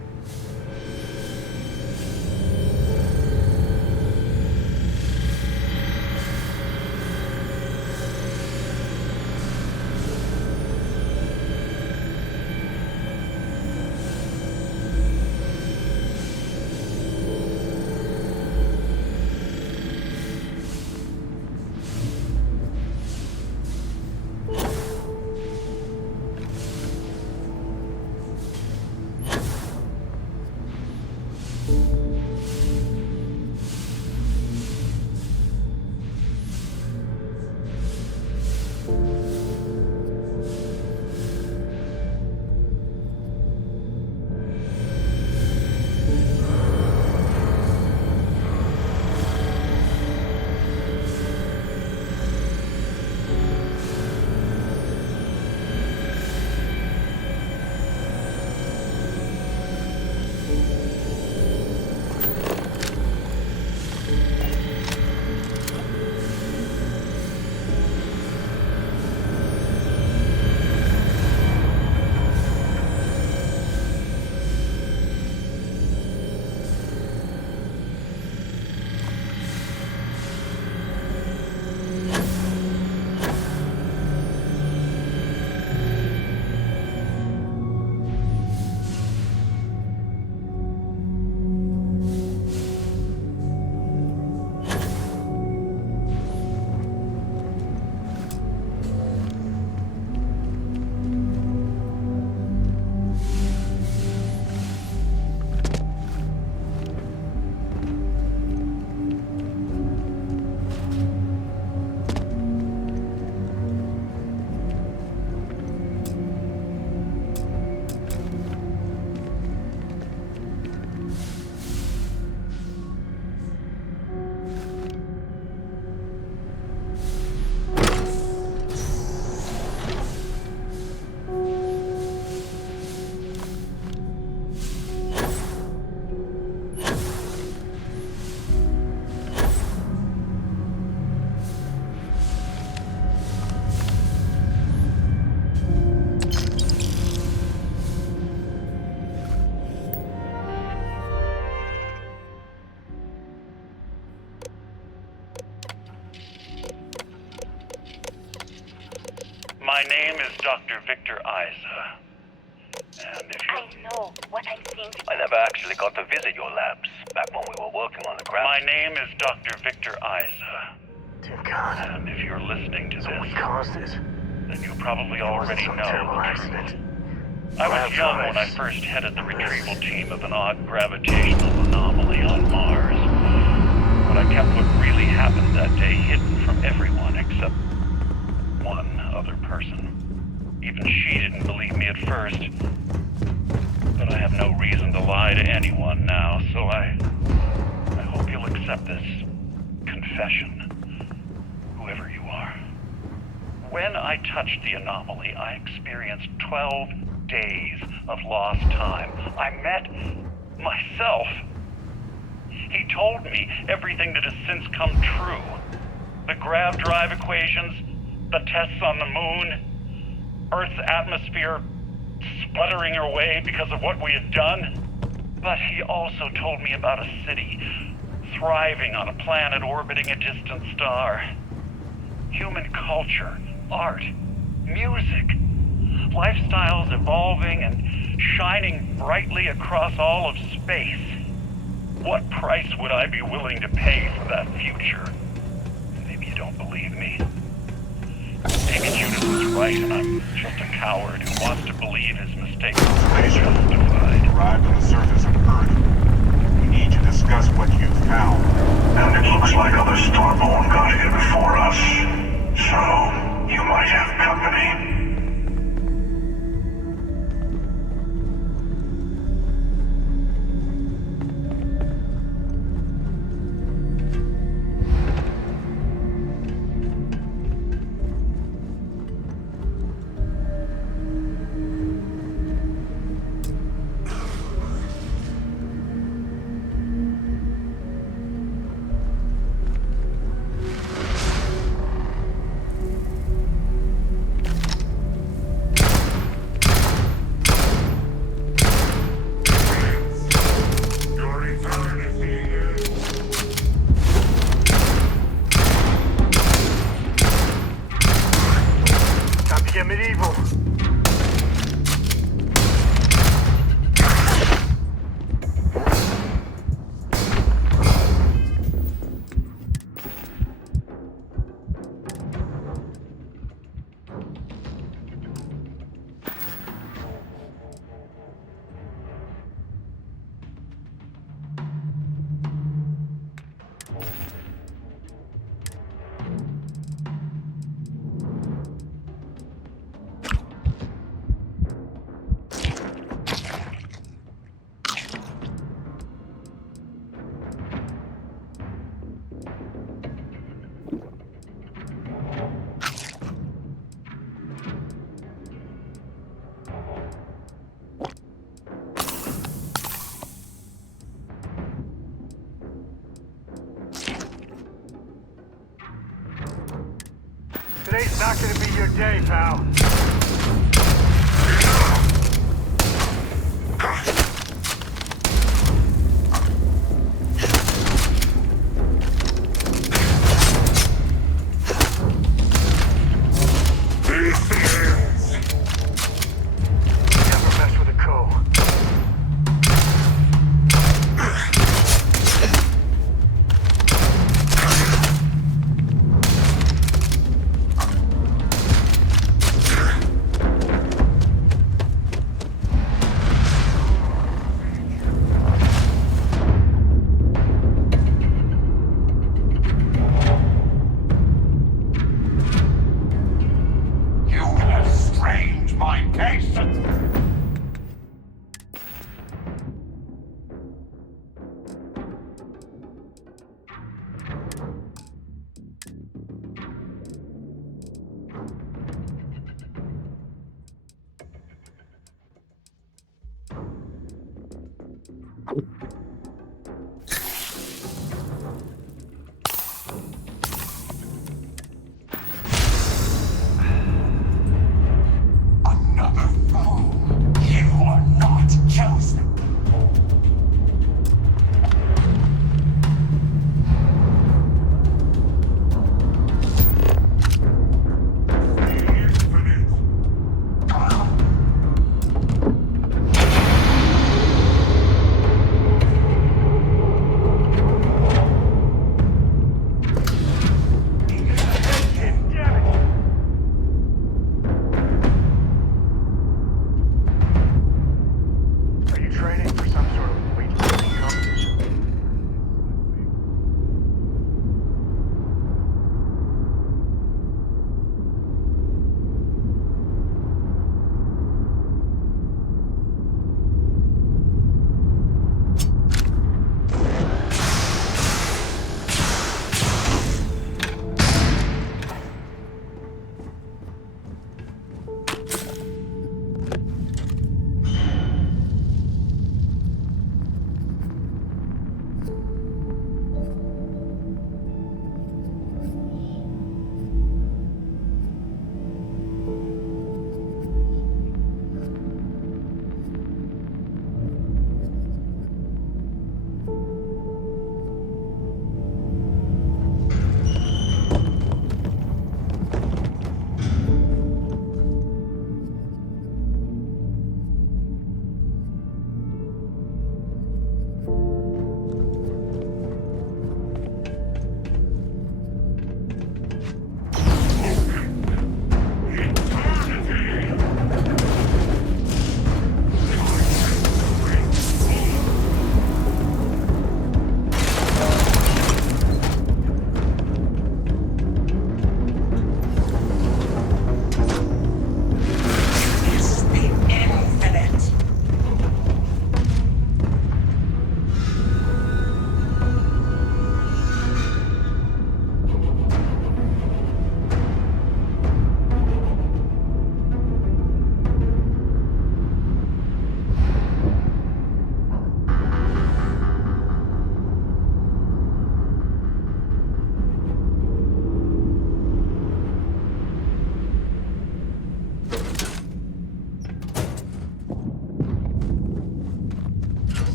My name is Dr. Victor Isa. And if you... I know what I'm seeing. I never actually got to visit your labs back when we were working on the ground. My name is Dr. Victor Isa. Dear God. And if you're listening to So this, what caused it? then you probably already know Terrible the accident. truth. I was young when I first headed the retrieval team of an odd gravitational anomaly on Mars. But I kept what really happened that day hidden from everyone except one other person. Even she didn't believe me at first. But I have no reason to lie to anyone now, so I hope you'll accept this confession, whoever you are. When I touched the anomaly, I experienced 12 days of lost time. I met myself. He told me everything that has since come true. The grav drive equations, the tests on the moon, Earth's atmosphere sputtering away because of what we had done. But he also told me about a city thriving on a planet orbiting a distant star. Human culture, art, music, lifestyles evolving and shining brightly across all of space. What price would I be willing to pay for that future? Maybe you don't believe me. Maybe Judith was right and I'm just a coward who wants to believe his mistakes are justified. Arrived on the surface of Earth. We need to discuss what you found. And it looks like other Starborn got here before us. So, you might have company. Today's not gonna be your day, pal.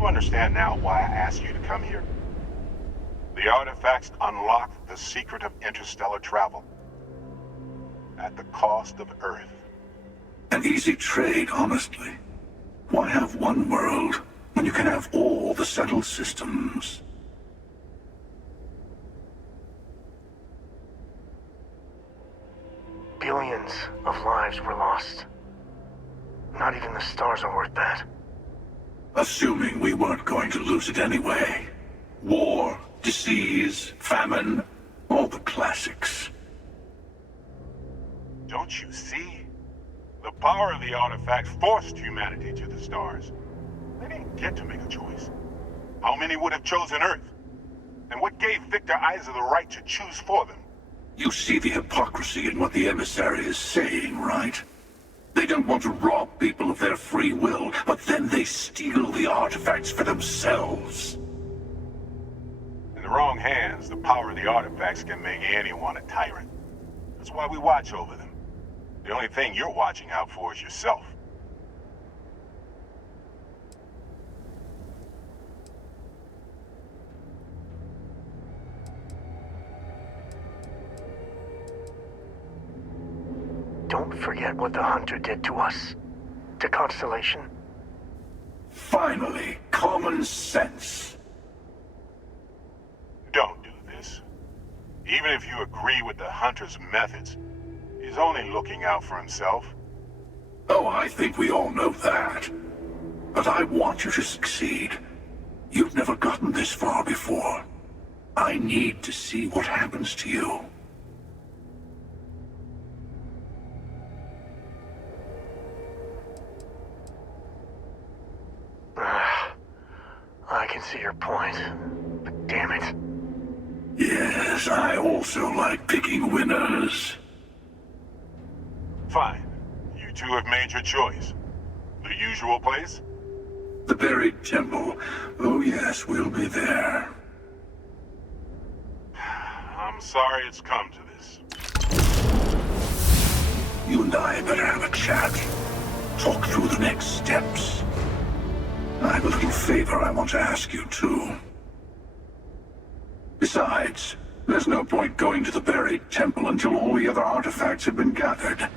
you understand now why I asked you to come here? The artifacts unlock the secret of interstellar travel. At the cost of Earth. An easy trade, honestly. Why have one world when you can have all the settled systems? Billions of lives were lost. Not even the stars are worth that. Assuming we weren't going to lose it anyway. War, disease, famine, all the classics. Don't you see? The power of the artifacts forced humanity to the stars. They didn't get to make a choice. How many would have chosen Earth? And what gave Victor Isa the right to choose for them? You see the hypocrisy in what the emissary is saying, right? They don't want to rob people of their free will, but then they steal the artifacts for themselves. In the wrong hands, the power of the artifacts can make anyone a tyrant. That's why we watch over them. The only thing you're watching out for is yourself. Don't forget what the Hunter did to us. To Constellation. Finally, common sense. Don't do this. Even if you agree with the Hunter's methods, he's only looking out for himself. Oh, I think we all know that. But I want you to succeed. You've never gotten this far before. I need to see what happens to you. I can see your point, but damn it. Yes, I also like picking winners. Fine. You two have made your choice. The usual place? The buried temple. Oh yes, we'll be there. I'm sorry it's come to this. You and I better have a chat. Talk through the next steps. I have a little favor I want to ask you, too. Besides, there's no point going to the buried temple until all the other artifacts have been gathered.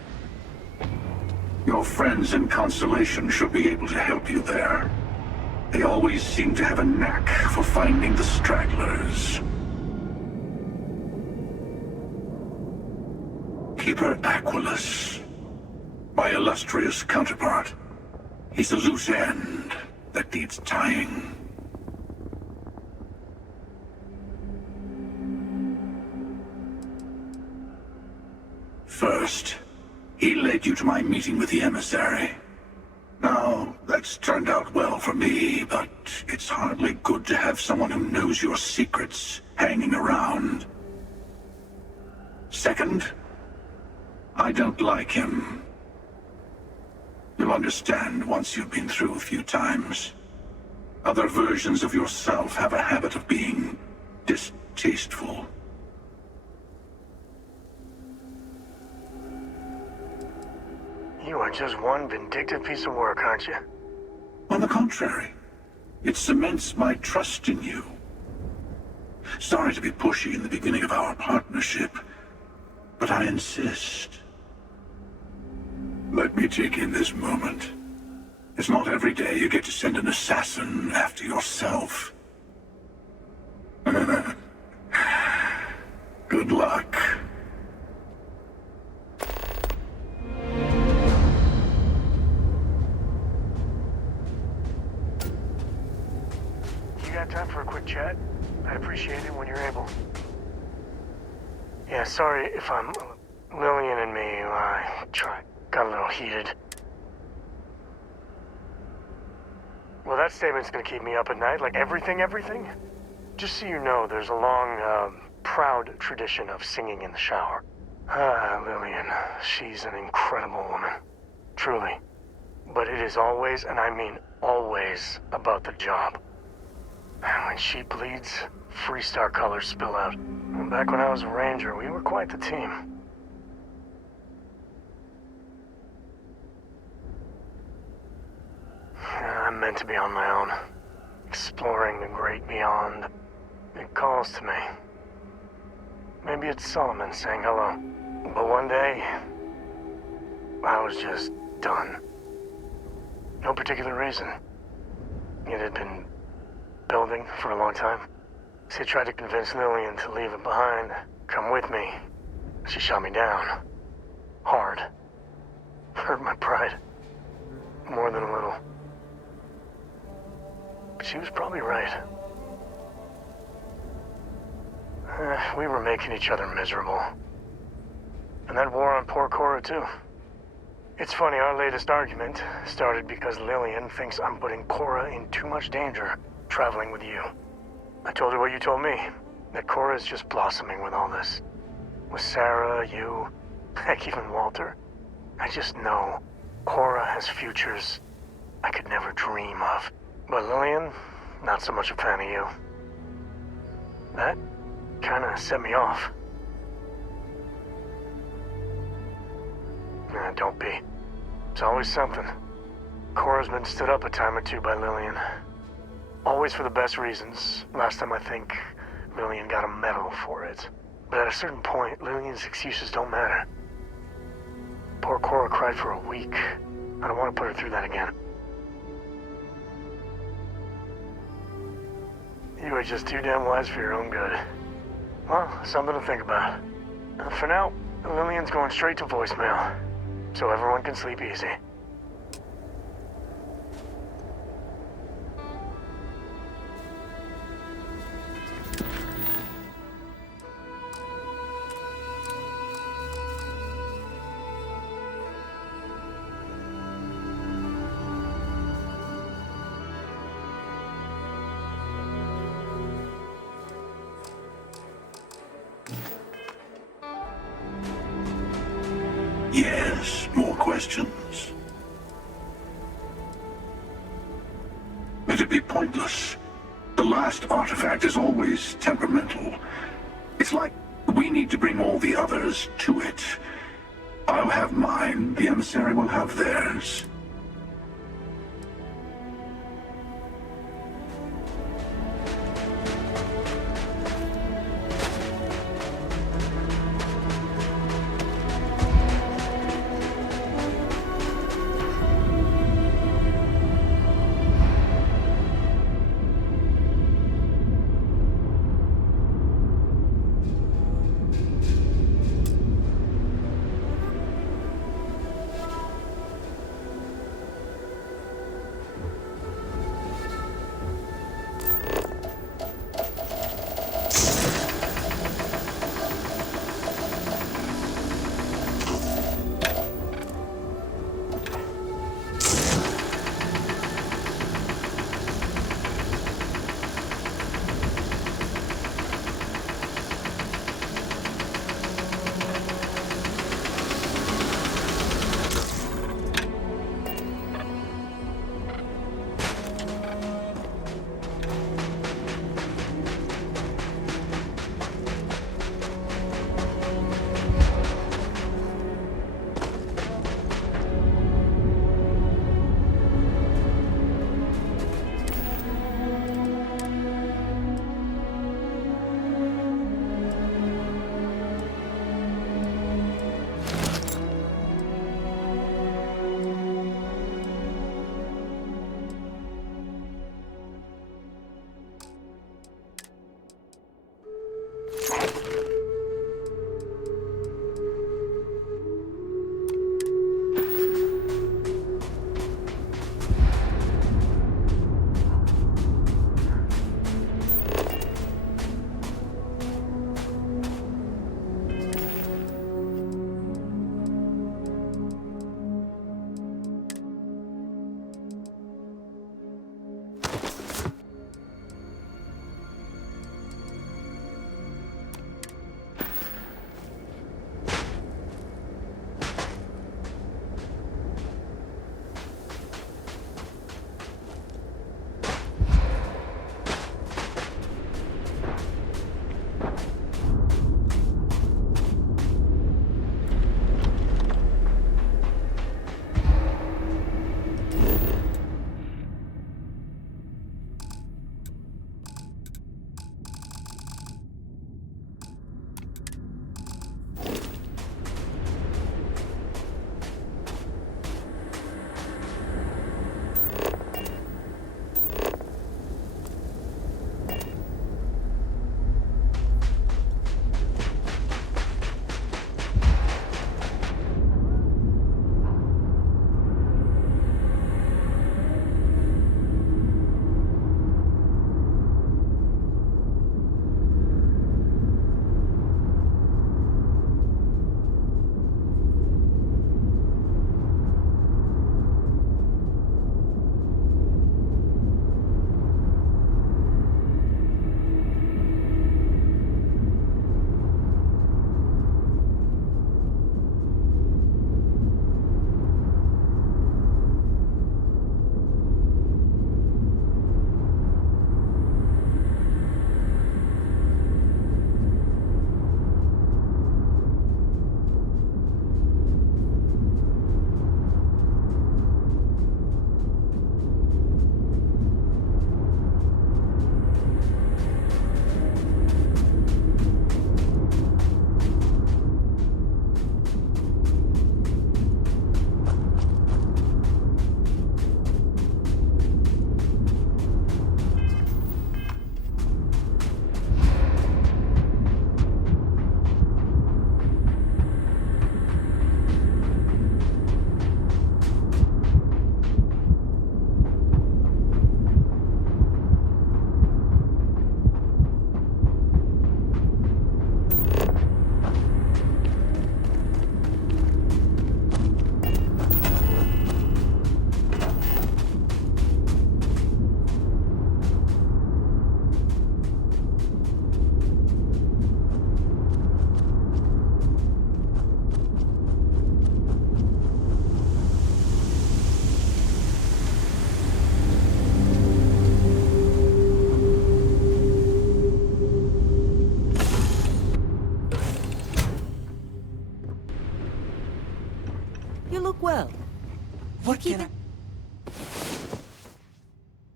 Your friends in Constellation should be able to help you there. They always seem to have a knack for finding the stragglers. Keeper Aquilus, my illustrious counterpart. He's a loose end that needs tying. First, he led you to my meeting with the emissary. Now, that's turned out well for me, but it's hardly good to have someone who knows your secrets hanging around. Second, I don't like him. You'll understand once you've been through a few times. Other versions of yourself have a habit of being distasteful. You are just one vindictive piece of work, aren't you? On the contrary, it cements my trust in you. Sorry to be pushy in the beginning of our partnership, but I insist. Let me take in this moment. It's not every day you get to send an assassin after yourself. Good luck. You got time for a quick chat? I'd appreciate it when you're able. Yeah, sorry if I'm... Lillian and me, got a little heated. Well, that statement's gonna keep me up at night, like everything? Just so you know, there's a long, proud tradition of singing in the shower. Lillian, she's an incredible woman. Truly. But it is always, and I mean always, about the job. When she bleeds, Freestar colors spill out. And back when I was a ranger, we were quite the team. I'm meant to be on my own. exploring the great beyond. It calls to me. Maybe it's Solomon saying hello. But one day, I was just done. No particular reason. It had been building for a long time. She tried to convince Lillian to leave it behind, come with me. She shot me down. Hard. Hurt my pride. More than a little. But she was probably right. We were making each other miserable. And that wore on poor Cora, too. It's funny, our latest argument started because Lillian thinks I'm putting Cora in too much danger traveling with you. I told her what you told me, that Cora's just blossoming with all this. With Sarah, you, heck, even Walter. I just know Cora has futures I could never dream of. But Lillian, not so much a fan of you. That kinda set me off. Nah, don't be. It's always something. Cora's been stood up a time or two by Lillian. Always for the best reasons. Last time I think Lillian got a medal for it. But at a certain point, Lillian's excuses don't matter. Poor Cora cried for a week. I don't want to put her through that again. You are just too damn wise for your own good. Well, something to think about. For now, Lillian's going straight to voicemail, so everyone can sleep easy. Yes, more questions. It'd be pointless. The last artifact is always temperamental. It's like we need to bring all the others to it. I'll have mine, the emissary will have theirs.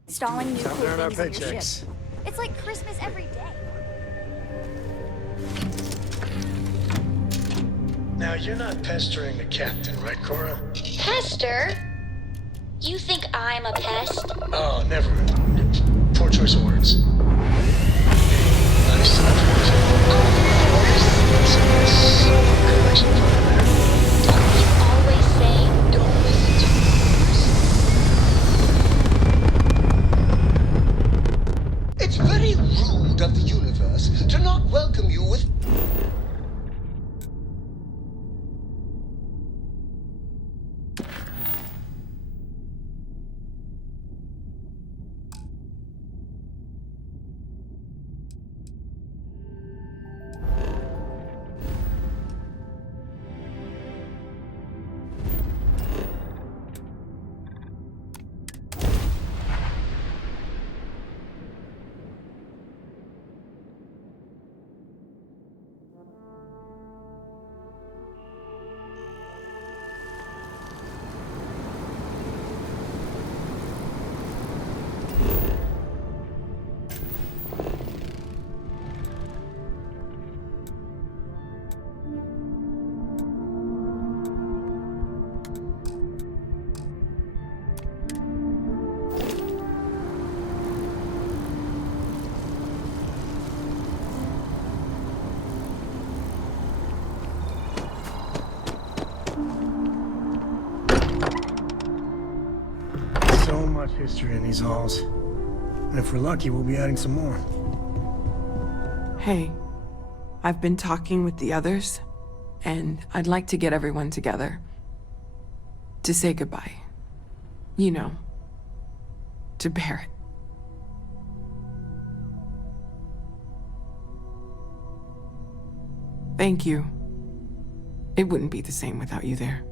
Installing new Time cool to earn our things in your paychecks. ship. It's like Christmas every day. Now, you're not pestering the captain, right, Cora? Pester? You think I'm a pest? Oh, never. Poor choice of words. Nice to know. Correction from there. Don't you always say, don't listen to It's very rude of the universe to not welcome you with... So much history in these halls. And if we're lucky, we'll be adding some more. Hey, I've been talking with the others, and I'd like to get everyone together. To say goodbye. You know, to Barrett. Thank you. It wouldn't be the same without you there.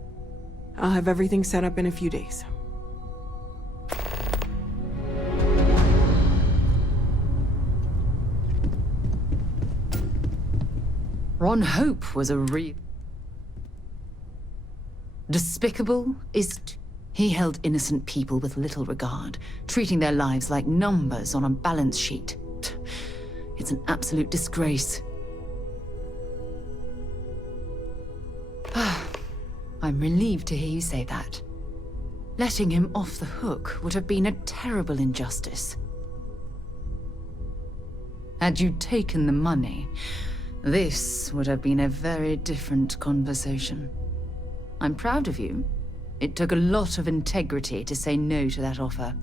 I'll have everything set up in a few days. Ron Hope was a despicable is... He held innocent people with little regard, treating their lives like numbers on a balance sheet. It's an absolute disgrace. I'm relieved to hear you say that. Letting him off the hook would have been a terrible injustice. Had you taken the money, this would have been a very different conversation. I'm proud of you. It took a lot of integrity to say no to that offer.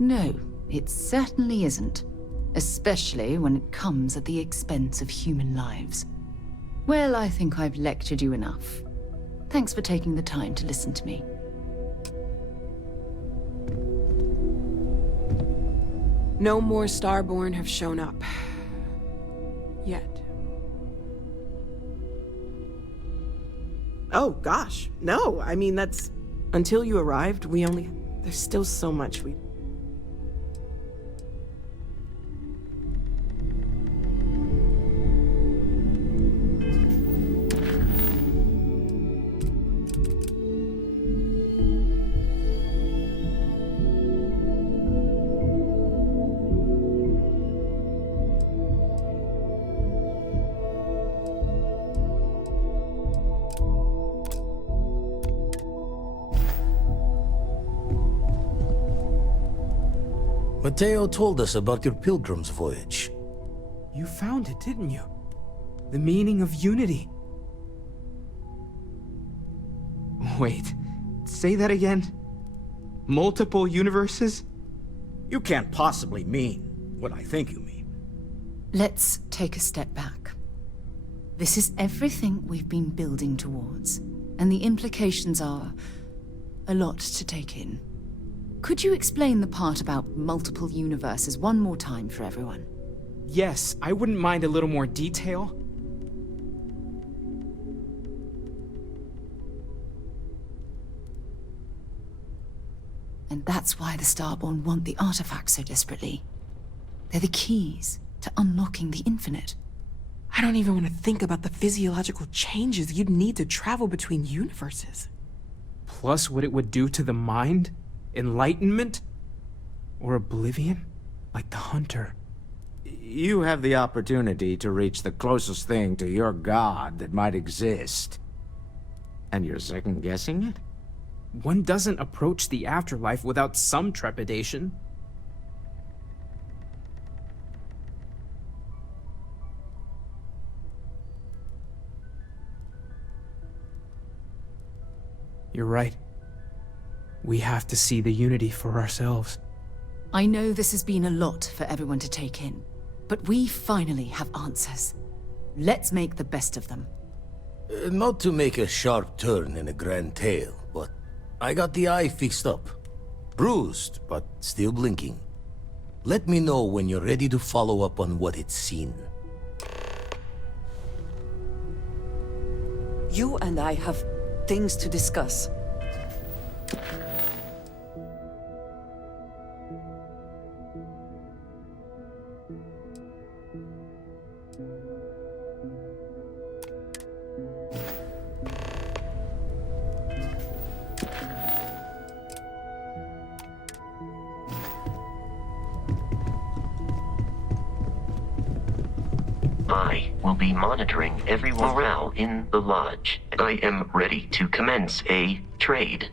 No, it certainly isn't. Especially when it comes at the expense of human lives. Well, I think I've lectured you enough. Thanks for taking the time to listen to me. No more Starborn have shown up. Yet. Oh, gosh. No, I mean, that's... Until you arrived, we only... There's still so much we... Mateo told us about your pilgrim's voyage. You found it, didn't you? The meaning of unity. Wait, say that again? Multiple universes? You can't possibly mean what I think you mean. Let's take a step back. This is everything we've been building towards, and the implications are a lot to take in. Could you explain the part about multiple universes one more time for everyone? Yes, I wouldn't mind a little more detail. And that's why the Starborn want the artifacts so desperately. They're the keys to unlocking the infinite. I don't even want to think about the physiological changes you'd need to travel between universes. Plus what it would do to the mind? Enlightenment? Or oblivion? Like the Hunter? You have the opportunity to reach the closest thing to your god that might exist. And you're second-guessing it? One doesn't approach the afterlife without some trepidation. You're right. We have to see the Unity for ourselves. I know this has been a lot for everyone to take in, but we finally have answers. Let's make the best of them. Not to make a sharp turn in a grand tale, but I got the eye fixed up. Bruised, but still blinking. Let me know when you're ready to follow up on what it's seen. You and I have things to discuss. I will be monitoring every morale in the lodge. I am ready to commence a trade.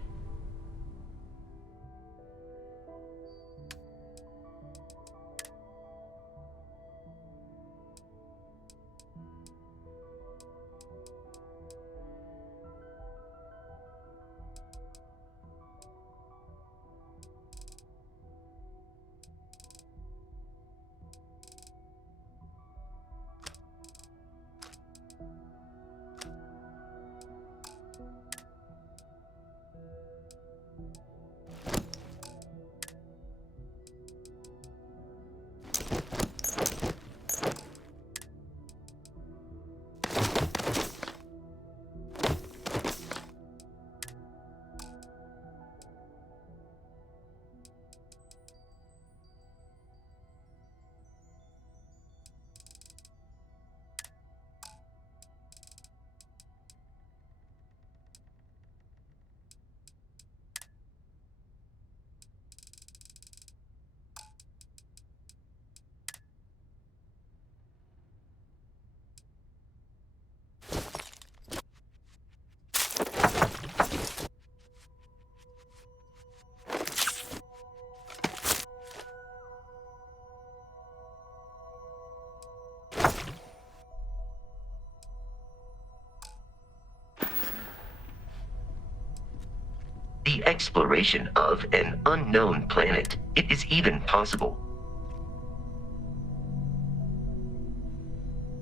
The exploration of an unknown planet. It is even possible.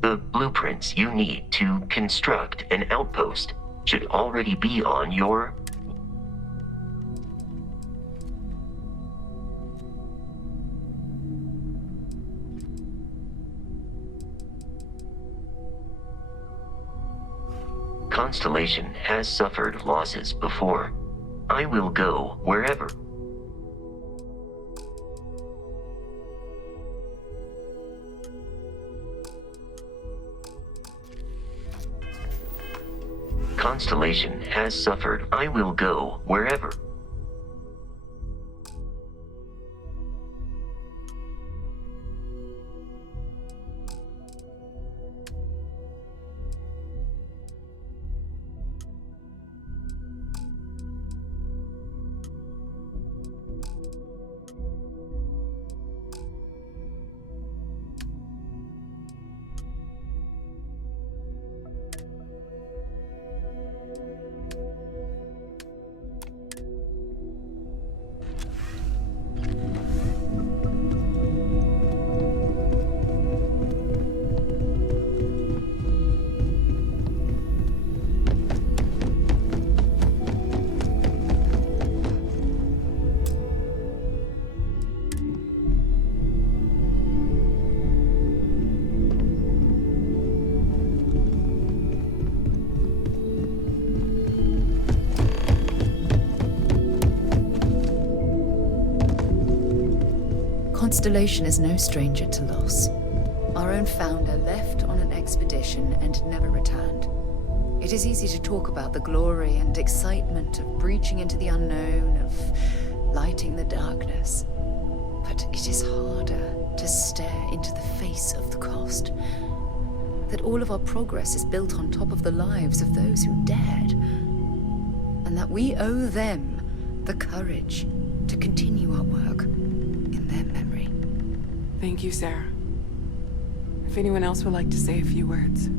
The blueprints you need to construct an outpost should already be on your... Constellation has suffered losses before. I will go wherever. Constellation has suffered. I will go wherever. Constellation is no stranger to loss. Our own founder left on an expedition and never returned. It is easy to talk about the glory and excitement of breaching into the unknown, of light But it is harder to stare into the face of the cost. That all of our progress is built on top of the lives of those who dared. And that we owe them the courage to continue our work in their memory. Thank you, Sarah. If anyone else would like to say a few words.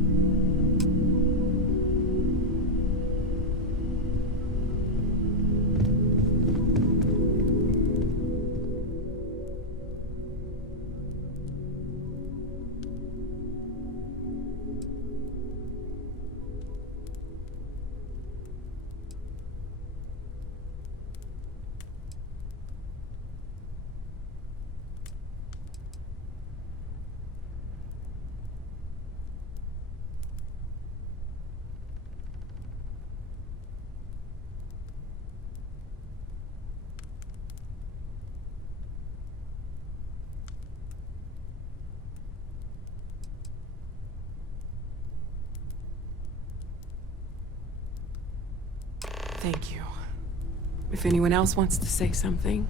Thank you. If anyone else wants to say something.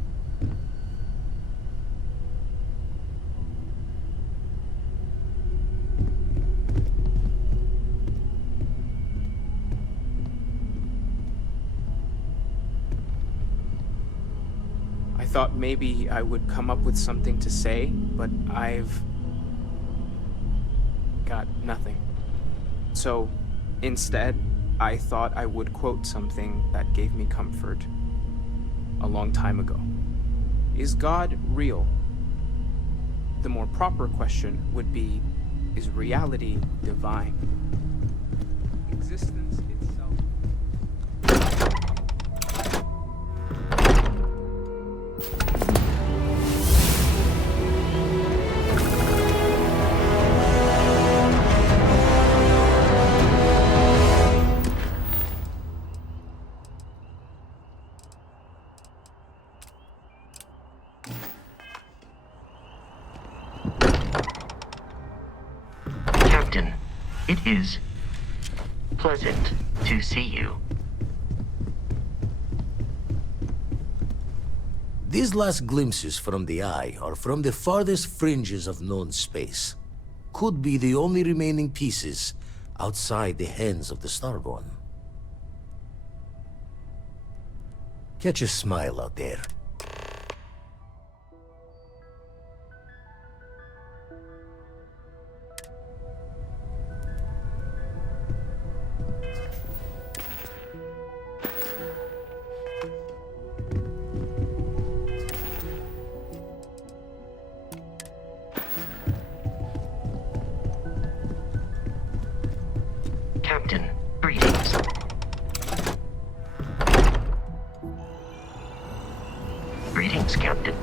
I thought maybe I would come up with something to say, but I've got nothing. So, instead, I thought I would quote something that gave me comfort a long time ago. Is God real? The more proper question would be, is reality divine? Existence itself. Captain, it is pleasant to see you. These last glimpses from the Eye are from the farthest fringes of known space. Could be the only remaining pieces outside the hands of the Starborn. Catch a smile out there. Captain, greetings. Greetings, Captain.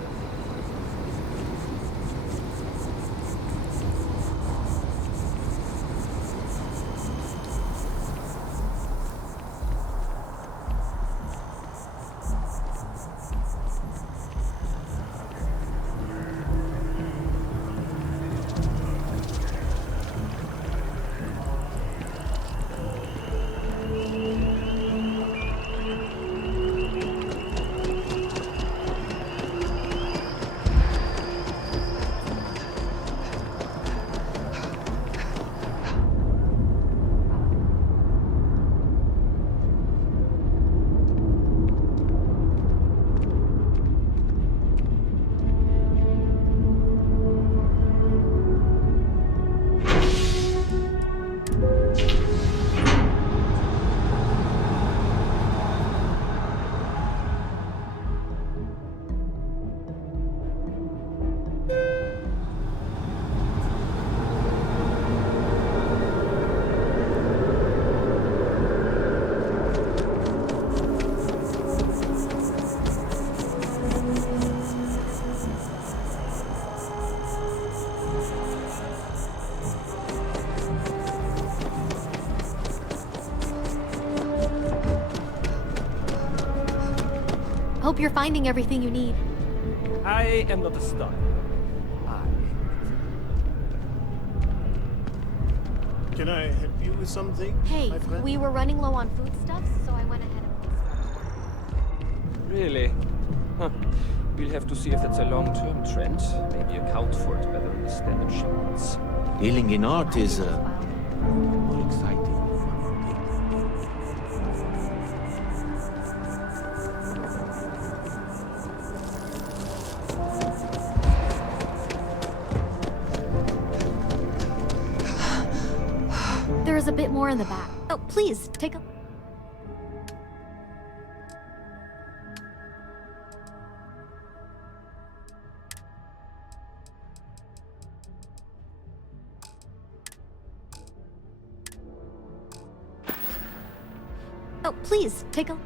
Hope you're finding everything you need. I am not a star. Can I help you with something, Hey, my friend? we were running low on foodstuffs, so I went ahead and... Really? Huh. We'll have to see if that's a long-term trend. Maybe account for it better in the standard shipments. Dealing in art is more exciting. There is a bit more in the back. Oh, please, take a... Oh, please, take a...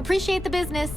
Appreciate the business.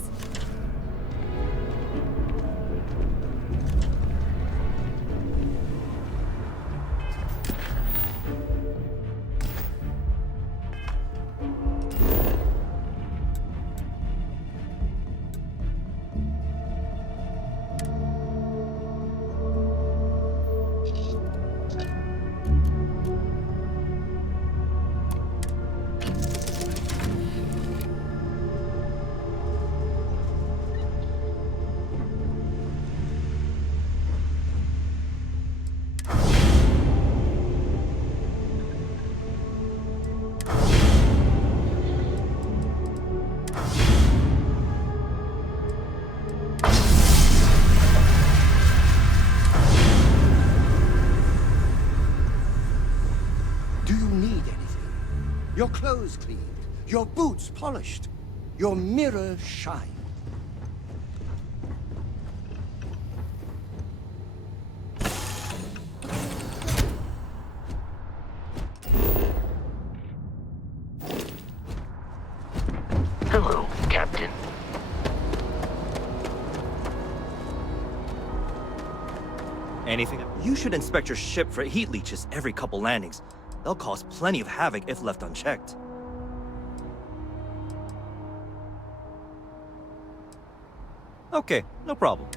Your clothes cleaned, your boots polished, your mirror shined. Hello, Captain. Anything? You should inspect your ship for heat leeches every couple landings. They'll cause plenty of havoc if left unchecked. Okay, no problem.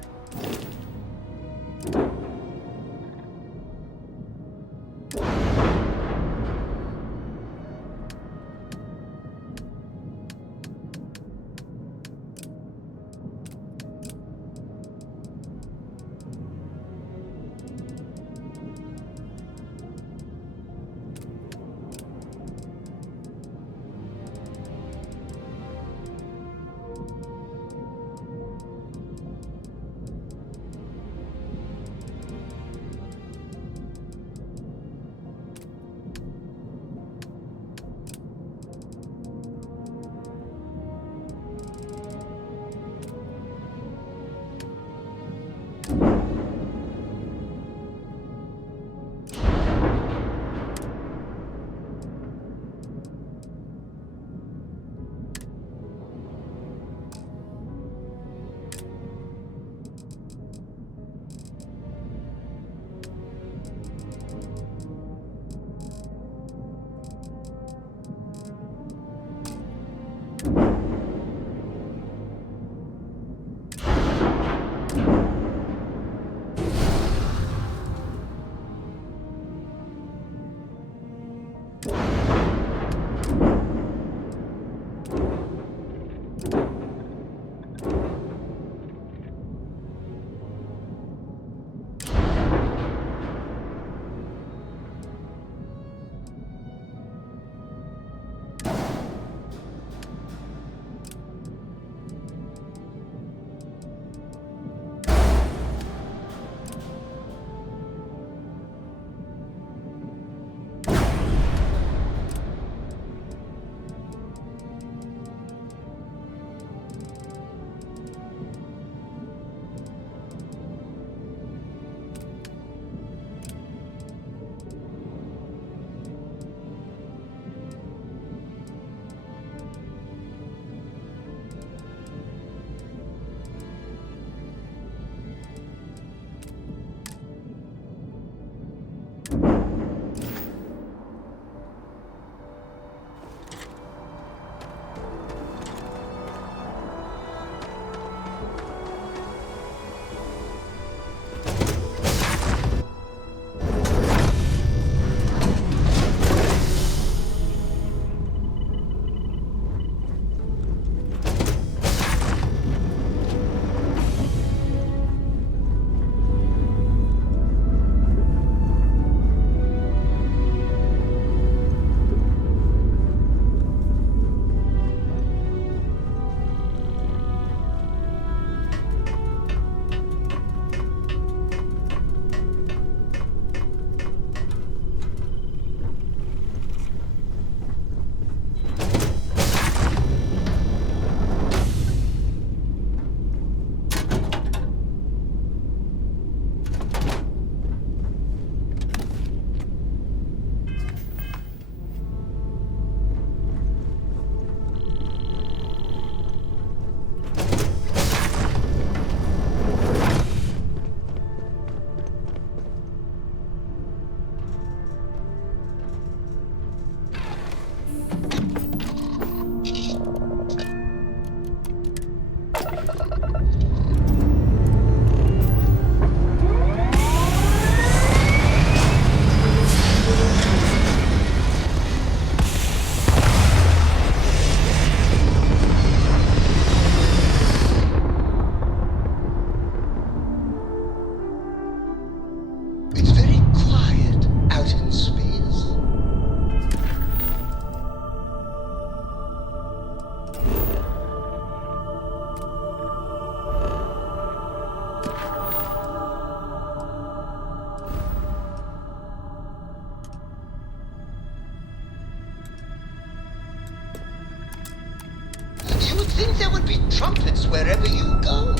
wherever you go.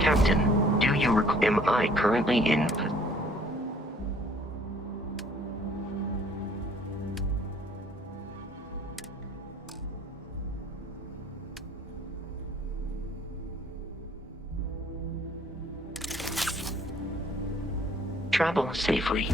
Captain, do you am I currently in... Travel safely.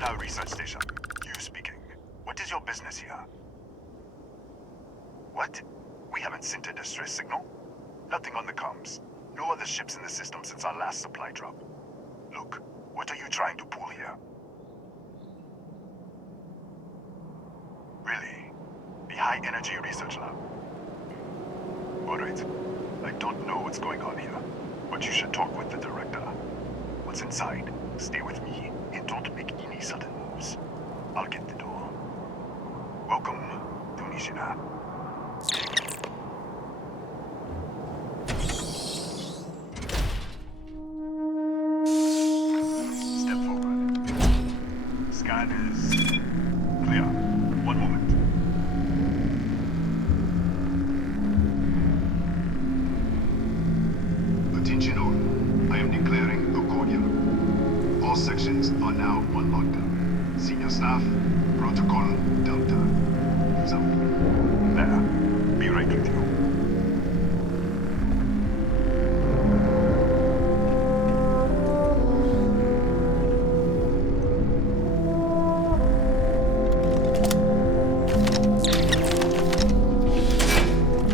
National Research Station. You speaking. What is your business here? What? We haven't sent a distress signal? Nothing on the comms. No other ships in the system since our last supply drop. Look, what are you trying to pull here? Really? The High Energy Research Lab? Alright. I don't know what's going on here, but you should talk with the director. What's inside? Stay with me, and don't make any sudden moves. I'll get the door. Welcome to Nishina. Step forward. Scan is clear. One moment. Attention all. I am declaring accordion. All sections are now on lockdown. Senior staff, protocol Delta. Use up. There. Be right with you.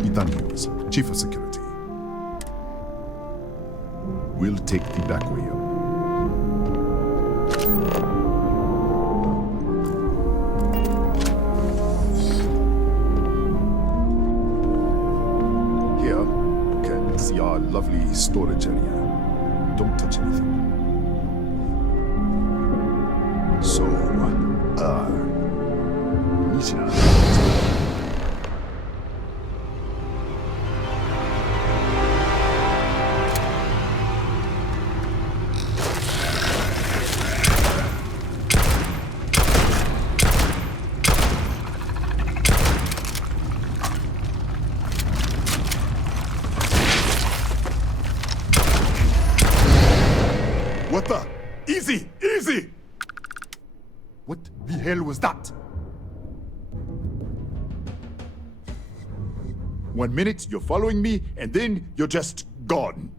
Ethan Hughes, Chief of Security. We'll take the back way up. Here? Okay. your lovely storage area. Don't touch anything. So, Nisha. What the? Easy! Easy! What the hell was that? 1 minute, you're following me, and then you're just gone.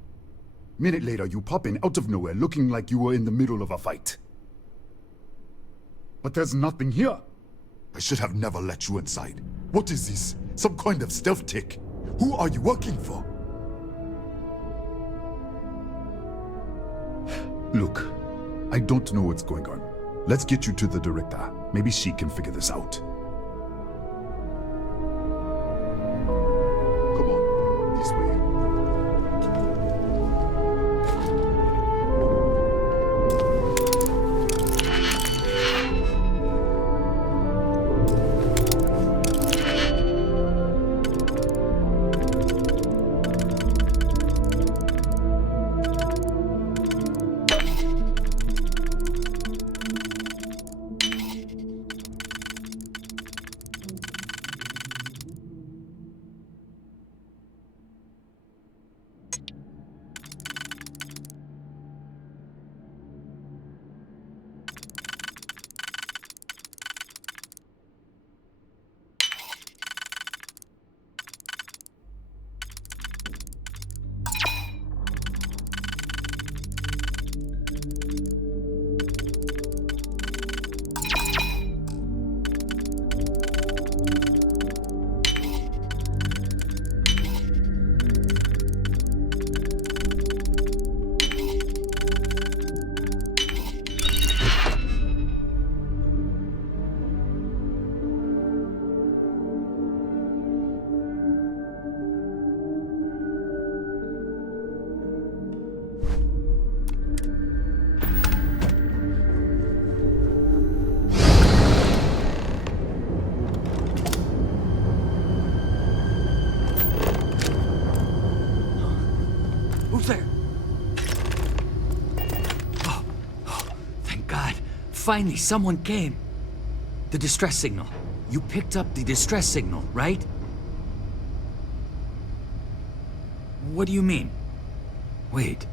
Minute later, you pop in out of nowhere looking like you were in the middle of a fight. But there's nothing here. I should have never let you inside. What is this? Some kind of stealth tick? Who are you working for? Look, I don't know what's going on. Let's get you to the director. Maybe she can figure this out. Come on, this way. Who's there? Oh, thank God. Finally, someone came. The distress signal. You picked up the distress signal, right? What do you mean? Wait,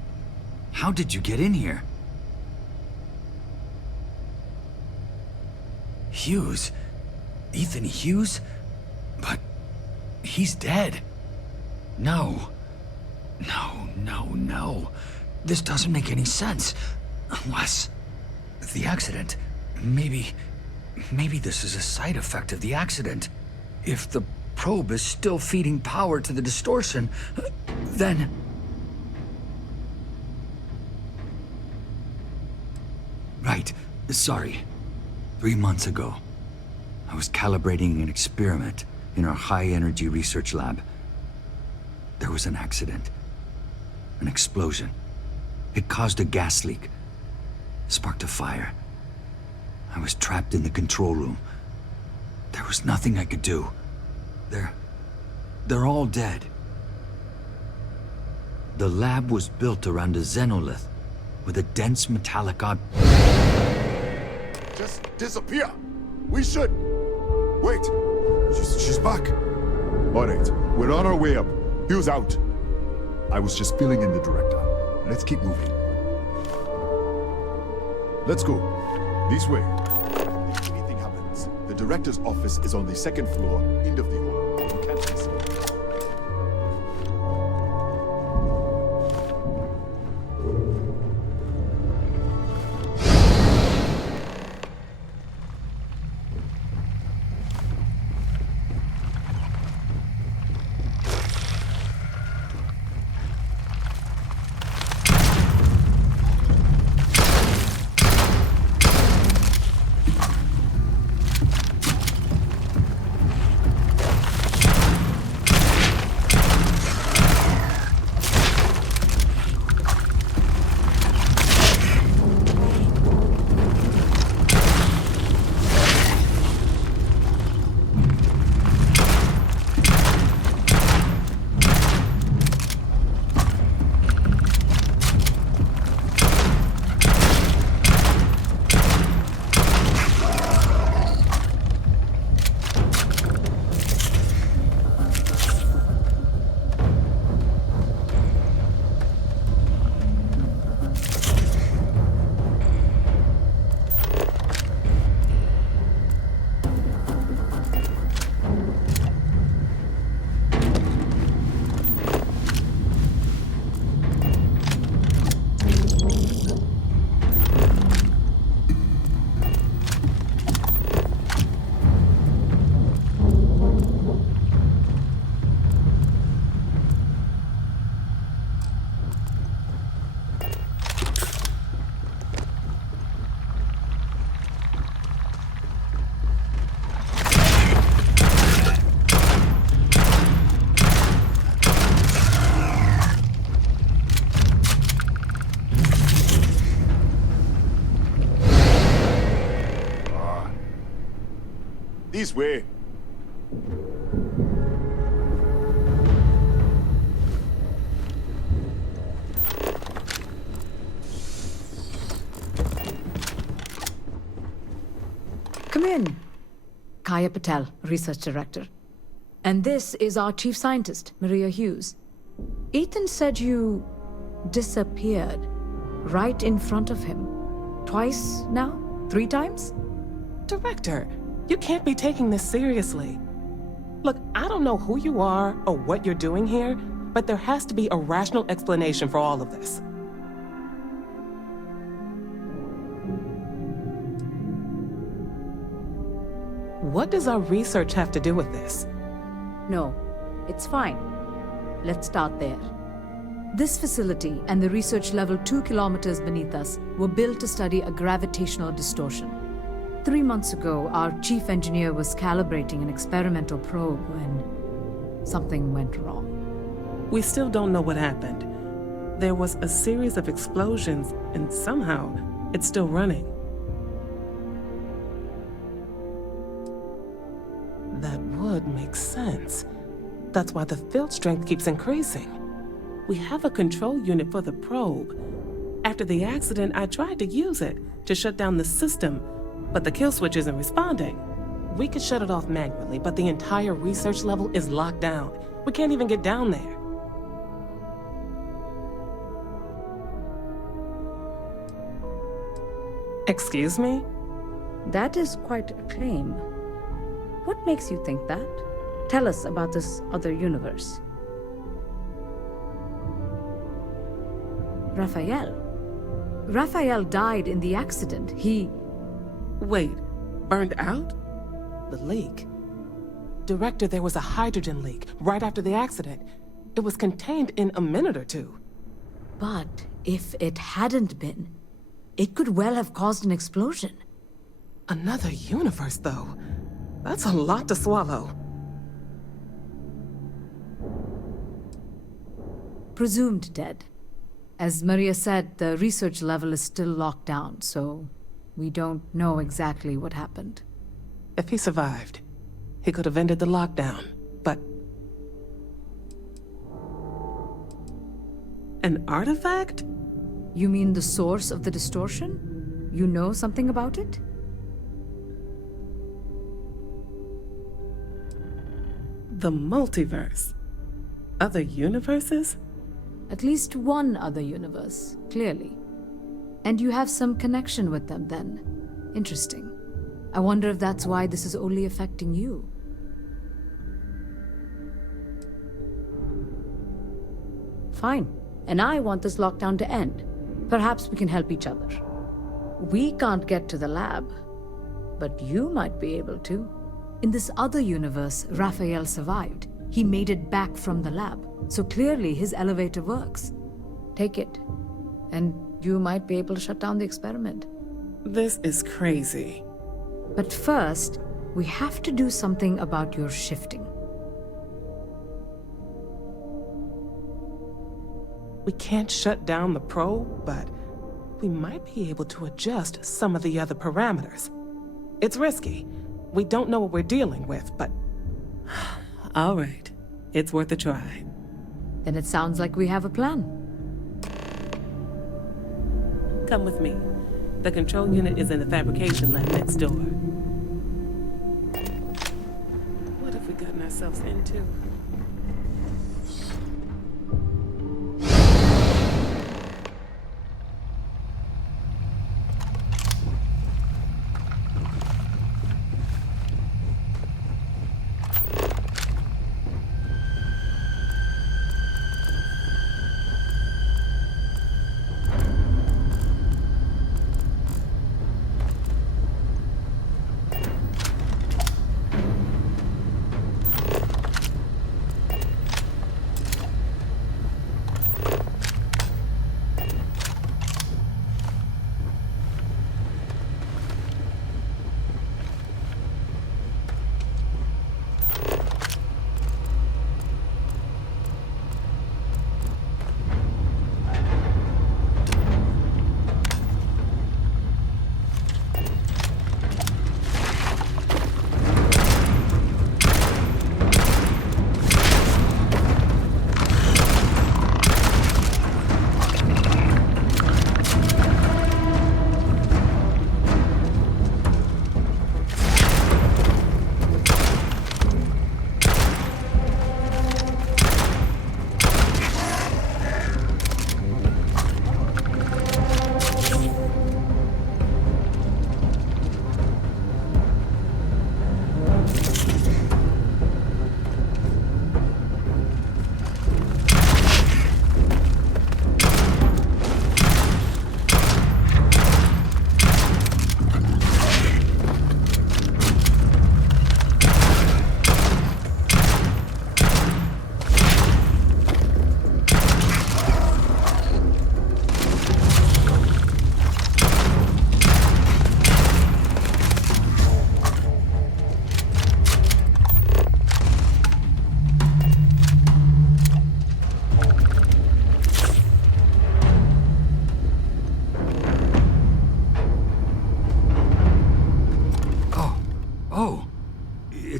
how did you get in here? Hughes? Ethan Hughes? But he's dead. No. No. This doesn't make any sense. Unless the accident. Maybe this is a side effect of the accident. If the probe is still feeding power to the distortion, then... Right. Sorry. 3 months ago, I was calibrating an experiment in our high-energy research lab. There was an accident. An explosion. It caused a gas leak. Sparked a fire. I was trapped in the control room. There was nothing I could do. They're all dead. The lab was built around a xenolith with a dense metallic Just disappear. We should. Wait. She's back. All right. We're on our way up. Hughes out. I was just filling in the director. Let's keep moving. Let's go. This way. If anything happens, the director's office is on the second floor, end of the hall. You can't miss it. This way. Come in. Kaya Patel, Research Director. And this is our Chief Scientist, Maria Hughes. Ethan said you disappeared right in front of him. Twice now? 3 times? Director, you can't be taking this seriously. Look, I don't know who you are or what you're doing here, but there has to be a rational explanation for all of this. What does our research have to do with this? No, it's fine. Let's start there. This facility and the research level 2 kilometers beneath us were built to study a gravitational distortion. 3 months ago, our chief engineer was calibrating an experimental probe when something went wrong. We still don't know what happened. There was a series of explosions, and somehow it's still running. That would make sense. That's why the field strength keeps increasing. We have a control unit for the probe. After the accident, I tried to use it to shut down the system, but the kill switch isn't responding. We could shut it off manually, but the entire research level is locked down. We can't even get down there. Excuse me? That is quite a claim. What makes you think that? Tell us about this other universe. Raphael died in the accident. He... Wait, burned out? The leak. Director, there was a hydrogen leak right after the accident. It was contained in a minute or 2. But if it hadn't been, it could well have caused an explosion. Another universe, though. That's a lot to swallow. Presumed dead. As Maria said, the research level is still locked down, so we don't know exactly what happened. If he survived, he could have ended the lockdown, but... An artifact? You mean the source of the distortion? You know something about it? The multiverse. Other universes? At least one other universe, clearly. And you have some connection with them then. Interesting. I wonder if that's why this is only affecting you. Fine. And I want this lockdown to end. Perhaps we can help each other. We can't get to the lab, but you might be able to. In this other universe, Raphael survived. He made it back from the lab, so clearly his elevator works. Take it, and you might be able to shut down the experiment. This is crazy. But first, we have to do something about your shifting. We can't shut down the probe, but we might be able to adjust some of the other parameters. It's risky. We don't know what we're dealing with, but... All right. It's worth a try. Then it sounds like we have a plan. Come with me. The control unit is in the fabrication lab next door. What have we gotten ourselves into?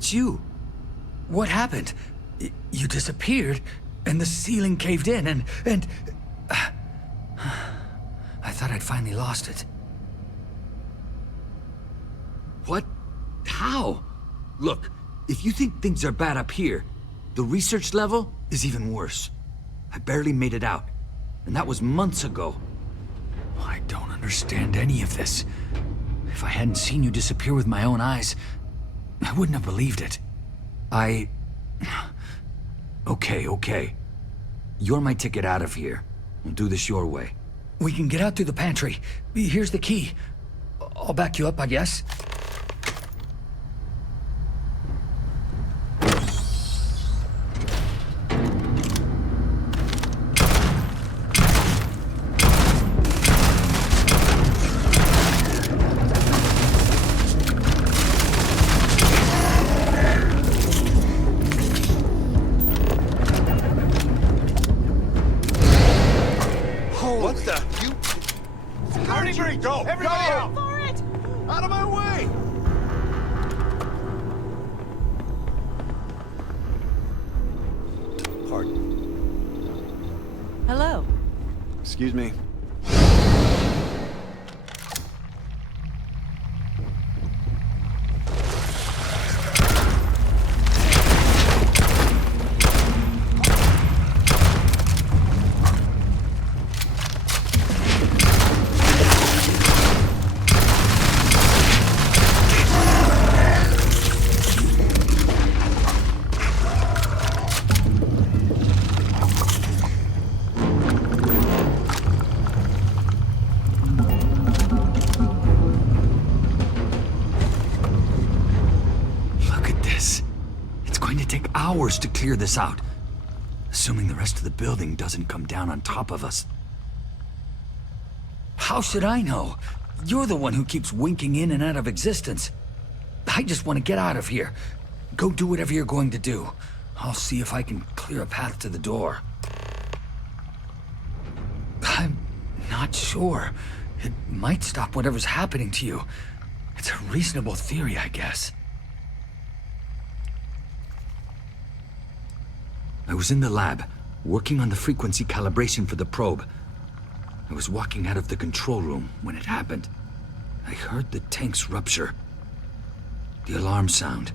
it's you. What happened? You disappeared, and the ceiling caved in, and... I thought I'd finally lost it. What? How? Look, if you think things are bad up here, the research level is even worse. I barely made it out, and that was months ago. I don't understand any of this. If I hadn't seen you disappear with my own eyes, I wouldn't have believed it. Okay. You're my ticket out of here. We'll do this your way. We can get out through the pantry. Here's the key. I'll back you up, I guess. Go! Everybody out! For it! Out of my way! Pardon. Hello. Excuse me. Hours to clear this out, assuming the rest of the building doesn't come down on top of us. How should I know? You're the one who keeps winking in and out of existence. I just want to get out of here. Go do whatever you're going to do. I'll see if I can clear a path to the door. I'm not sure. It might stop whatever's happening to you. It's a reasonable theory, I guess. I was in the lab, working on the frequency calibration for the probe. I was walking out of the control room when it happened. I heard the tanks rupture. The alarm sound.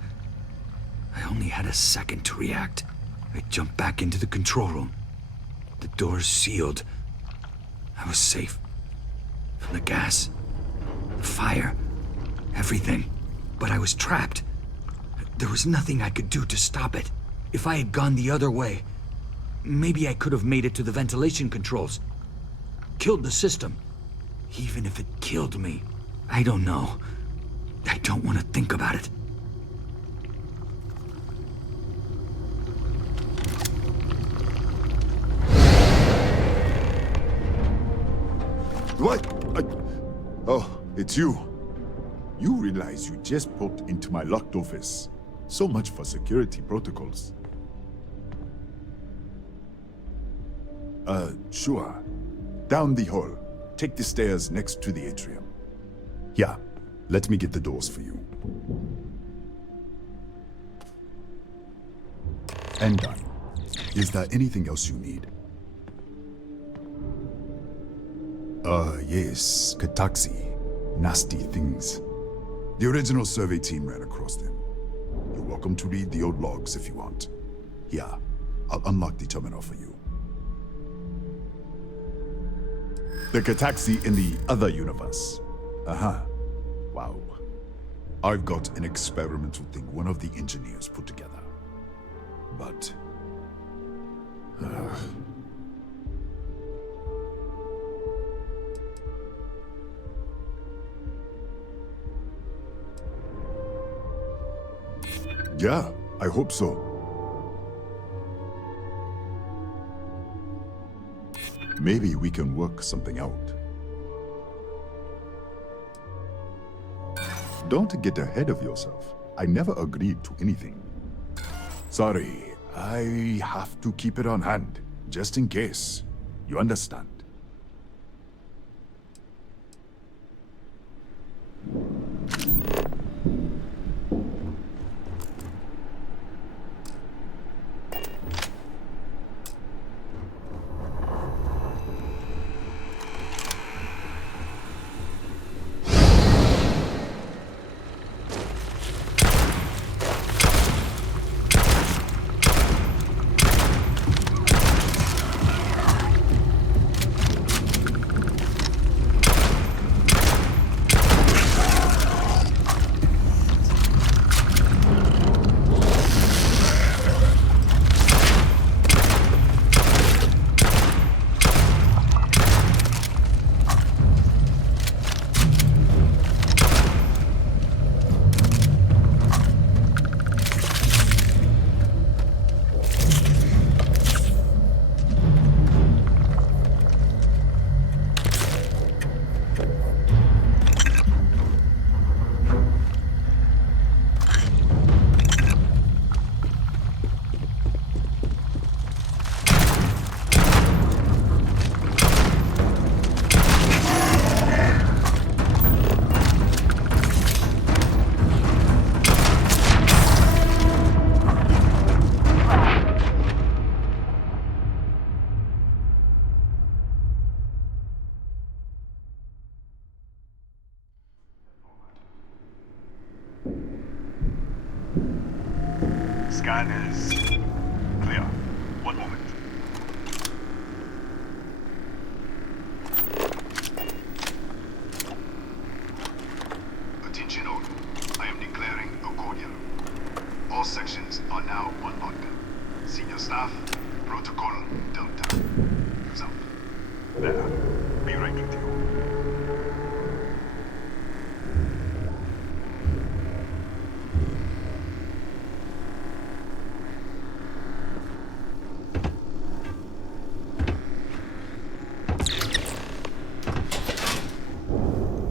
I only had a second to react. I jumped back into the control room. The doors sealed. I was safe. From the gas, the fire, everything. But I was trapped. There was nothing I could do to stop it. If I had gone the other way, maybe I could have made it to the ventilation controls. Killed the system. Even if it killed me, I don't know. I don't want to think about it. What? Oh, it's you. You realize you just popped into my locked office. So much for security protocols. Sure. Down the hall. Take the stairs next to the atrium. Yeah, let me get the doors for you. And done. Is there anything else you need? Yes, Kataxi. Nasty things. The original survey team ran across them. You're welcome to read the old logs if you want. Yeah, I'll unlock the terminal for you. The Kataxi in the other universe. Wow. I've got an experimental thing one of the engineers put together. But... yeah, I hope so. Maybe we can work something out. Don't get ahead of yourself. I never agreed to anything. Sorry, I have to keep it on hand, just in case. You understand? Scan is clear. One moment. Attention all. I am declaring a cordial. All sections are now on lockdown. Senior staff, protocol Delta. Use out. There. Be right with you.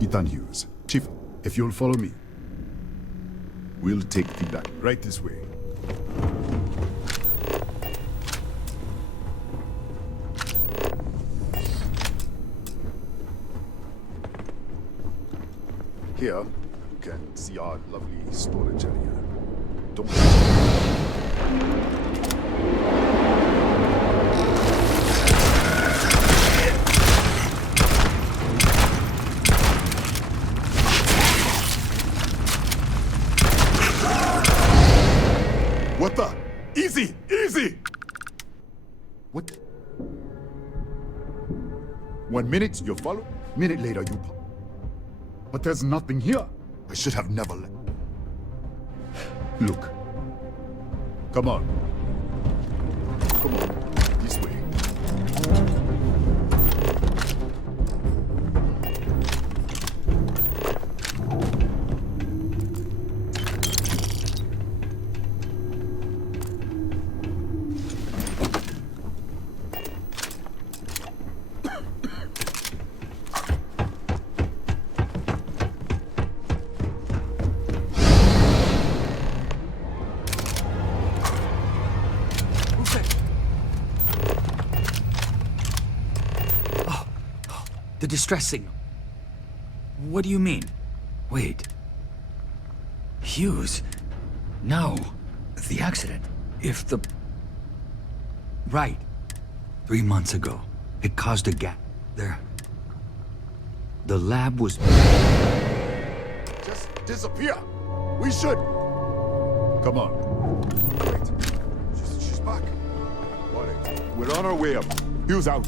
Ethan Hughes. Chief, if you'll follow me, we'll take the back. Right this way. Here, you can see our lovely storage area. Don't... What the? Easy! Easy! What? 1 minute, you follow. Minute later, you pop. But there's nothing here. I should have never let... Look. Come on. Come on. This way. The distress signal. What do you mean? Wait. Hughes? No. The accident. If the... Right. 3 months ago, it caused a gap. There. The lab was... Just disappear. We should... Come on. Wait. She's back. All right. We're on our way up. Hughes out.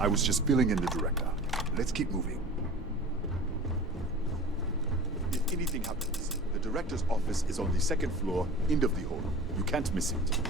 I was just filling in the director. Let's keep moving. If anything happens, the director's office is on the second floor, end of the hall. You can't miss it.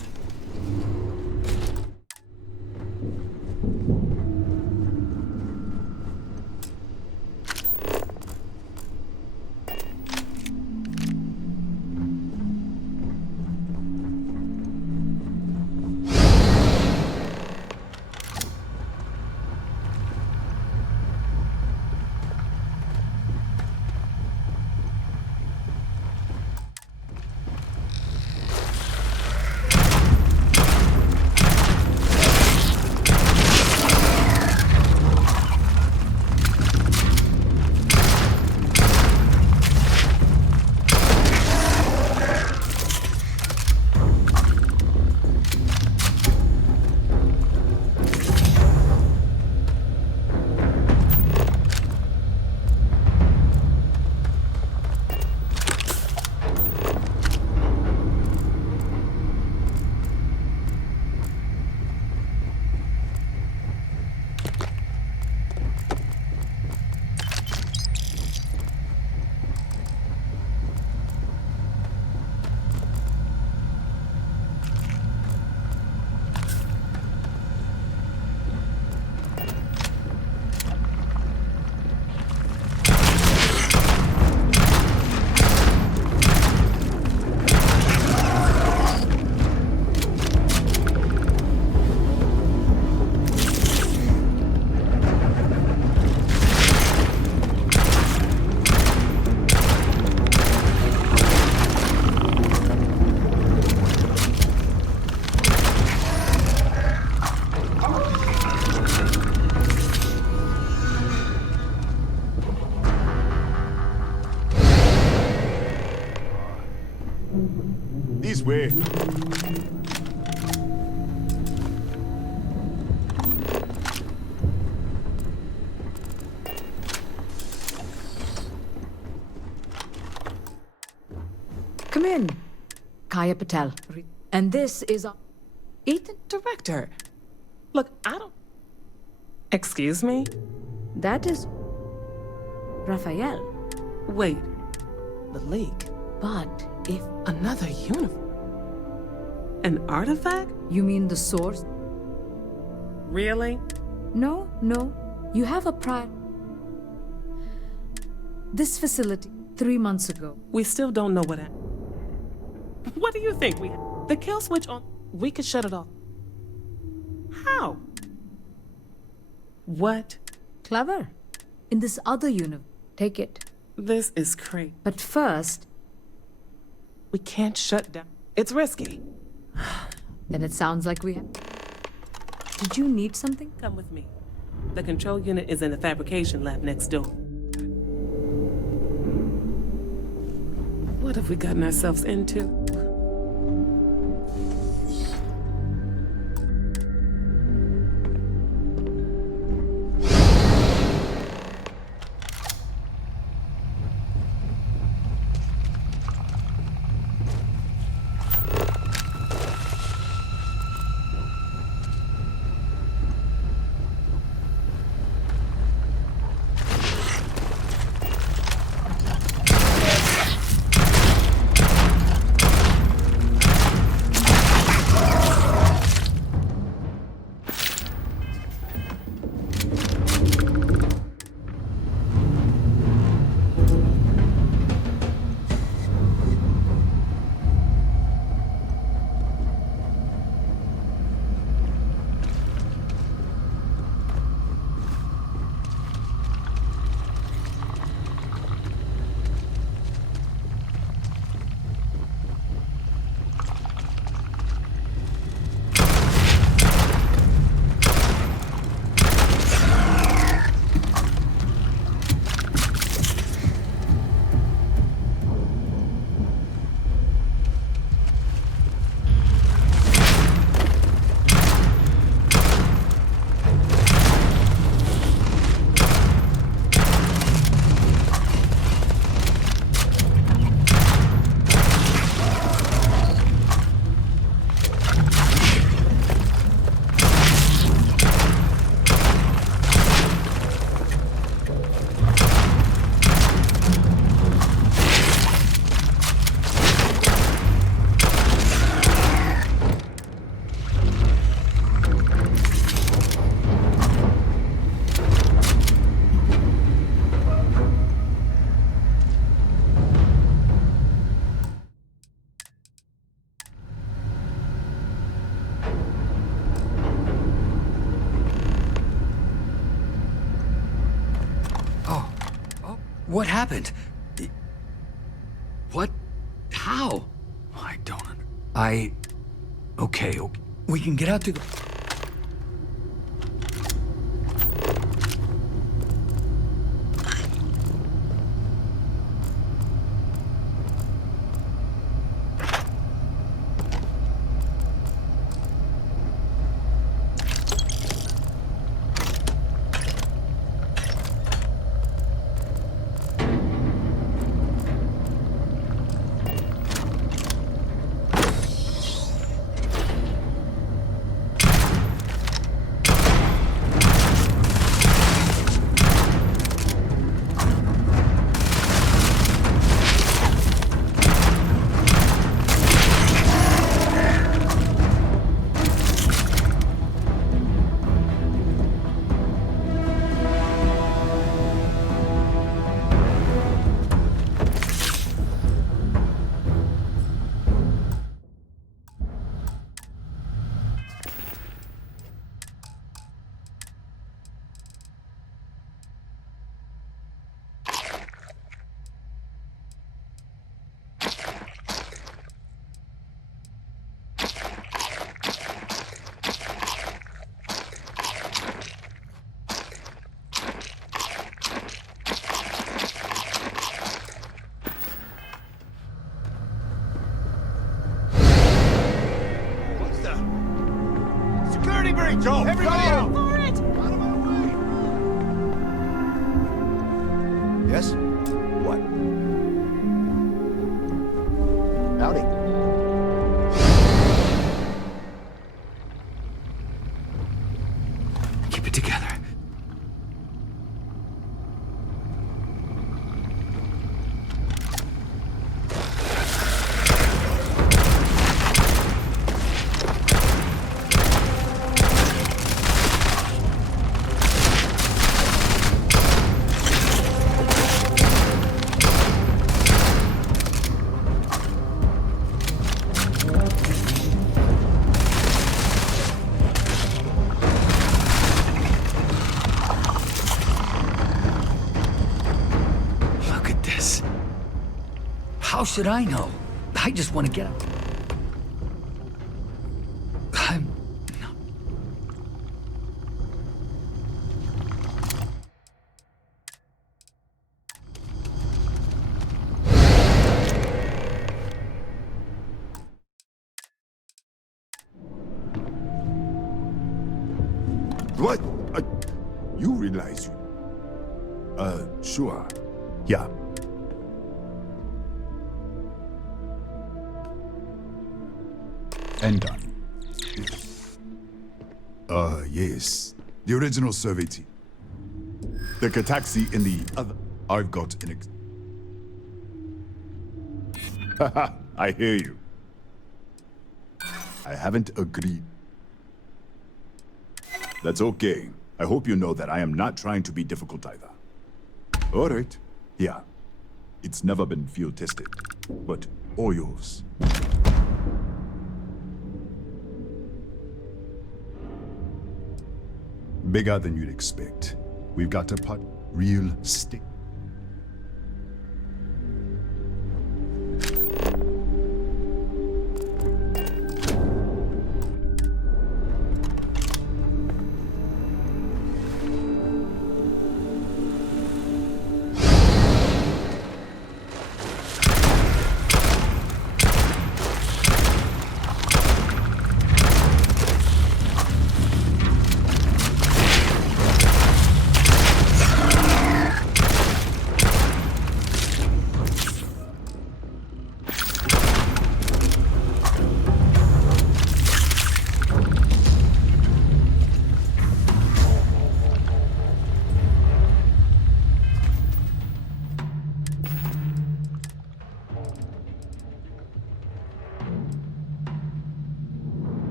This way. Come in. Kaya Patel. And this is Ethan, director. Look, I don't... Excuse me? That is Raphael. Wait, the leak. But if Another uniform? An artifact? you mean the source? Really? No. You have a prior. This facility 3 months ago. We still don't know what happened. What do you think? The kill switch on, we could shut it off. How? What? Clever. In this other universe. Take it. This is crazy. But first, We can't shut down. It's risky. then it sounds like we have. Did you need something? Come with me. The control unit is in the fabrication lab next door. What have we gotten ourselves into? What happened? What? How? I don't Okay, we can get out to the... Joe, everybody out! For it! Out of my way! Yes? What? Howdy. How should I know? I just want to get out. I'm not. What? You realize you... sure. Yeah. And done. Yes. The original survey team. The Kataxi in the other... I've got an Haha, I hear you. I haven't agreed. That's okay. I hope you know that I am not trying to be difficult either. All right. Yeah. It's never been field tested, but all yours. Bigger than you'd expect. We've got to put real stick.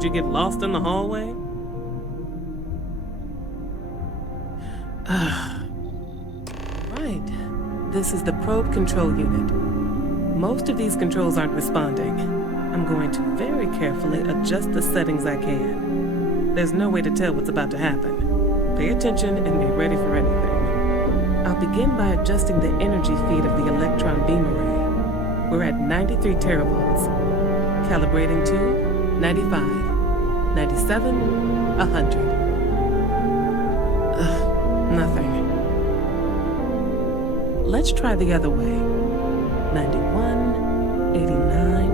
Did you get lost in the hallway? Right. This is the probe control unit. Most of these controls aren't responding. I'm going to very carefully adjust the settings I can. There's no way to tell what's about to happen. Pay attention and be ready for anything. I'll begin by adjusting the energy feed of the electron beam array. We're at 93 teravolts. Calibrating to 95, 97, 100. Nothing. Let's try the other way. 91, 89.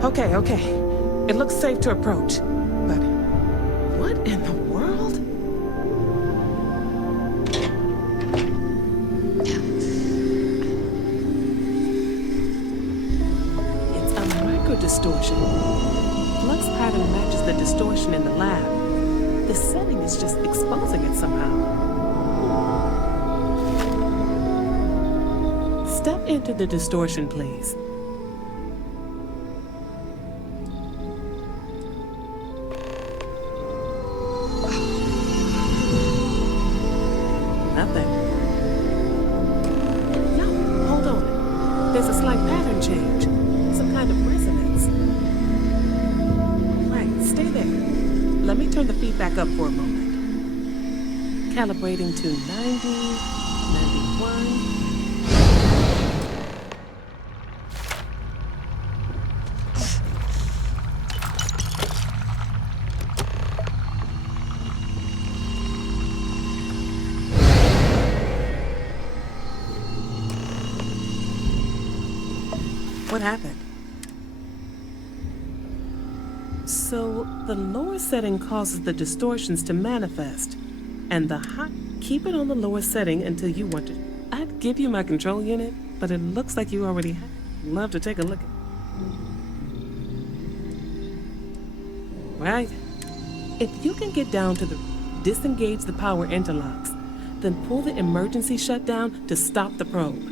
What the? Okay. It looks safe to approach. But what in the world? It's a micro-distortion. Flux pattern matches the distortion in the lab. The setting is just exposing it somehow. Step into the distortion, please. Nothing. No, hold on. There's a slight pattern change. Some kind of resonance. Right, stay there. Let me turn the feedback up for a moment. Calibrating to 90, 91. What happened? So, the lower setting causes the distortions to manifest, and the high... Keep it on the lower setting until you want to... I'd give you my control unit, but it looks like you already have. Love to take a look at... Right. If you can get down to the... Disengage the power interlocks, then pull the emergency shutdown to stop the probe.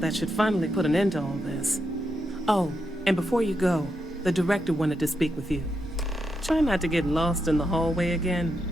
That should finally put an end to all this. Oh, and before you go, the director wanted to speak with you. Try not to get lost in the hallway again.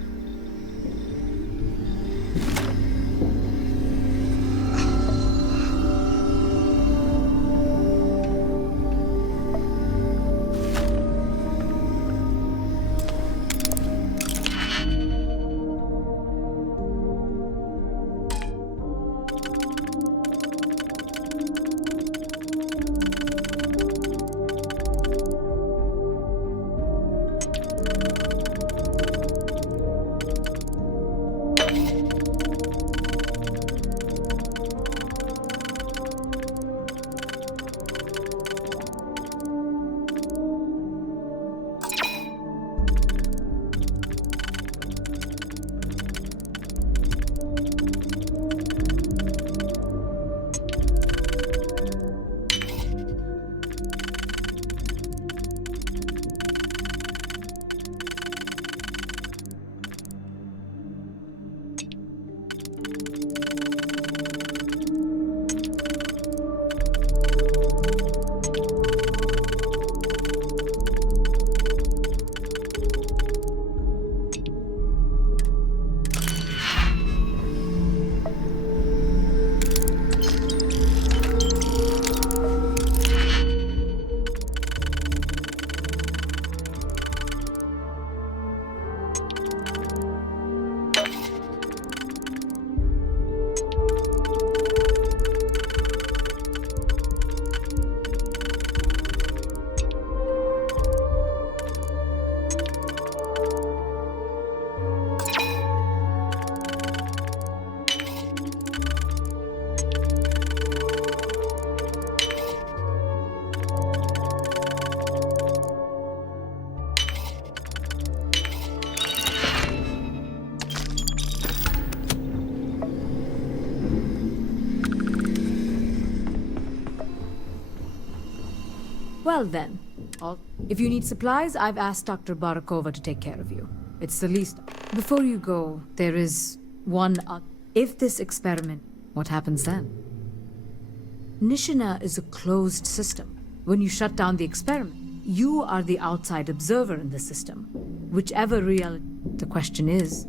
Well then, if you need supplies, I've asked Dr. Barakova to take care of you. It's the least. Before you go, there is one... If this experiment, what happens then? Nishina is a closed system. When you shut down the experiment, you are the outside observer in the system. Whichever reality. The question is.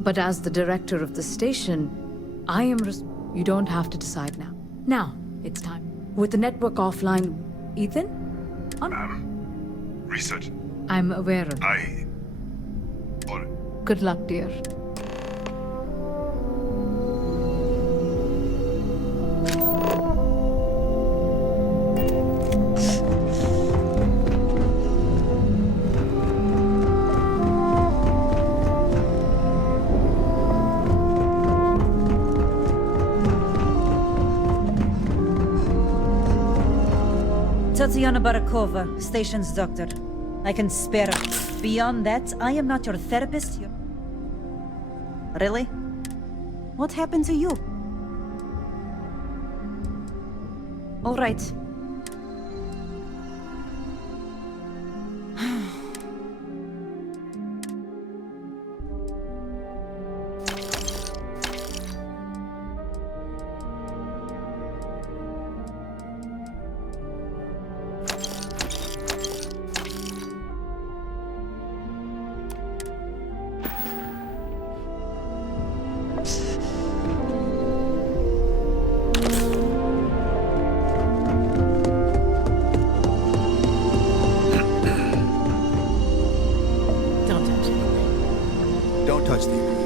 But as the director of the station, I am. You don't have to decide now. Now, it's time. With the network offline, Ethan? Research. I'm aware of. Or Good luck, dear. Tatiana Barakova, station's doctor. I can spare. Beyond that, I am not your therapist. Really? What happened to you? All right. don't touch the equipment.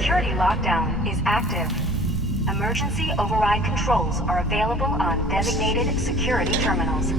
Security lockdown is active. Emergency override controls are available on designated security terminals.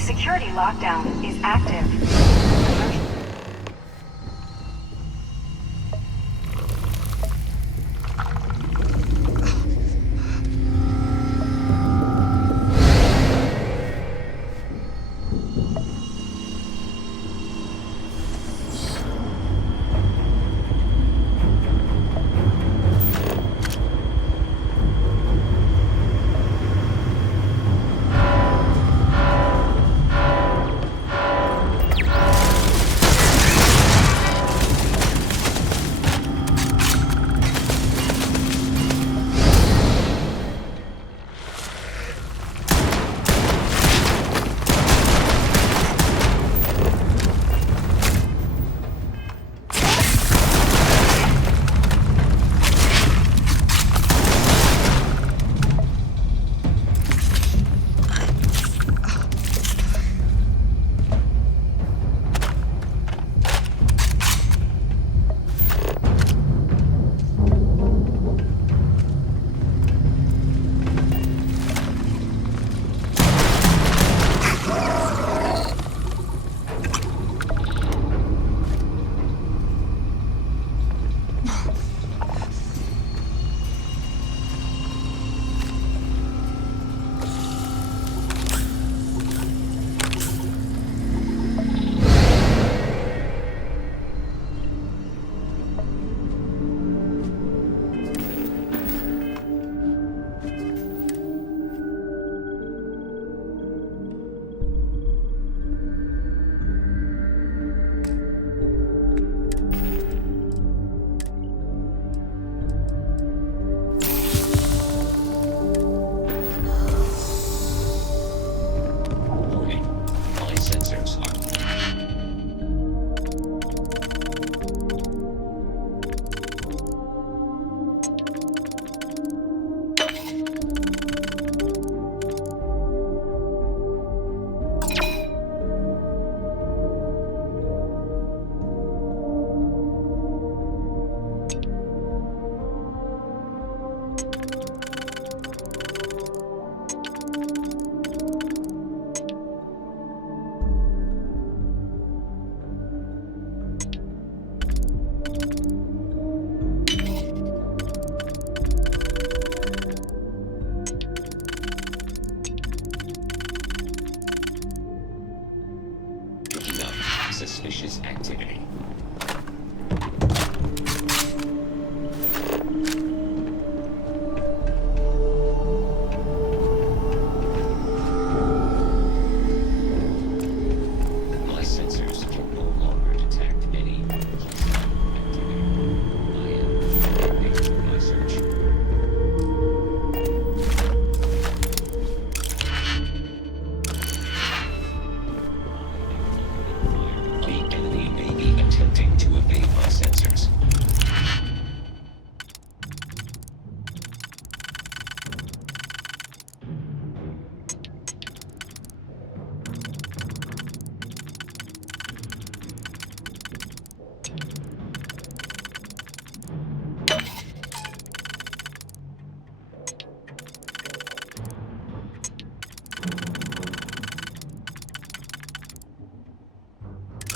security lockdown is active. Suspicious activity. My sensors can no longer detect any activity. I am ending my search. The enemy may be attempting to evade my sensors.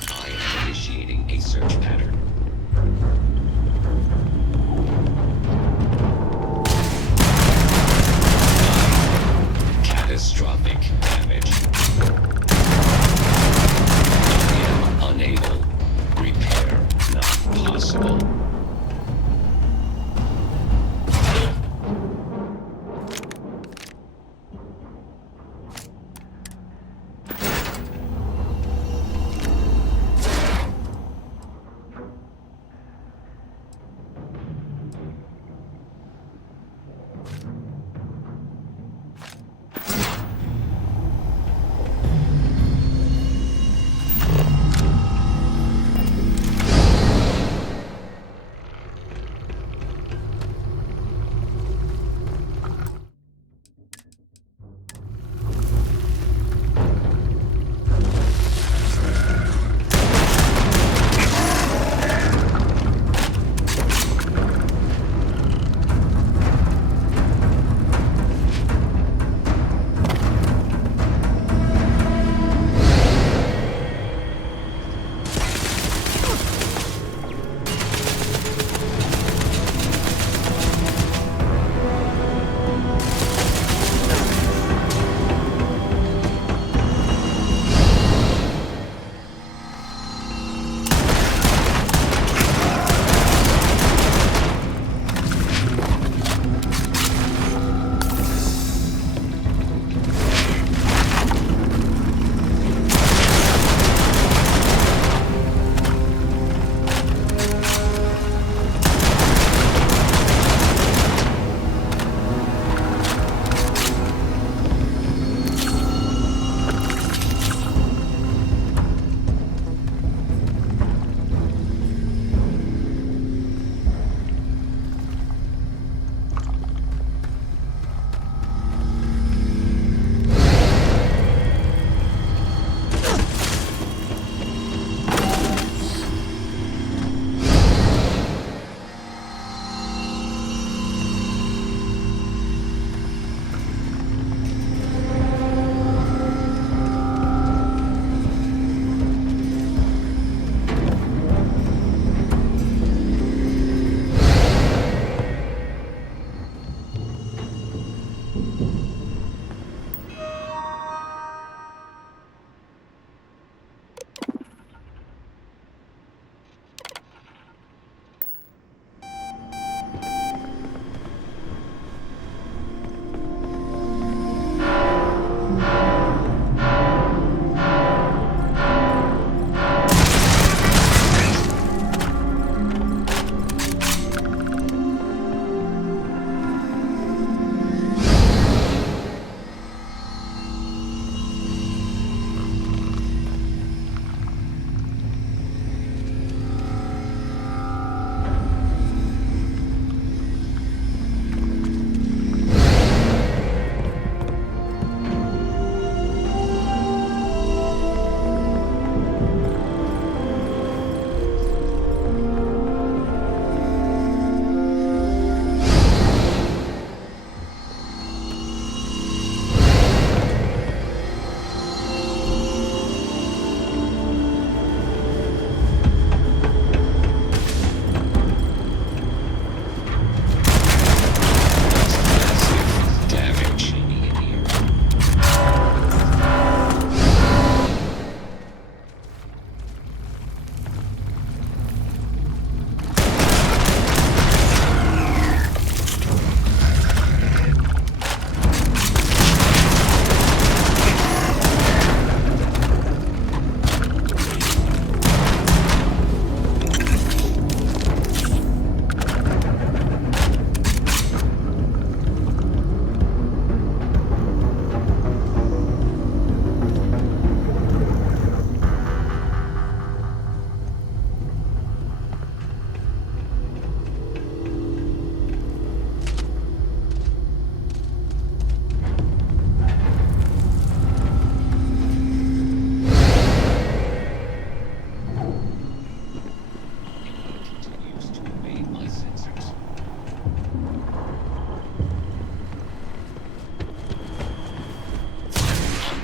I am initiating a search pattern. Catastrophic damage. I am unable. Repair not possible.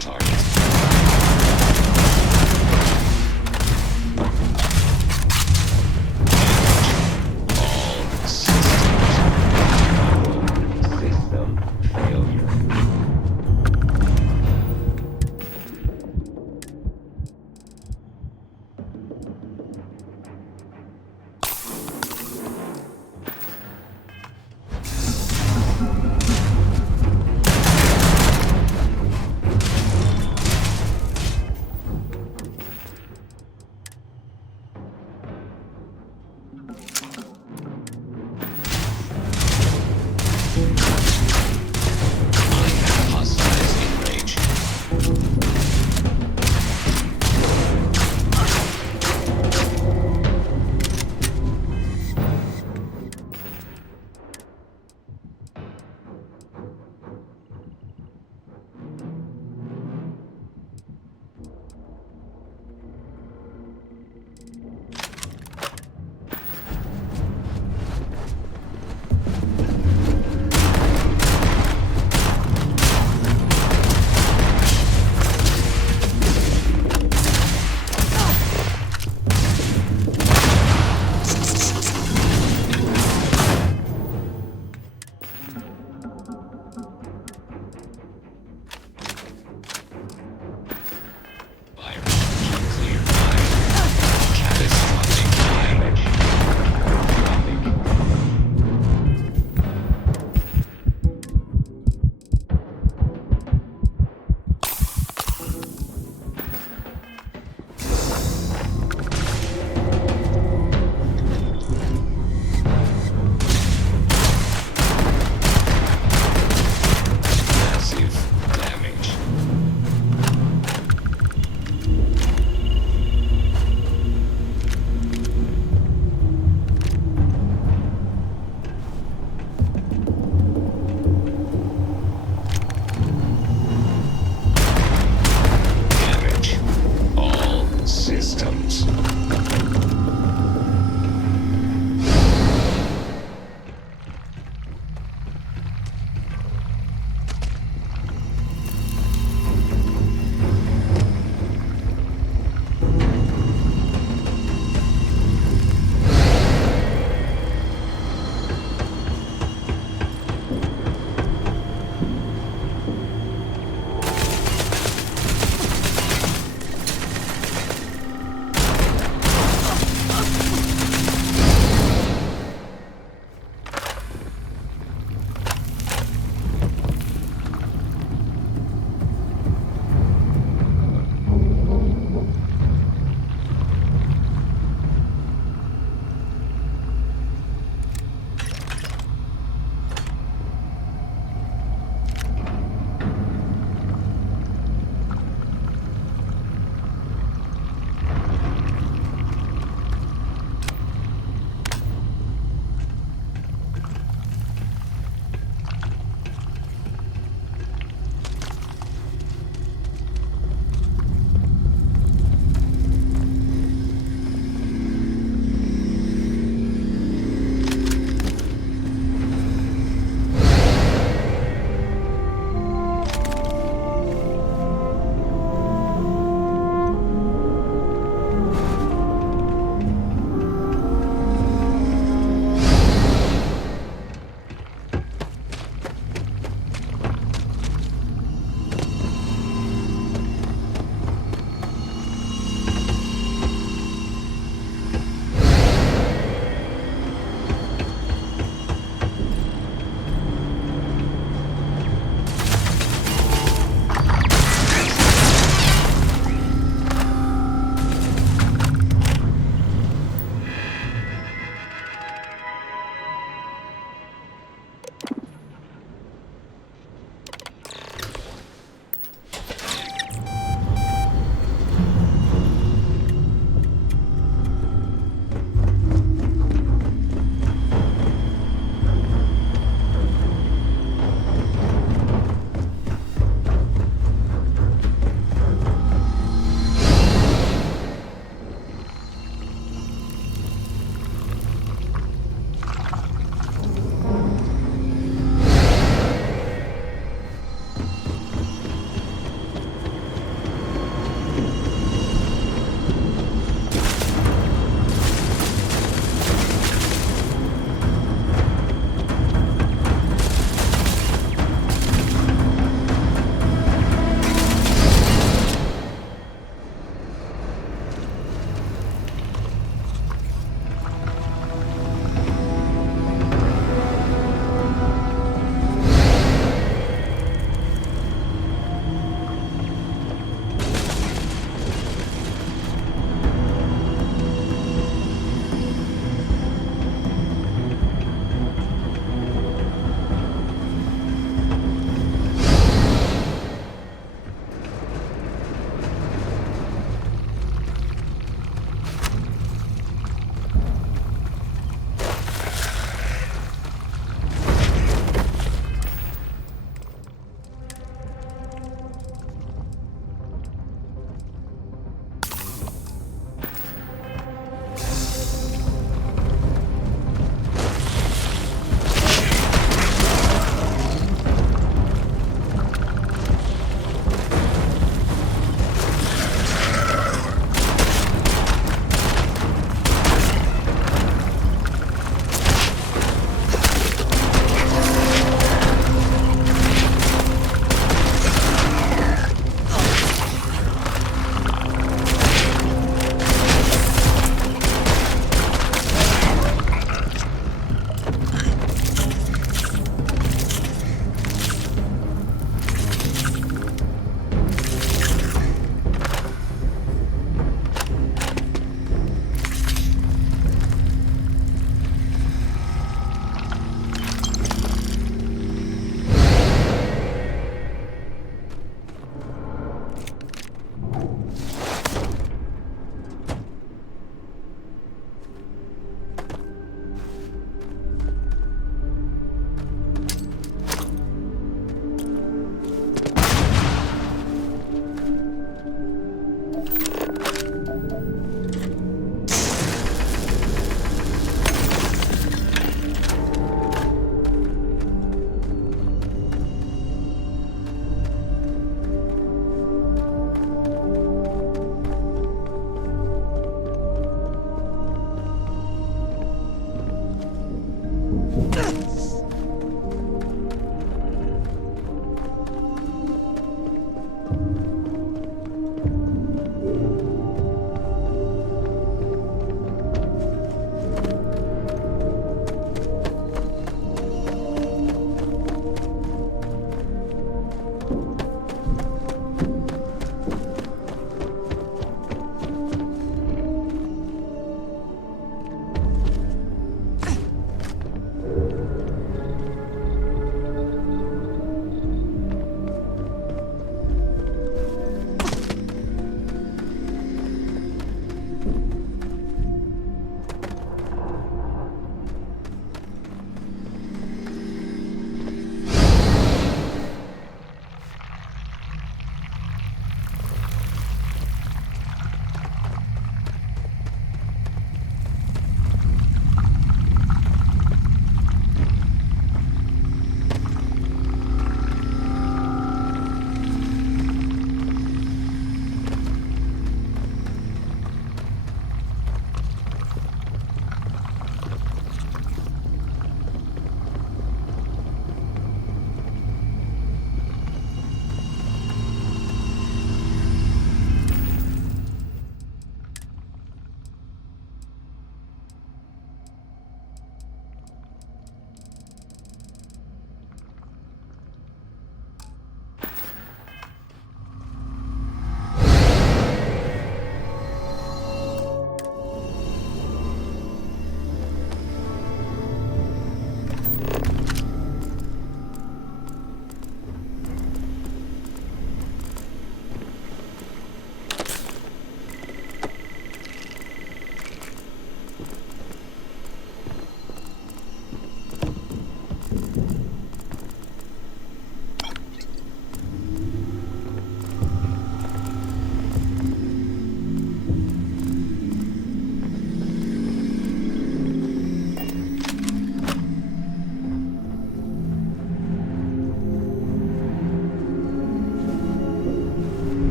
targets. All system failure.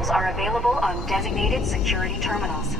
Controls are available on designated security terminals.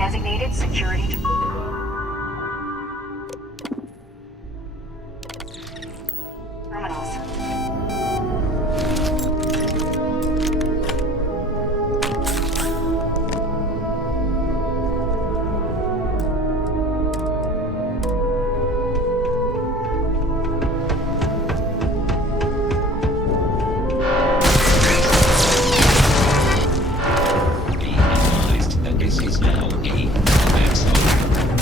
designated security terminals. Be advised that this is now a max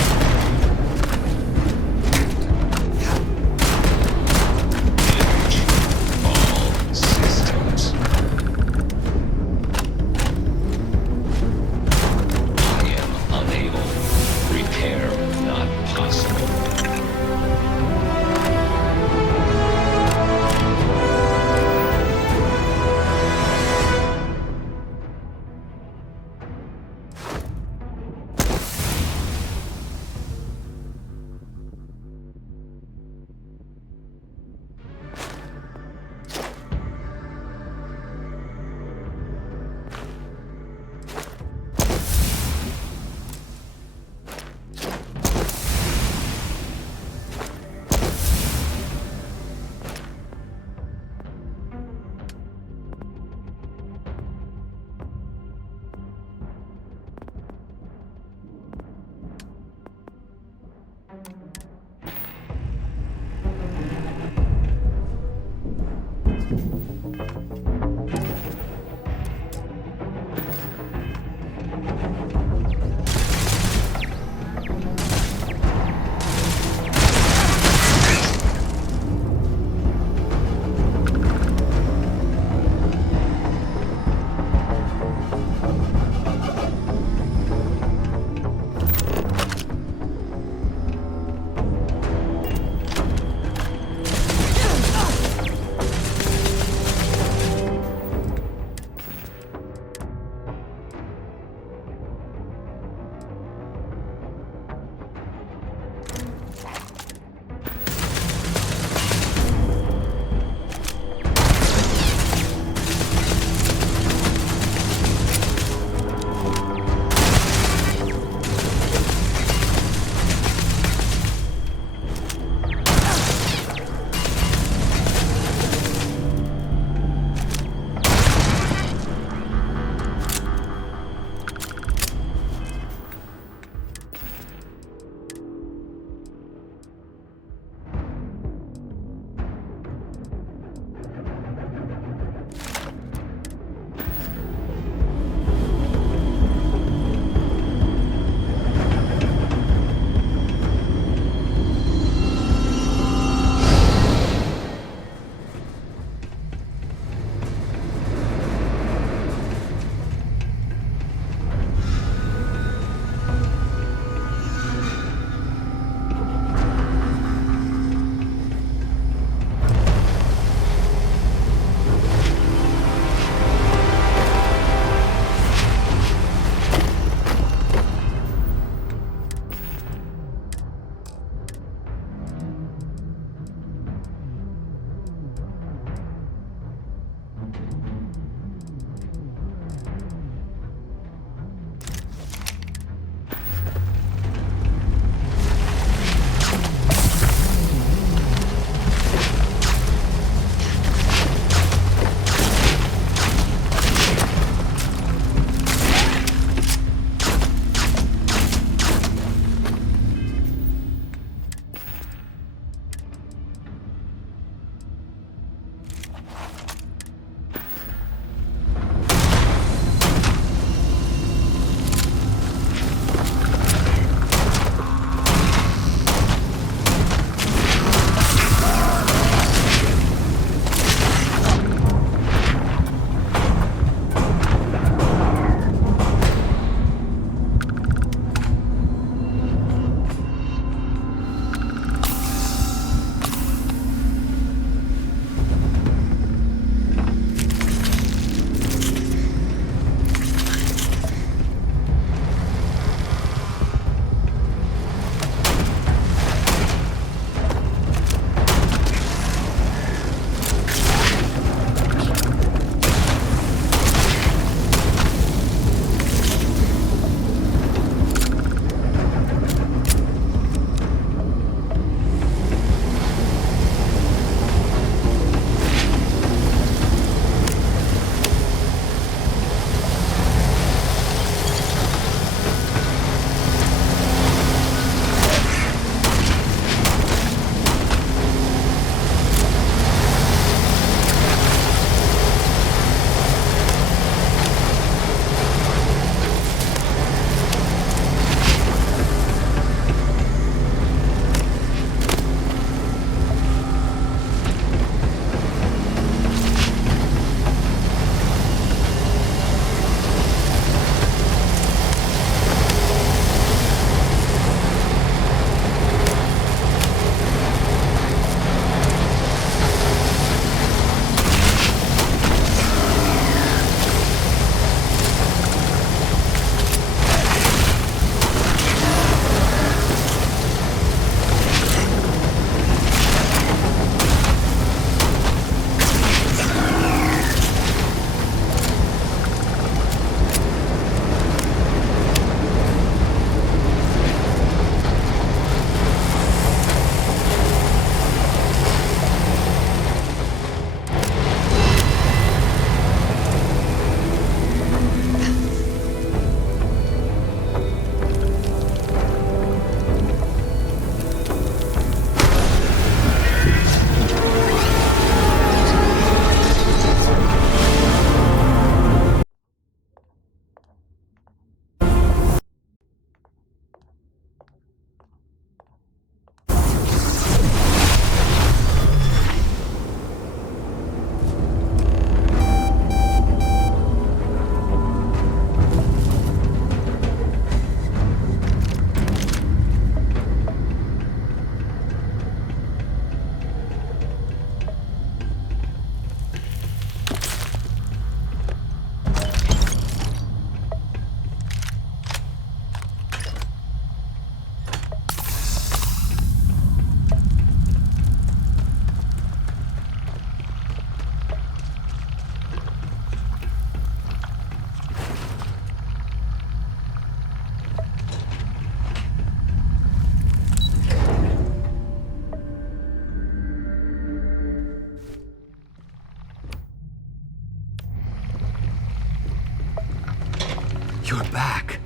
You're back.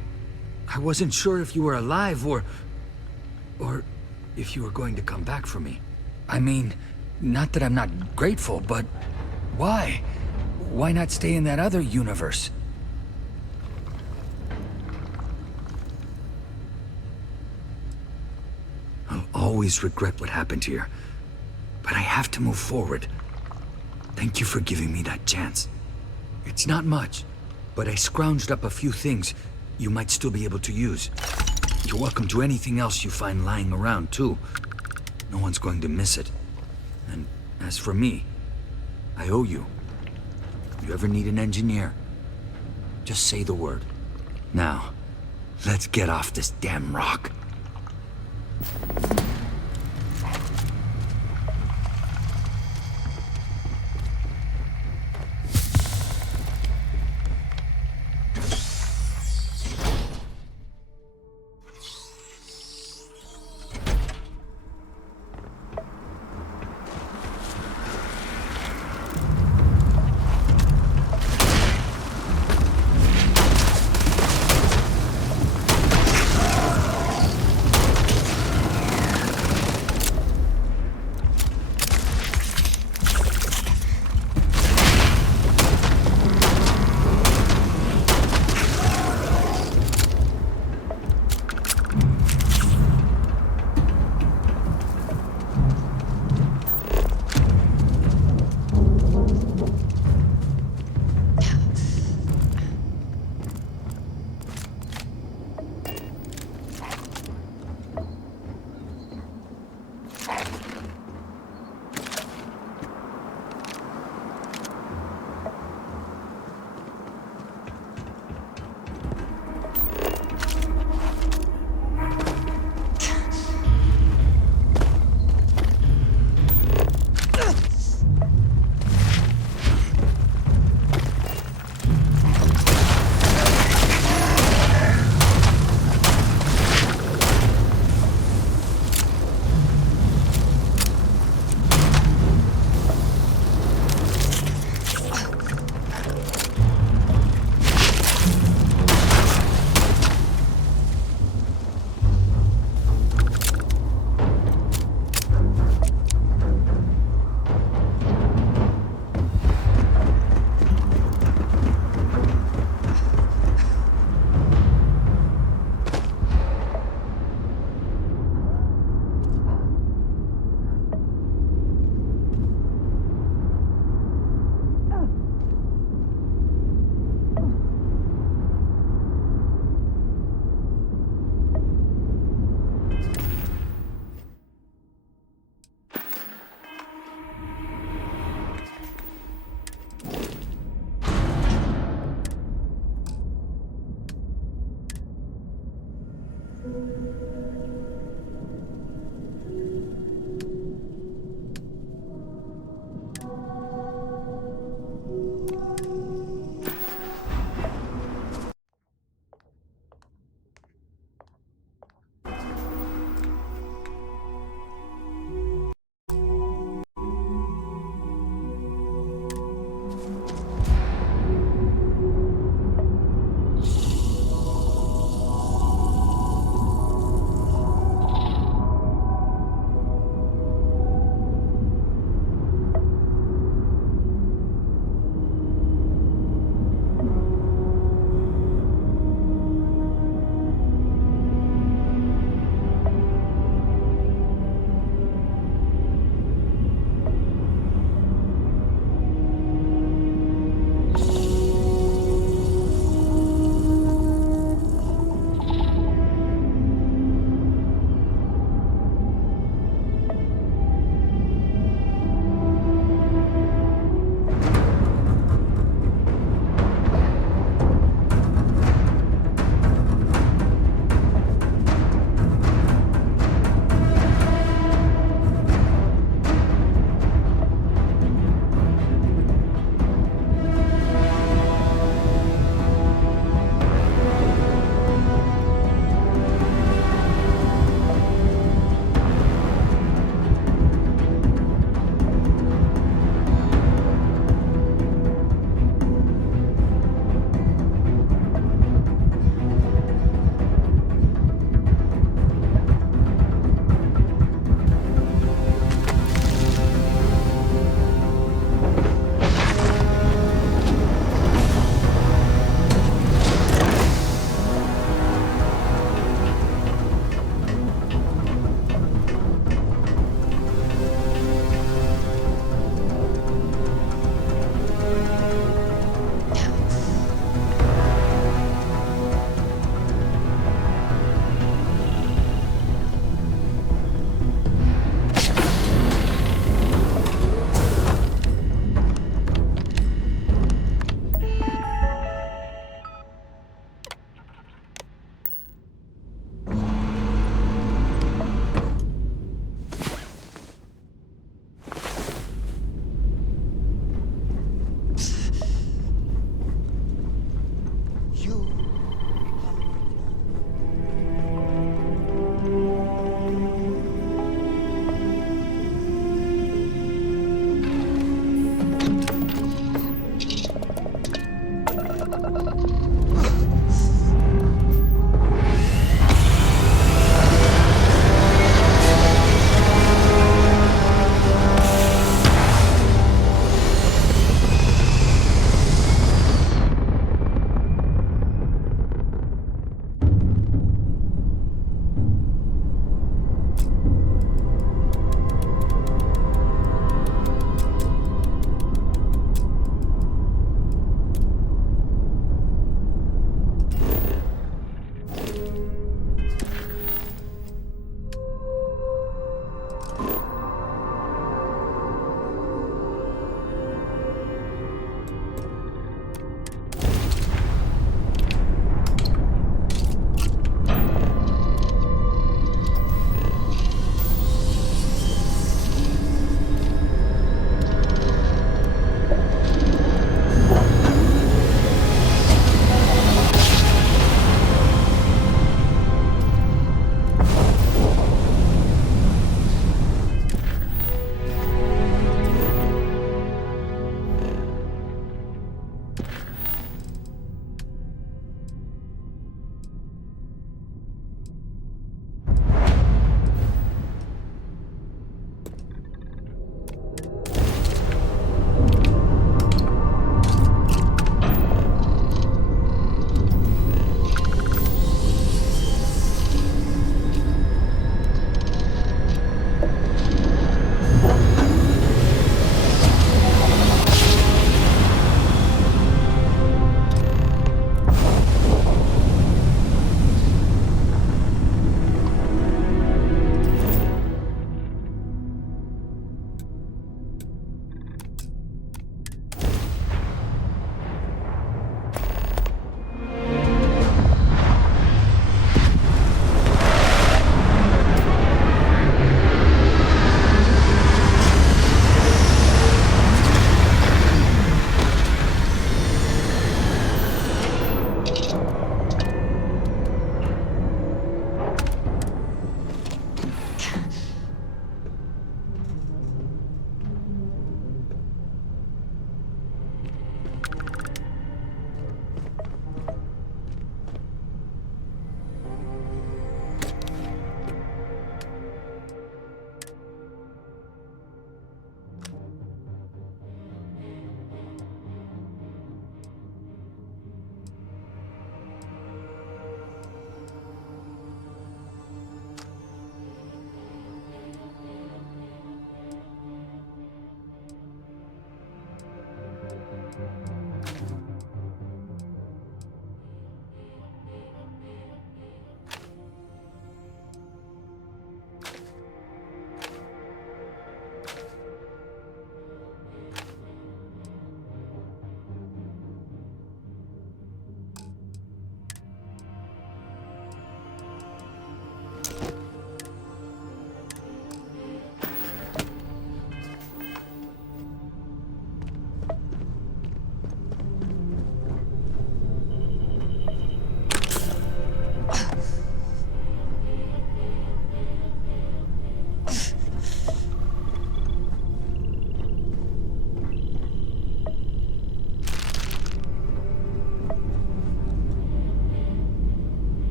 I wasn't sure if you were alive or if you were going to come back for me. I mean, not that I'm not grateful, but why? Why not stay in that other universe? I'll always regret what happened here, but I have to move forward. Thank you for giving me that chance. It's not much, but I scrounged up a few things you might still be able to use. You're welcome to anything else you find lying around, too. No one's going to miss it. And as for me, I owe you. If you ever need an engineer, just say the word. Now, let's get off this damn rock.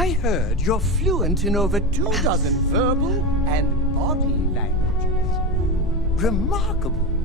I heard you're fluent in over 24 verbal and body languages. Remarkable.